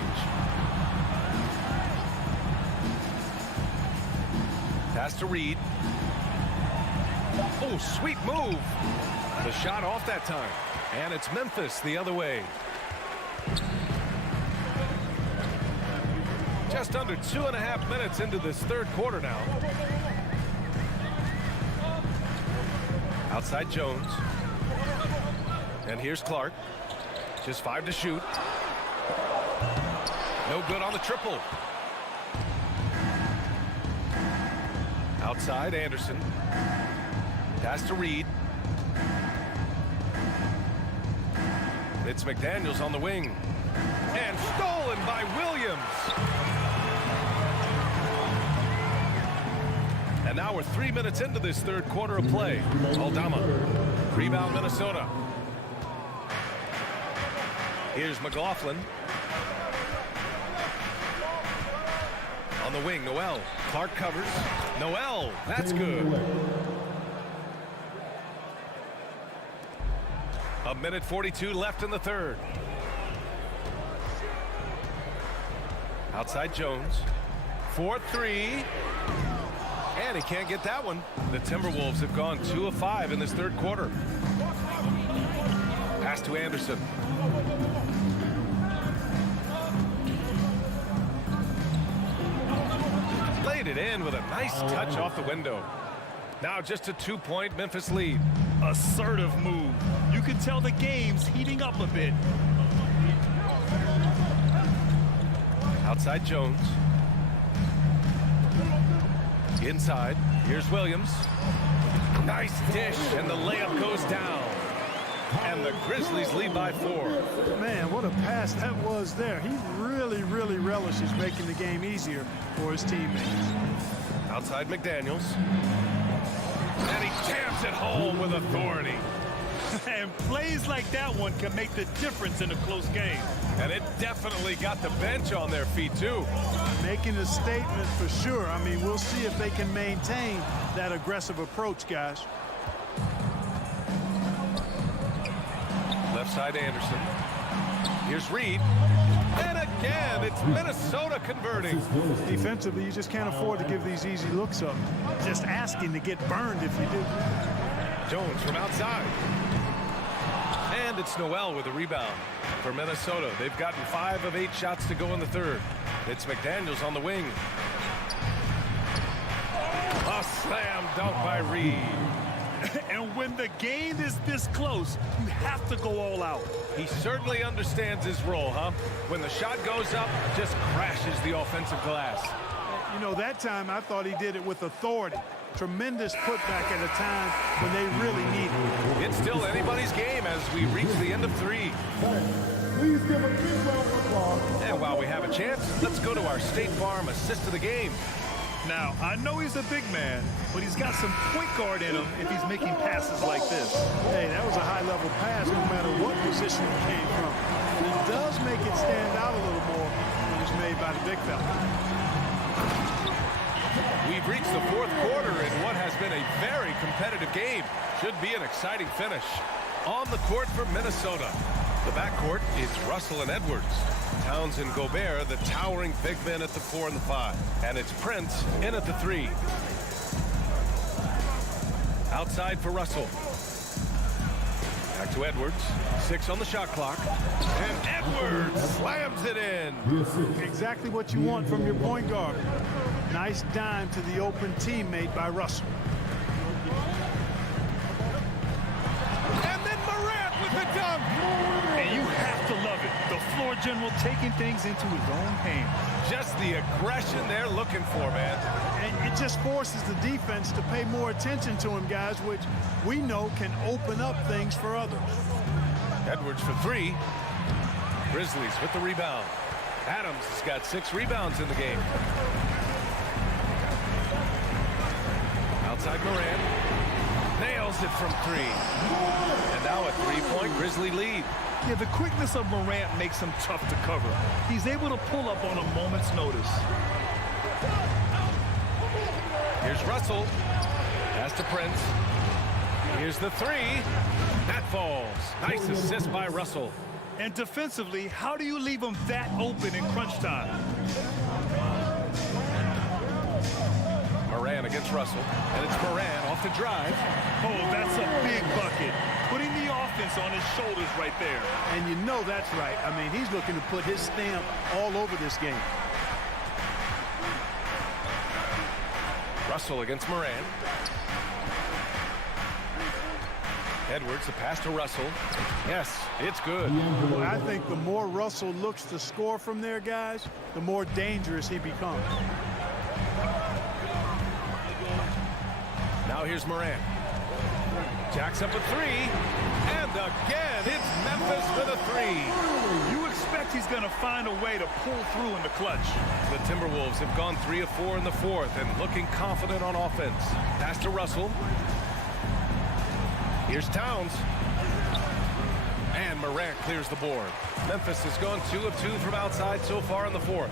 Pass to Reed. Oh, sweet move. The shot off that time. And it's Memphis the other way. Just under 2.5 minutes into this third quarter now. Outside Jones. And here's Clark. Just 5 to shoot. No good on the triple. Outside Anderson. Pass to Reed. It's McDaniels on the wing. And stolen by Williams. And now we're 3 minutes into this third quarter of play. Aldama. Rebound Minnesota. Here's McLaughlin. On the wing, Noel. Clark covers. Noel, that's good. A minute 42 left in the third. Outside Jones. 4-3. And he can't get that one. The Timberwolves have gone 2 of 5 in this third quarter. Pass to Anderson. Laid it in with a nice touch off the window. Now just a 2-point Memphis lead. Assertive move. You can tell the game's heating up a bit. Outside Jones. Inside. Here's Williams. Nice dish, and the layup goes down. And the Grizzlies lead by 4. Man, what a pass that was there. He really relishes making the game easier for his teammates. Outside McDaniels. And he jams it home with authority. And plays like that one can make the difference in a close game. And it definitely got the bench on their feet, too. Making a statement for sure. I mean, we'll see if they can maintain that aggressive approach, guys. Left side Anderson. Here's Reed. And again, it's Minnesota converting. Defensively, you just can't afford to give these easy looks up. Just asking to get burned if you do. Jones from outside. And it's Noel with a rebound for Minnesota. They've gotten 5 of 8 shots to go in the third. It's McDaniels on the wing. A slam dunk by Reed. And when the game is this close, you have to go all out. He certainly understands his role, huh? When the shot goes up, just crashes the offensive glass. You know, that time I thought he did it with authority. Tremendous putback at a time when they really need it. It's still anybody's game as we reach the end of 3. Please give a big round of applause. And while we have a chance, let's go to our State Farm assist of the game. Now, I know he's a big man, but he's got some point guard in him if he's making passes like this. Hey, that was a high-level pass no matter what position it came from. And it does make it stand out a little more when it's made by the big fella. We've reached the fourth quarter in what has been a very competitive game. Should be an exciting finish. On the court for Minnesota. The backcourt is Russell and Edwards. Towns and Gobert, the towering big men at the 4 and the 5. And it's Prince in at the 3. Outside for Russell. Back to Edwards. 6 on the shot clock. And Edwards slams it in. Exactly what you want from your point guard. Nice dime to the open teammate by Russell. And then Morant with the dunk. And you have to love it. The floor general taking things into his own hands. Just the aggression they're looking for, man. And it just forces the defense to pay more attention to him, guys, which we know can open up things for others. Edwards for 3. Grizzlies with the rebound. Adams has got 6 rebounds in the game. Outside Morant. Nails it from 3. And now a 3-point Grizzly lead. Yeah, the quickness of Morant makes him tough to cover. He's able to pull up on a moment's notice. Here's Russell. Pass to Prince. Here's the three. That falls. Nice assist by Russell. And defensively, how do you leave him that open in crunch time? Moran against Russell. And it's Moran off the drive. Oh, that's a big bucket. Putting the offense on his shoulders right there. And you know that's right. I mean, he's looking to put his stamp all over this game. Russell against Moran. Edwards, the pass to Russell. Yes, it's good. Well, I think the more Russell looks to score from there, guys, the more dangerous he becomes. Now here's Moran. Jacks up a three. And again, it's Memphis with a three. You expect he's going to find a way to pull through in the clutch. The Timberwolves have gone 3 of 4 in the fourth and looking confident on offense. Pass to Russell. Here's Towns. And Morant clears the board. Memphis has gone 2 of 2 from outside so far in the fourth.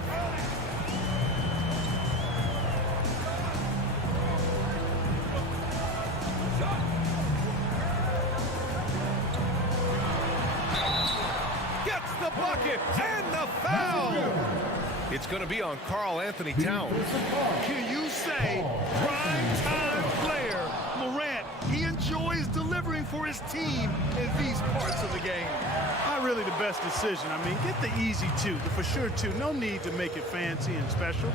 Gets the bucket and the foul. It's going to be on Karl Anthony Towns. Can you say prime time player Morant? He enjoys delivering for his team in these parts of the game. Not really the best decision. I mean, get the easy two, the for sure two. No need to make it fancy and special.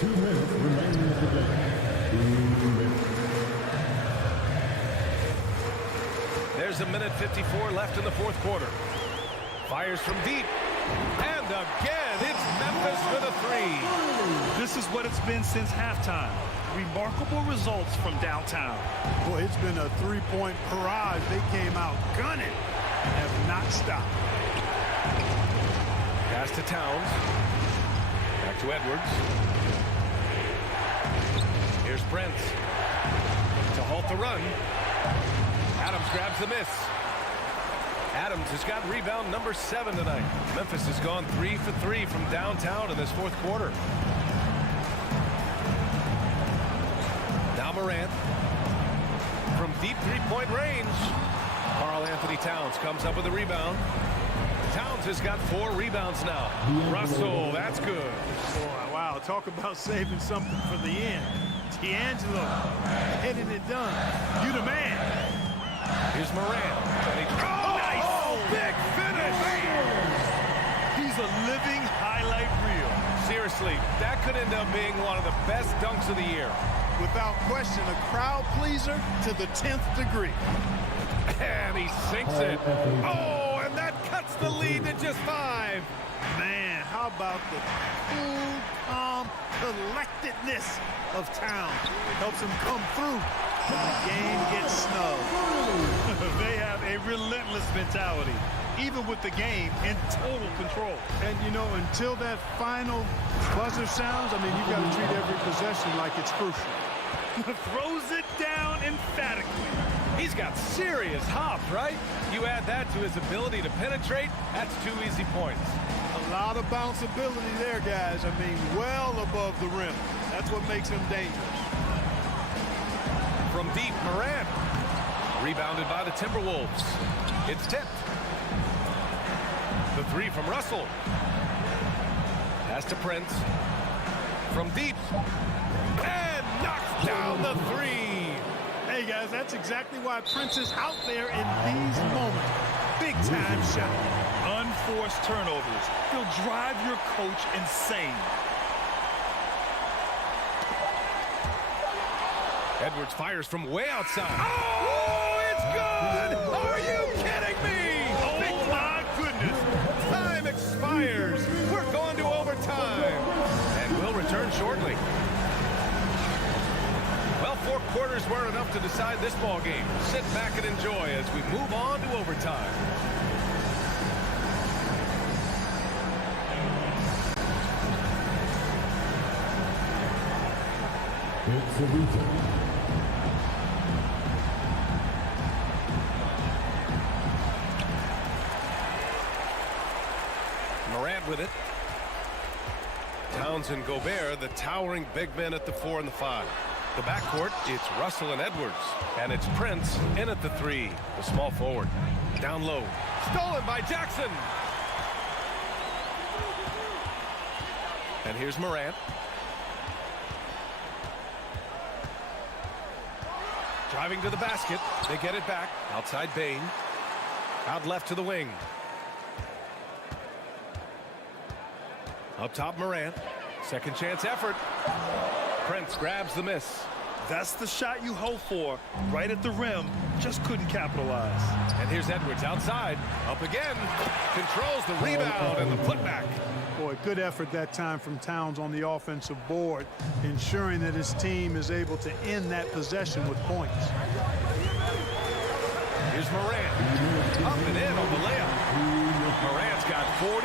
2 minutes remaining in the game. 2 minutes. There's a minute 54 left in the fourth quarter. Fires from deep. And again, it's Memphis with a three. This is what it's been since halftime. Remarkable results from downtown. Boy, it's been a three-point barrage. They came out gunning and have not stopped. Pass to Towns. Back to Edwards. Here's Prince. To halt the run. Adams grabs the miss. Adams has got rebound number 7 tonight. Memphis has gone 3 for 3 from downtown in this fourth quarter. Now Morant from deep three-point range. Karl Anthony Towns comes up with a rebound. Towns has got 4 rebounds now. Russell, that's good. Boy, wow, talk about saving something for the end. D'Angelo getting it done. You the man. Here's Morant. Nice! Big finish! He's a living highlight reel. Seriously, that could end up being one of the best dunks of the year. Without question, a crowd pleaser to the 10th degree. And he sinks it. Oh, and that cuts the lead to just 5. Man, how about the cool, calm collectedness of Town? Helps him come through when the game gets snug. They have a relentless mentality, even with the game in total control. And, you know, until that final buzzer sounds, I mean, you've got to treat every possession like it's crucial. Throws it down emphatically. He's got serious hop, right? You add that to his ability to penetrate, that's 2 easy points. A lot of bounceability there, guys. I mean, well above the rim. That's what makes him dangerous. From deep, Morant. Rebounded by the Timberwolves. It's tipped. The 3 from Russell. Pass to Prince. From deep. And knocks down the 3. Hey, guys, that's exactly why Prince is out there in these moments. Big-time shot. Unforced turnovers. They'll drive your coach insane. Edwards fires from way outside. Oh, it's good! Are you kidding me? Oh, my goodness. Time expires. We're going to overtime. And we'll return shortly. Well, 4 quarters weren't enough to decide this ball game. Sit back and enjoy as we move on to overtime. It's a return. with it. Towns and Gobert, the towering big men at the 4 and the 5. The backcourt, it's Russell and Edwards. And it's Prince in at the 3, the small forward. Down low. Stolen by Jackson. And here's Morant. Driving to the basket. They get it back. Outside Bane. Out left to the wing. Up top Morant. Second chance effort. Prince grabs the miss. That's the shot you hope for. Right at the rim. Just couldn't capitalize. And here's Edwards outside. Up again. Controls the rebound and the putback. Boy, good effort that time from Towns on the offensive board, ensuring that his team is able to end that possession with points. Here's Morant. Up and in on the layup. Morant's got 44.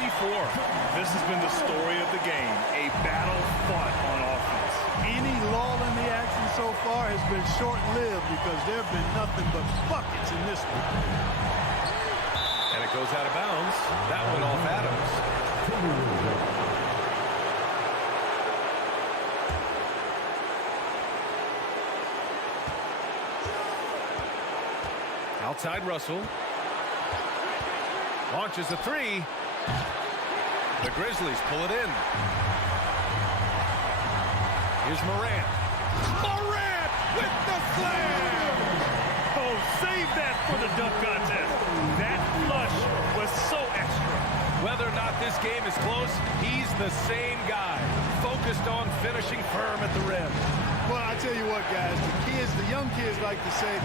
This has been the story of the game. A battle fought on offense. Any lull in the action so far has been short-lived because there have been nothing but buckets in this one. And it goes out of bounds. That one off Adams. Outside Russell. Launches a 3. The Grizzlies pull it in. Here's Morant. Morant with the slam! Oh, save that for the dunk contest. That flush was so extra. Whether or not this game is close, he's the same guy. Focused on finishing firm at the rim. Well, I tell you what, guys, the young kids like to say,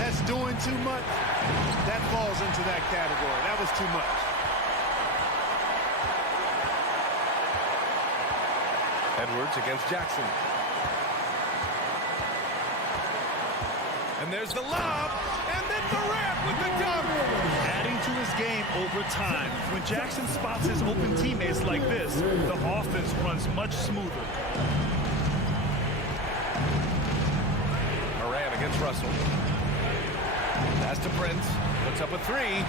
that's doing too much. That falls into that category. That was too much. Edwards against Jackson. And there's the lob, and then Morant with the dunk. Adding to his game over time. When Jackson spots his open teammates like this, the offense runs much smoother. Morant against Russell. Pass to Prince. Puts up a 3.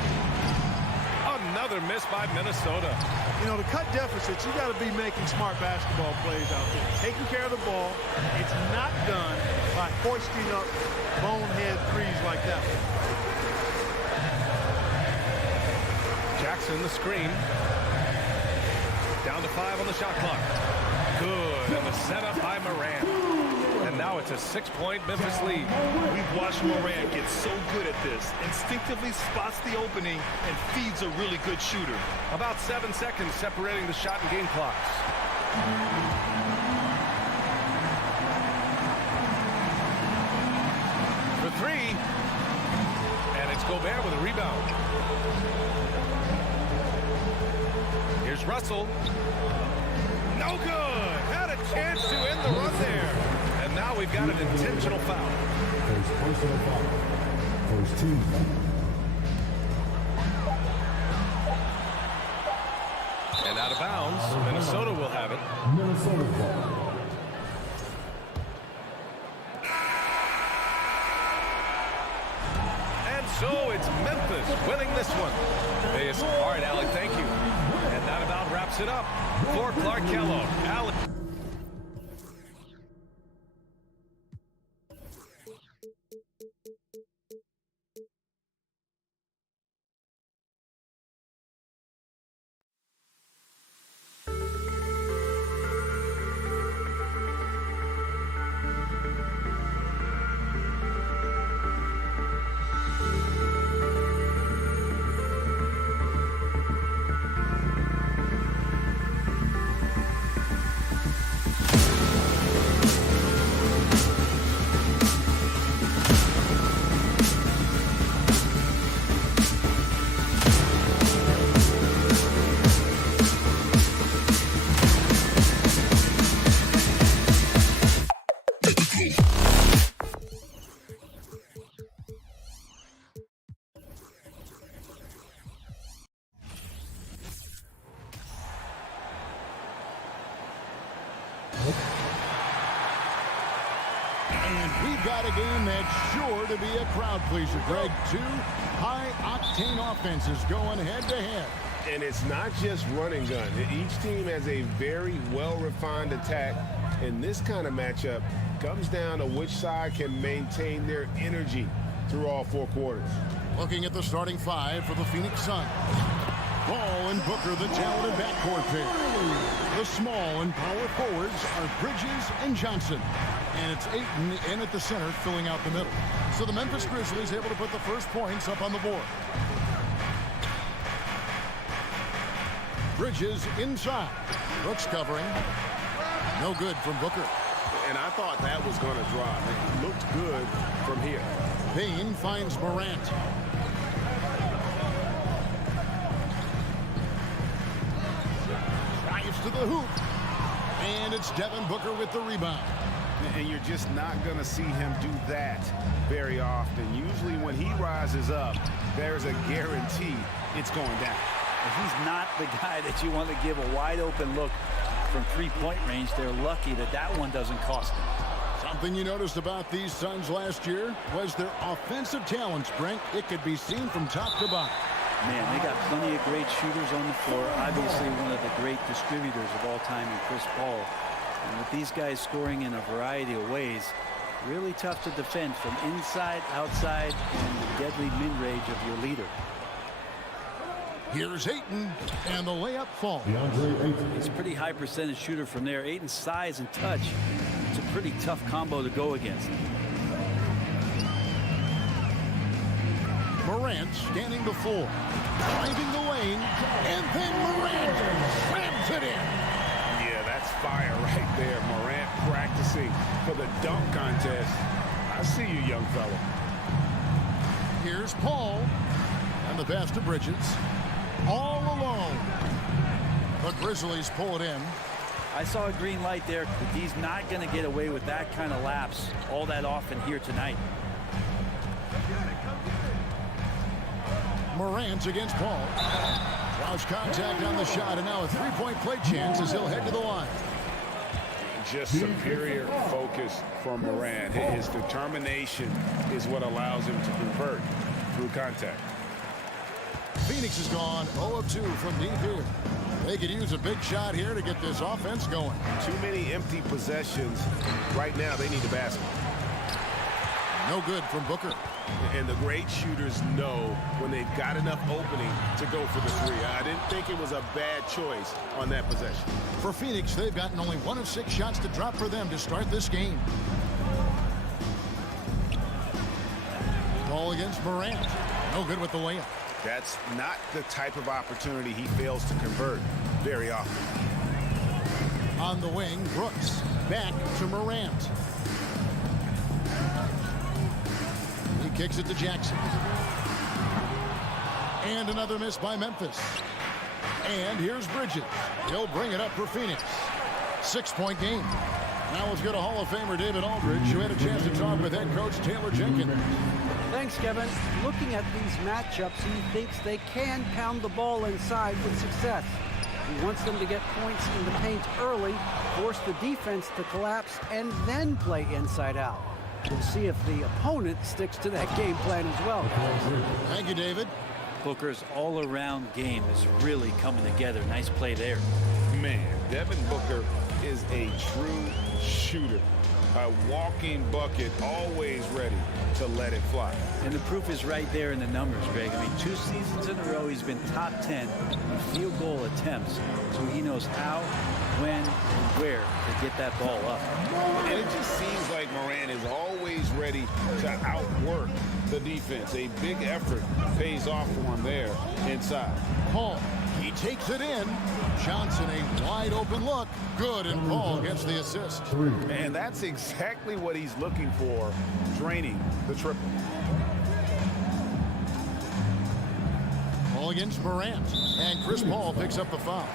Another miss by Minnesota. You know, to cut deficits, you got to be making smart basketball plays out there. Taking care of the ball. It's not done by hoisting up bonehead threes like that. Jackson the screen. Down to 5 on the shot clock. Good. And the setup by Morant. And now it's a 6-point Memphis lead. We've watched Morant get so good at this. Instinctively spots the opening and feeds a really good shooter. About 7 seconds separating the shot and game clocks. For 3. And it's Gobert with a rebound. Here's Russell. No good. Had a chance to end the run there. And now we've got an intentional foul. First personal foul. First team foul. And out of bounds. Minnesota will have it. Minnesota foul. And so it's Memphis winning this one. All right, Alec, thank you. And that about wraps it up. For Clark Kellogg, Alec. And we've got a game that's sure to be a crowd pleaser, Greg. 2 high-octane offenses going head-to-head. And it's not just run and gun. Each team has a very well-refined attack. And this kind of matchup comes down to which side can maintain their energy through all 4 quarters. Looking at the starting 5 for the Phoenix Suns. Ball and Booker, the talented backcourt pair. The small and power forwards are Bridges and Johnson. And it's Ayton in at the center, filling out the middle. So the Memphis Grizzlies able to put the first points up on the board. Bridges inside. Brooks covering. No good from Booker. And I thought that was going to drop. It looked good from here. Payne finds Morant. Drives to the hoop. And it's Devin Booker with the rebound. And you're just not going to see him do that very often. Usually when he rises up, there's a guarantee it's going down. He's not the guy that you want to give a wide open look from 3-point range. They're lucky that that one doesn't cost them. Something you noticed about these Suns last year was their offensive talents, Brent. It could be seen from top to bottom. Man, they got plenty of great shooters on the floor. Obviously, one of the great distributors of all time in Chris Paul. And with these guys scoring in a variety of ways, really tough to defend from inside, outside, and the deadly mid-range of your leader. Here's Ayton, and the layup falls. He's a pretty high percentage shooter from there. Ayton's size and touch, it's a pretty tough combo to go against. Morant scanning the floor, driving the lane, and then Morant slams it in. Yeah, that's fire right there. Morant practicing for the dunk contest. I see you, young fella. Here's Paul, and the pass to Bridges. All alone. The Grizzlies pull it in. I saw a green light there, but he's not going to get away with that kind of lapse all that often here tonight. Morant against Paul. Lost contact on the shot, and now a 3-point play chance as he'll head to the line. Just superior focus from Morant. His determination is what allows him to convert through contact. Phoenix is gone 0 of 2 from deep here. They could use a big shot here to get this offense going. Too many empty possessions. Right now, they need a basket. No good from Booker. And the great shooters know when they've got enough opening to go for the 3. I didn't think it was a bad choice on that possession. For Phoenix, they've gotten only 1 of 6 shots to drop for them to start this game. Ball against Morant. No good with the layup. That's not the type of opportunity he fails to convert very often. On the wing, Brooks. Back to Morant. He kicks it to Jackson. And another miss by Memphis. And here's Bridges. He'll bring it up for Phoenix. 6-point game. Now let's go to Hall of Famer David Aldridge, who had a chance to talk with head coach Taylor Jenkins. Thanks, Kevin. Looking at these matchups, he thinks they can pound the ball inside with success. He wants them to get points in the paint early, force the defense to collapse, and then play inside out. We'll see if the opponent sticks to that game plan as well. Thank you, David. Booker's all-around game is really coming together. Nice play there. Man, Devin Booker is a true shooter. A walking bucket, always ready to let it fly. And the proof is right there in the numbers, Greg. I mean, 2 seasons in a row, he's been top 10 in field goal attempts. So he knows how, when, and where to get that ball up. And it just seems like Morant is always ready to outwork the defense. A big effort pays off for him there inside. Paul, he takes it in. Johnson, a wide open look. Good, and Paul gets the assist. And that's exactly what he's looking for, draining the triple. Ball against Morant. And Chris Paul picks up the foul.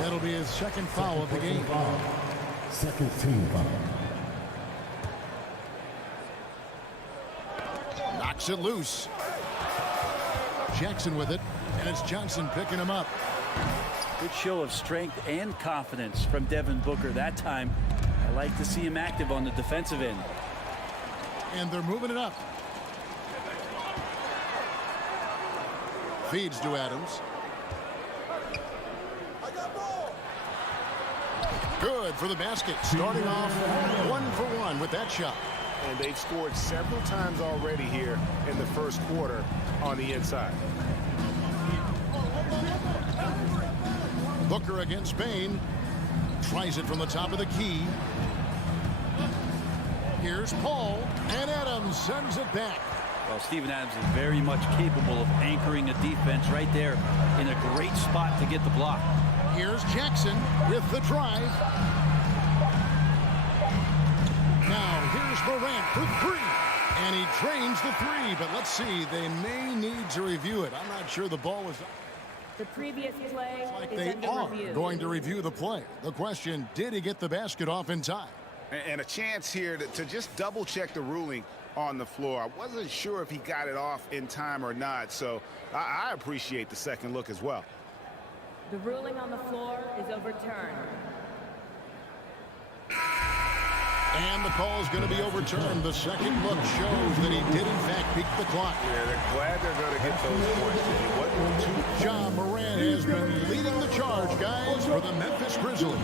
That'll be his second foul of the game. Second team foul. Knocks it loose. Jackson with it. And it's Johnson picking him up. Good show of strength and confidence from Devin Booker that time. I like to see him active on the defensive end. And they're moving it up. Feeds to Adams. Good for the basket. Starting off 1 for 1 with that shot. And they've scored several times already here in the first quarter on the inside. Booker against Bain. Tries it from the top of the key. Here's Paul, and Adams sends it back. Well, Steven Adams is very much capable of anchoring a defense right there in a great spot to get the block. Here's Jackson with the drive. Now here's Morant for 3. And he drains the 3, but let's see. They may need to review it. I'm not sure the ball was up. The previous play Like is they under are review. going to review the play. The question, did he get the basket off in time? And a chance here to just double check the ruling on the floor. I wasn't sure if he got it off in time or not, so I appreciate the second look as well. The ruling on the floor is overturned. And the call is going to be overturned. The second look shows that he did, in fact, beat the clock. Yeah, they're glad they're going to get those points. It wasn't too. John Morant has been leading the charge, guys, for the Memphis Grizzlies.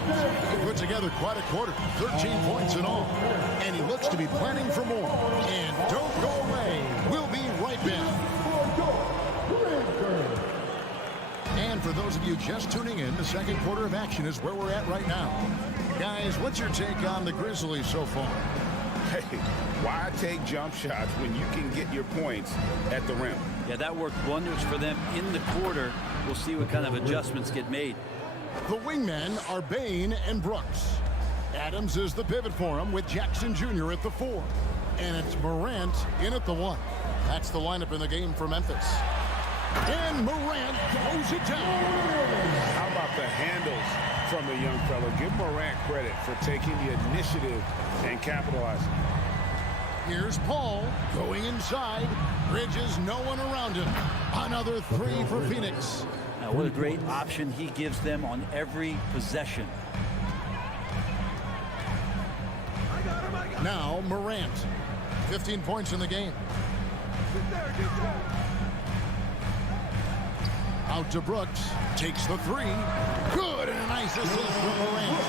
He put together quite a quarter, 13 points in all. And he looks to be planning for more. And don't go away. We'll be right back. And for those of you just tuning in, the second quarter of action is where we're at right now. Guys, what's your take on the Grizzlies so far? Hey, why take jump shots when you can get your points at the rim? Yeah, that worked wonders for them in the quarter. We'll see what kind of adjustments get made. The wingmen are Bain and Brooks. Adams is the pivot for him with Jackson Jr. at the 4. And it's Morant in at the 1. That's the lineup in the game for Memphis. And Morant throws it down. How about the handles from the young fella? Give Morant credit for taking the initiative and capitalizing. Here's Paul going inside. Bridges, no one around him. Another 3 for Phoenix. Now, what a great option he gives them on every possession. Now Morant, 15 points in the game. Out to Brooks, takes the 3. Good, and a nice assist from Morant.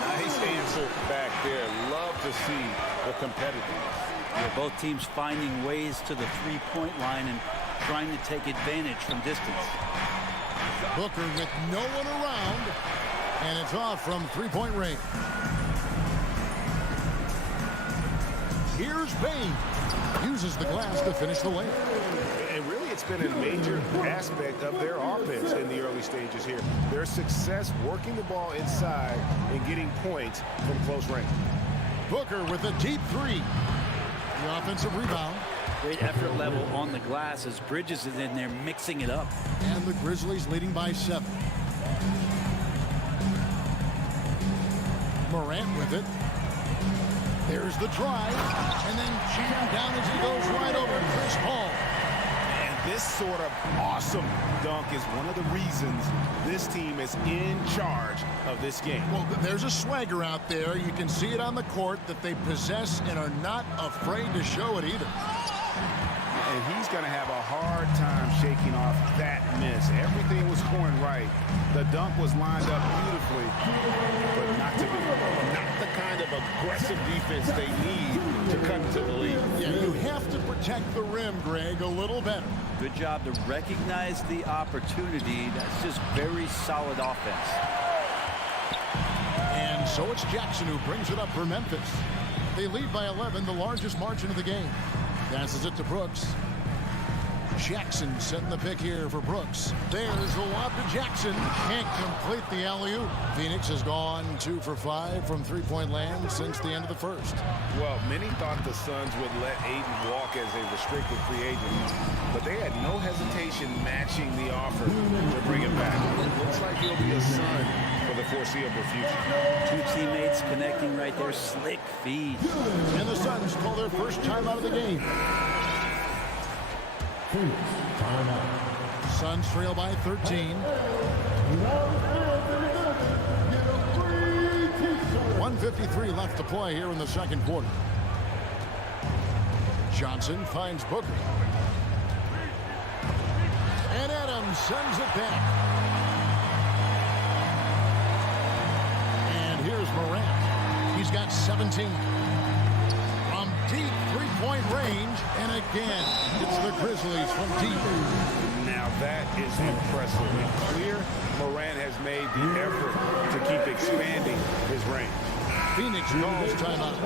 Nice answer back there. Love to see the competitiveness. Yeah, both teams finding ways to the three-point line and trying to take advantage from distance. Booker with no one around, and it's off from three-point range. Here's Bain. Uses the glass to finish the layup. And really, it's been a major aspect of their offense in the early stages here. Their success working the ball inside and getting points from close range. Booker with a deep 3. The offensive rebound. Great effort level on the glass as Bridges is in there mixing it up. And the Grizzlies leading by 7. Morant with it. There's the drive, and then jammed down as he goes right over Chris Paul. And this sort of awesome dunk is one of the reasons this team is in charge of this game. Well, there's a swagger out there. You can see it on the court that they possess and are not afraid to show it either. And he's going to have a hard time shaking off that miss. Everything was going right. The dunk was lined up beautifully, but not to be. Not the kind of aggressive defense they need to come to the lead. Yeah, you have to protect the rim, Greg, a little better. Good job to recognize the opportunity. That's just very solid offense. And so it's Jackson who brings it up for Memphis. They lead by 11, the largest margin of the game. Passes it to Brooks. Jackson setting the pick here for Brooks. There's the lob to Jackson. Can't complete the alley-oop. Phoenix has gone 2 for 5 from three-point land since the end of the first. Well, many thought the Suns would let Aiden walk as a restricted free agent, but they had no hesitation matching the offer to bring him back. It looks like he'll be a Sun for the foreseeable future. Two teammates connecting right there. Slick feed. And the Suns call their first time out of the game. Suns trail by 13. 1:53 left to play here in the second quarter. Johnson finds Booker. And Adams sends it back. And here's Morant. He's got 17. From deep three-point range, and again, it's the Grizzlies from deep. Now that is impressive. It's clear Morant has made the effort to keep expanding his range. Phoenix calls timeout.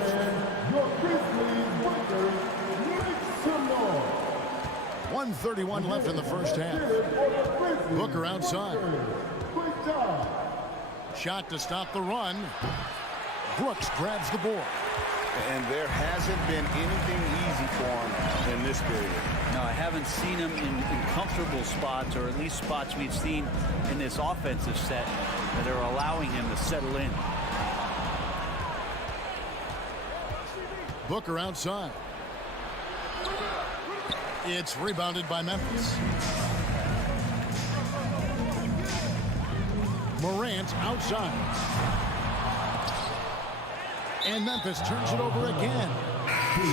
Your Grizzlies record, make some noise. 1:31 left in the first half. Booker outside. Great job. Shot to stop the run. Brooks grabs the board. And there hasn't been anything easy for him in this period. No, I haven't seen him in comfortable spots, or at least spots we've seen in this offensive set that are allowing him to settle in. Booker outside. It's rebounded by Memphis. Morant outside. And Memphis turns it over again.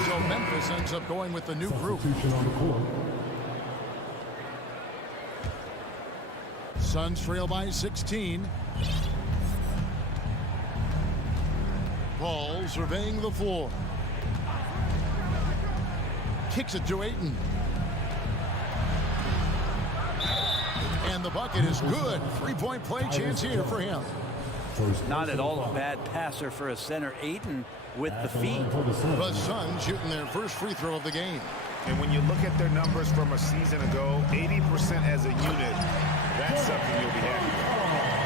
So Memphis ends up going with the new group. Suns trail by 16. Paul surveying the floor. Kicks it to Ayton. And the bucket is good. Three-point play chance here for him. Not at all a bad passer for a center. Ayton with the feet. The Suns shooting their first free throw of the game. And when you look at their numbers from a season ago, 80% as a unit, that's something you'll be happy with.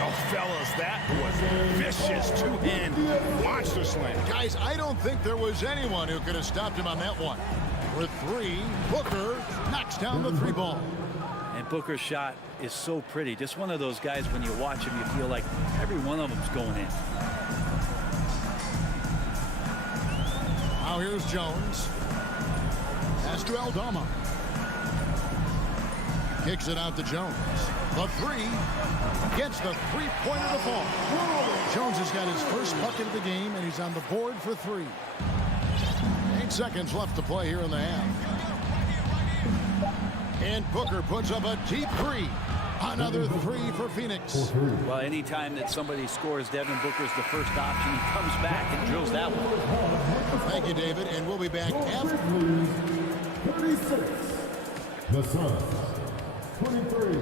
Oh, fellas, that was vicious two-hand monster slam. Guys, I don't think there was anyone who could have stopped him on that one. For three, Booker knocks down the three ball. And Booker's shot is so pretty. Just one of those guys, when you watch him, you feel like every one of them's going in. Now here's Jones. Pass to Aldama. Kicks it out to Jones. The three. Gets the three-pointer to fall. Jones has got his first bucket of the game, and he's on the board for three. 8 seconds left to play here in the half. And Booker puts up a deep three. Another three for Phoenix. Well, anytime that somebody scores, Devin Booker's the first option. He comes back and drills that one. Thank you, David. And we'll be back after. 36. The Suns. 23.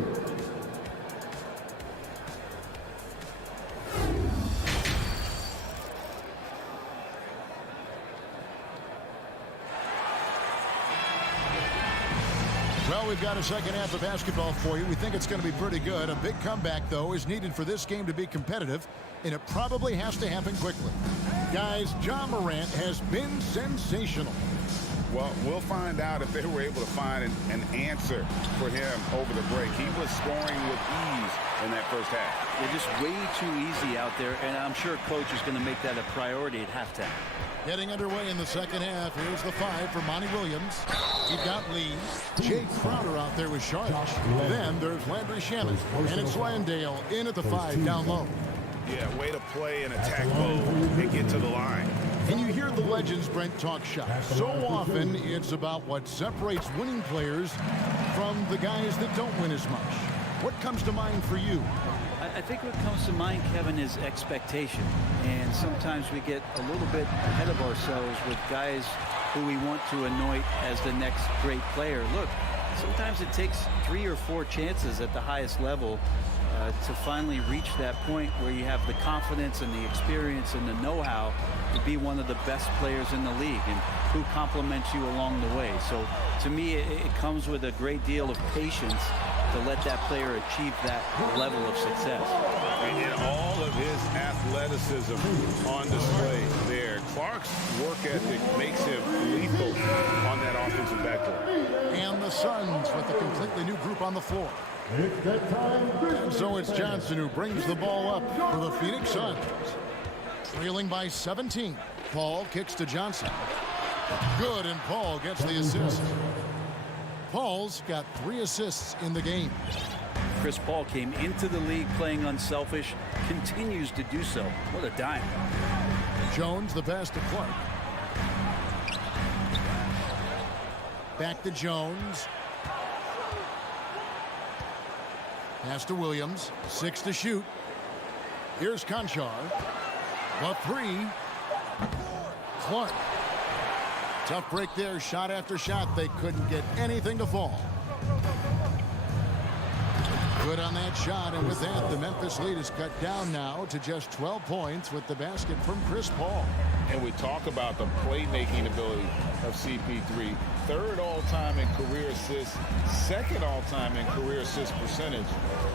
Well, we've got a second half of basketball for you. We think it's going to be pretty good. A big comeback, though, is needed for this game to be competitive, and it probably has to happen quickly. Guys, Ja Morant has been sensational. Well, we'll find out if they were able to find an answer for him over the break. He was scoring with ease in that first half. They're just way too easy out there, and I'm sure coach is going to make that a priority at halftime. Getting underway in the second half. Here's the 5 for Monty Williams. You've got Lee. Jake Crowder out there with Sharp. Then there's Landry Shaman. And it's Landale in at the 5 down low. Yeah, way to play in attack mode and get to the line. And you hear the legends, Brent, talk shop. So often it's about what separates winning players from the guys that don't win as much. What comes to mind for you? I think what comes to mind, Kevin, is expectation. And sometimes we get a little bit ahead of ourselves with guys who we want to anoint as the next great player. Look, sometimes it takes 3 or 4 chances at the highest level to finally reach that point where you have the confidence and the experience and the know-how to be one of the best players in the league, and who compliments you along the way. So to me, it comes with a great deal of patience to let that player achieve that level of success. And all of his athleticism on display there. Clark's work ethic makes him lethal on that offensive backcourt. And the Suns with a completely new group on the floor. And so it's Johnson who brings the ball up for the Phoenix Suns. Trailing by 17. Paul kicks to Johnson. Good, and Paul gets the assist. Paul's got 3 assists in the game. Chris Paul came into the league playing unselfish, continues to do so. What a dime. Jones, the pass to Clark. Back to Jones. Pass to Williams. 6 to shoot. Here's Conchar. The three. Clark. Tough break there, shot after shot. They couldn't get anything to fall. Good on that shot, and with that, the Memphis lead is cut down now to just 12 points with the basket from Chris Paul. And we talk about the playmaking ability of CP3. Third all-time in career assists, second all-time in career assist percentage,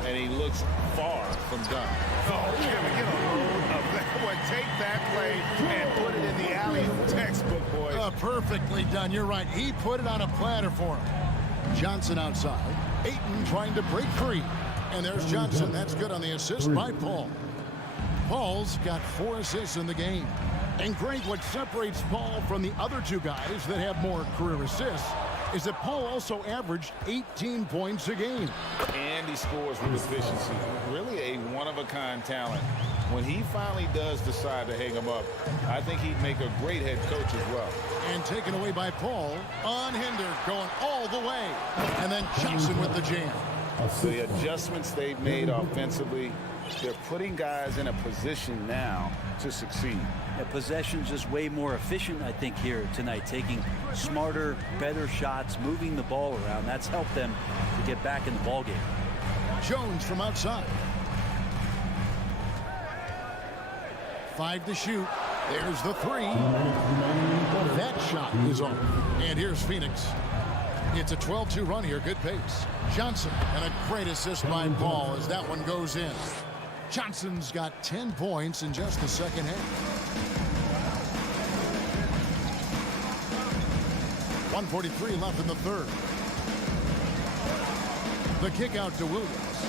and he looks far from done. Oh, Jimmy, get a load of that one. Take that play and put it in the alley-oop textbook, boys. Perfectly done. You're right. He put it on a platter for him. Johnson outside. Ayton trying to break free. And there's Johnson. That's good on the assist by Paul. Paul's got 4 assists in the game. And Greg, what separates Paul from the other two guys that have more career assists is that Paul also averaged 18 points a game. And he scores with efficiency. Really a one-of-a-kind talent. When he finally does decide to hang him up, I think he'd make a great head coach as well. And taken away by Paul, unhindered, going all the way. And then Johnson with the jam. The adjustments they've made offensively, they're putting guys in a position now to succeed. Yeah, possession's just way more efficient, I think, here tonight. Taking smarter, better shots, moving the ball around. That's helped them to get back in the ballgame. Jones from outside. 5 to shoot. There's the three. That shot is on. And here's Phoenix. It's a 12-2 run here. Good pace. Johnson, and a great assist by Paul as that one goes in. Johnson's got 10 points in just the second half. 1:43 left in the third. The kick out to Williams.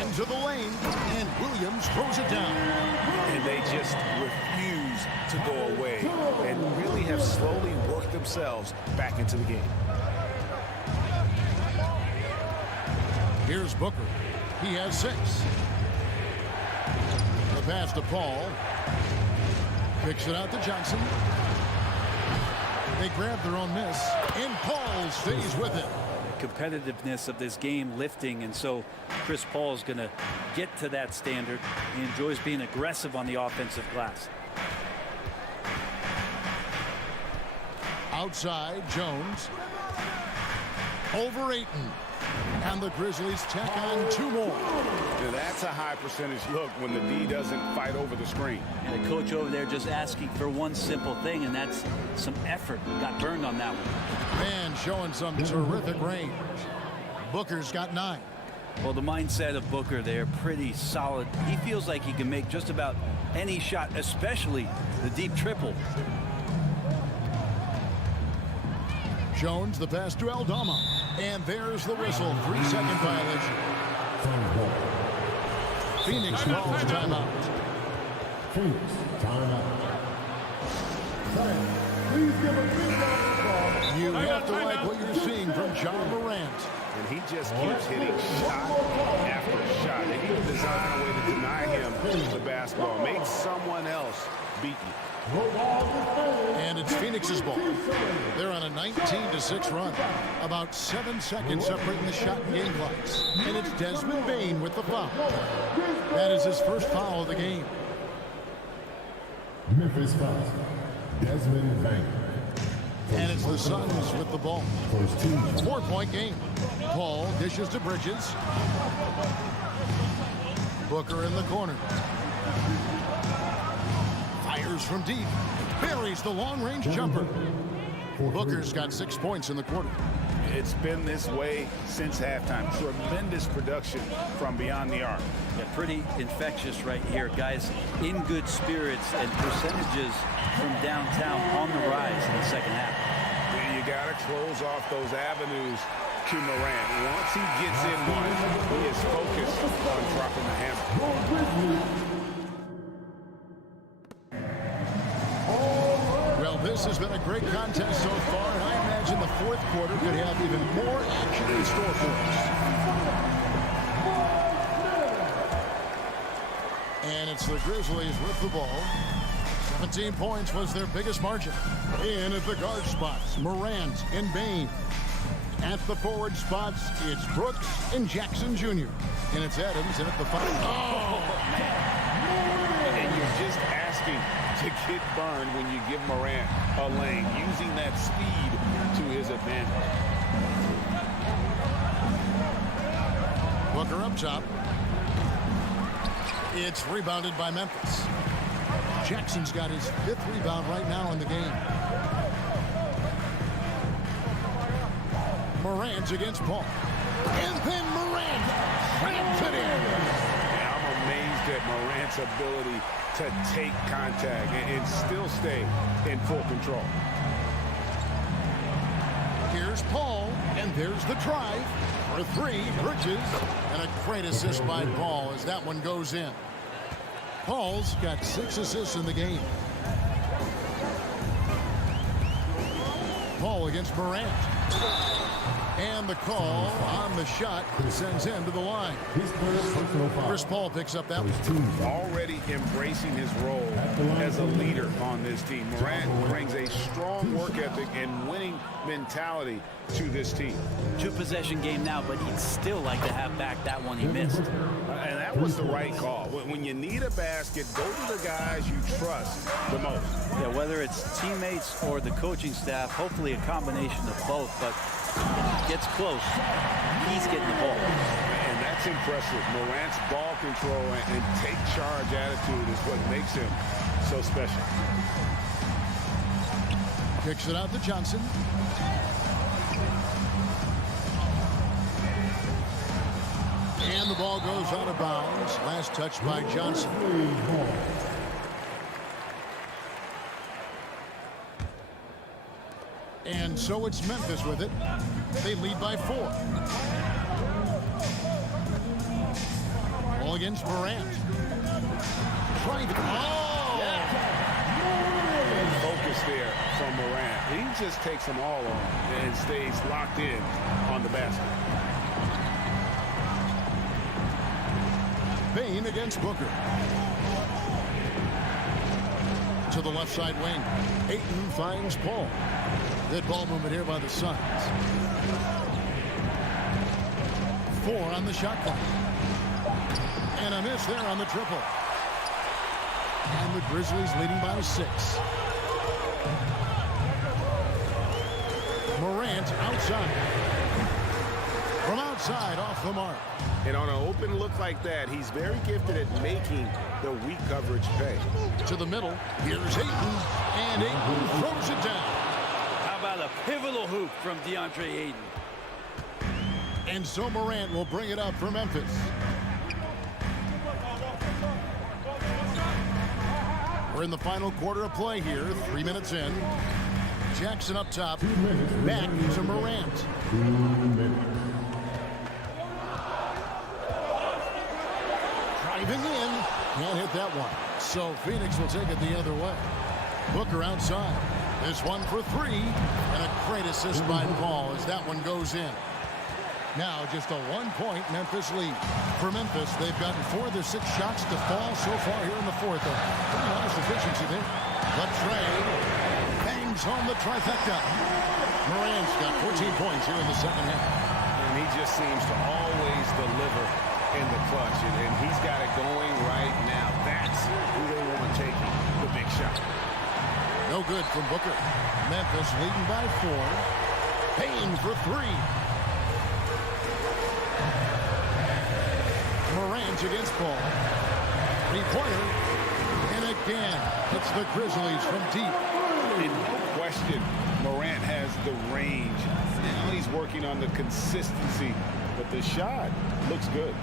Into the lane, and Williams throws it down. And they just refuse to go away and really have slowly worked themselves back into the game. Here's Booker. He has 6. The pass to Paul. Kicks it out to Johnson. They grab their own miss, and Paul stays with it. Competitiveness of this game lifting, and so Chris Paul is going to get to that standard. He enjoys being aggressive on the offensive glass. Outside, Jones. Over Ayton. And the Grizzlies tack on 2 more. Now that's a high percentage look when the D doesn't fight over the screen. And the coach over there just asking for one simple thing, and that's some effort. Got burned on that one. Man showing some terrific range. Booker's got 9. Well, the mindset of Booker there, pretty solid. He feels like he can make just about any shot, especially the deep triple. Jones, the pass to Aldama. And there's the whistle. 3-second violation. Phoenix calls timeout. Phoenix, timeout. Please give a big round of applause. You have to like what you're seeing from John Morant. And he just keeps hitting shot after shot. They need to design a way to deny him the basketball. Make someone else beat you. And it's Phoenix's ball. They're on a 19-6 run. About 7 seconds separating the shot and game clocks. And it's Desmond Bane with the foul. That is his first foul of the game. Memphis foul. Desmond Bane. And it's the Suns with the ball. 4-point game. Paul dishes to Bridges. Booker in the corner. Fires from deep. Buries the long-range jumper. Booker's got 6 points in the quarter. It's been this way since halftime. Tremendous production from beyond the arc. Yeah, pretty infectious right here. Guys in good spirits, and percentages from downtown on the rise in the second half. You got to close off those avenues to Morant. Once he gets in one, he is focused on dropping the hammer. Well, this has been a great contest so far, and I imagine the fourth quarter could have even more action in store for us. And it's the Grizzlies with the ball. 17 points was their biggest margin. In at the guard spots, Morant and Bane. At the forward spots, it's Brooks and Jackson Jr. And it's Adams in at the 5. Oh, man. to get burned when you give Morant a lane, using that speed to his advantage. Booker up top. It's rebounded by Memphis. Jackson's got his 5th rebound right now in the game. Morant against Paul. And then Morant slams it in. Yeah, I'm amazed at Morant's ability to take contact and still stay in full control. Here's Paul, and there's the drive. For 3, Bridges, and a great assist by Paul as that one goes in. Paul's got 6 assists in the game. Paul against Morant. And the call on the shot sends him to the line. Chris Paul picks up that one. Already embracing his role as a leader on this team. Morant brings a strong work ethic and winning mentality to this team. 2-possession game now, but he'd still like to have back that one he missed. And that was the right call. When you need a basket, go to the guys you trust the most. Yeah, whether it's teammates or the coaching staff, hopefully a combination of both, but gets close, he's getting the ball. And that's impressive. Morant's ball control and take charge attitude is what makes him so special. Kicks it out to Johnson. And the ball goes out of bounds. Last touch by Johnson. And so it's Memphis with it. They lead by 4. Ball against Morant. Trying to... Focus there from Morant. He just takes them all on and stays locked in on the basket. Payne against Booker. To the left side wing. Ayton finds Paul. Good ball movement here by the Suns. 4 on the shot clock. And a miss there on the triple. And the Grizzlies leading by 6. Morant outside. From outside, off the mark. And on an open look like that, he's very gifted at making the weak coverage pay. To the middle. Here's Ayton. And Ayton throws it down. How about a pivotal hoop from DeAndre Ayton? And so Morant will bring it up for Memphis. We're in the final quarter of play here. 3 minutes in. Jackson up top. Back to Morant. 2 minutes. Driving in. Can't hit that one. So Phoenix will take it the other way. Booker outside. This one for 3. And a great assist by Paul as that one goes in. Now just a 1-point Memphis lead. For Memphis, they've gotten 4 of their 6 shots to fall so far here in the 4th. Pretty nice efficiency there. The trade bangs home the trifecta. Morant's got 14 points here in the second half. And he just seems to always deliver in the clutch. And he's got it going right now. That's who they want taking the big shot. No good from Booker. Memphis leading by 4. Payne for 3. Morant against Paul. 3-pointer. And again, it's the Grizzlies from deep. And no question, Morant has the range. Now he's working on the consistency, but the shot looks good.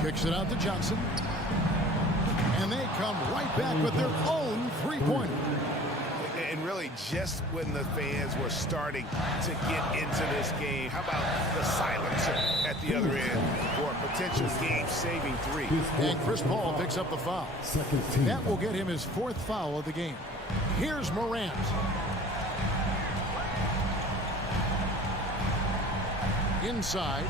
Kicks it out to Johnson. And they come right back with their own 3-pointer. And really, just when the fans were starting to get into this game, how about the silencer at the other end for a potential game-saving 3? And Chris Paul picks up the foul. That will get him his 4th foul of the game. Here's Morant. Inside.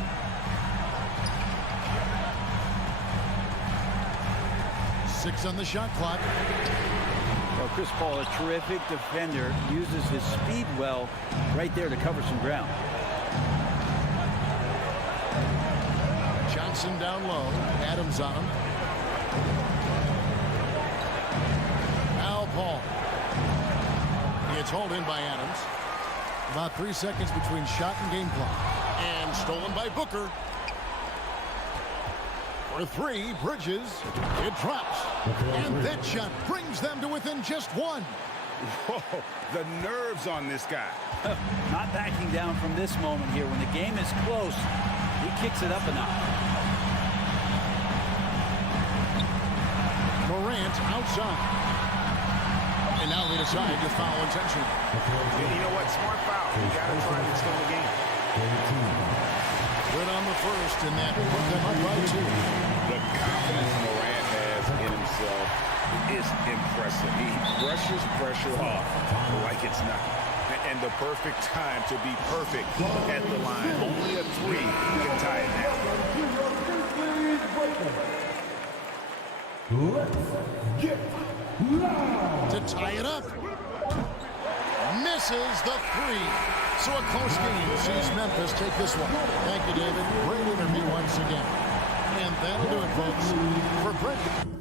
Six on the shot clock. Well, Chris Paul, a terrific defender, uses his speed well right there to cover some ground. Johnson down low. Adams on him. Now Paul. It's hauled in by Adams. About 3 seconds between shot and game clock. And stolen by Booker. For three, Bridges. It drops. And that shot brings them to within just one. Whoa, the nerves on this guy. Not backing down from this moment here. When the game is close, he kicks it up a notch. Morant outside. And now they decide to foul intentionally. You know what? Smart foul. You got to try to extend the game. Good on the first, and that put them up by 2. The confidence Morant has in himself is impressive. He brushes pressure off like it's nothing. And the perfect time to be perfect at the line. Only a 3 can tie it now. Let's get loud. To tie it up. Misses the 3. So a close game sees Memphis take this one. Thank you, David. Great interview once again. And that'll do it, folks, for Brent.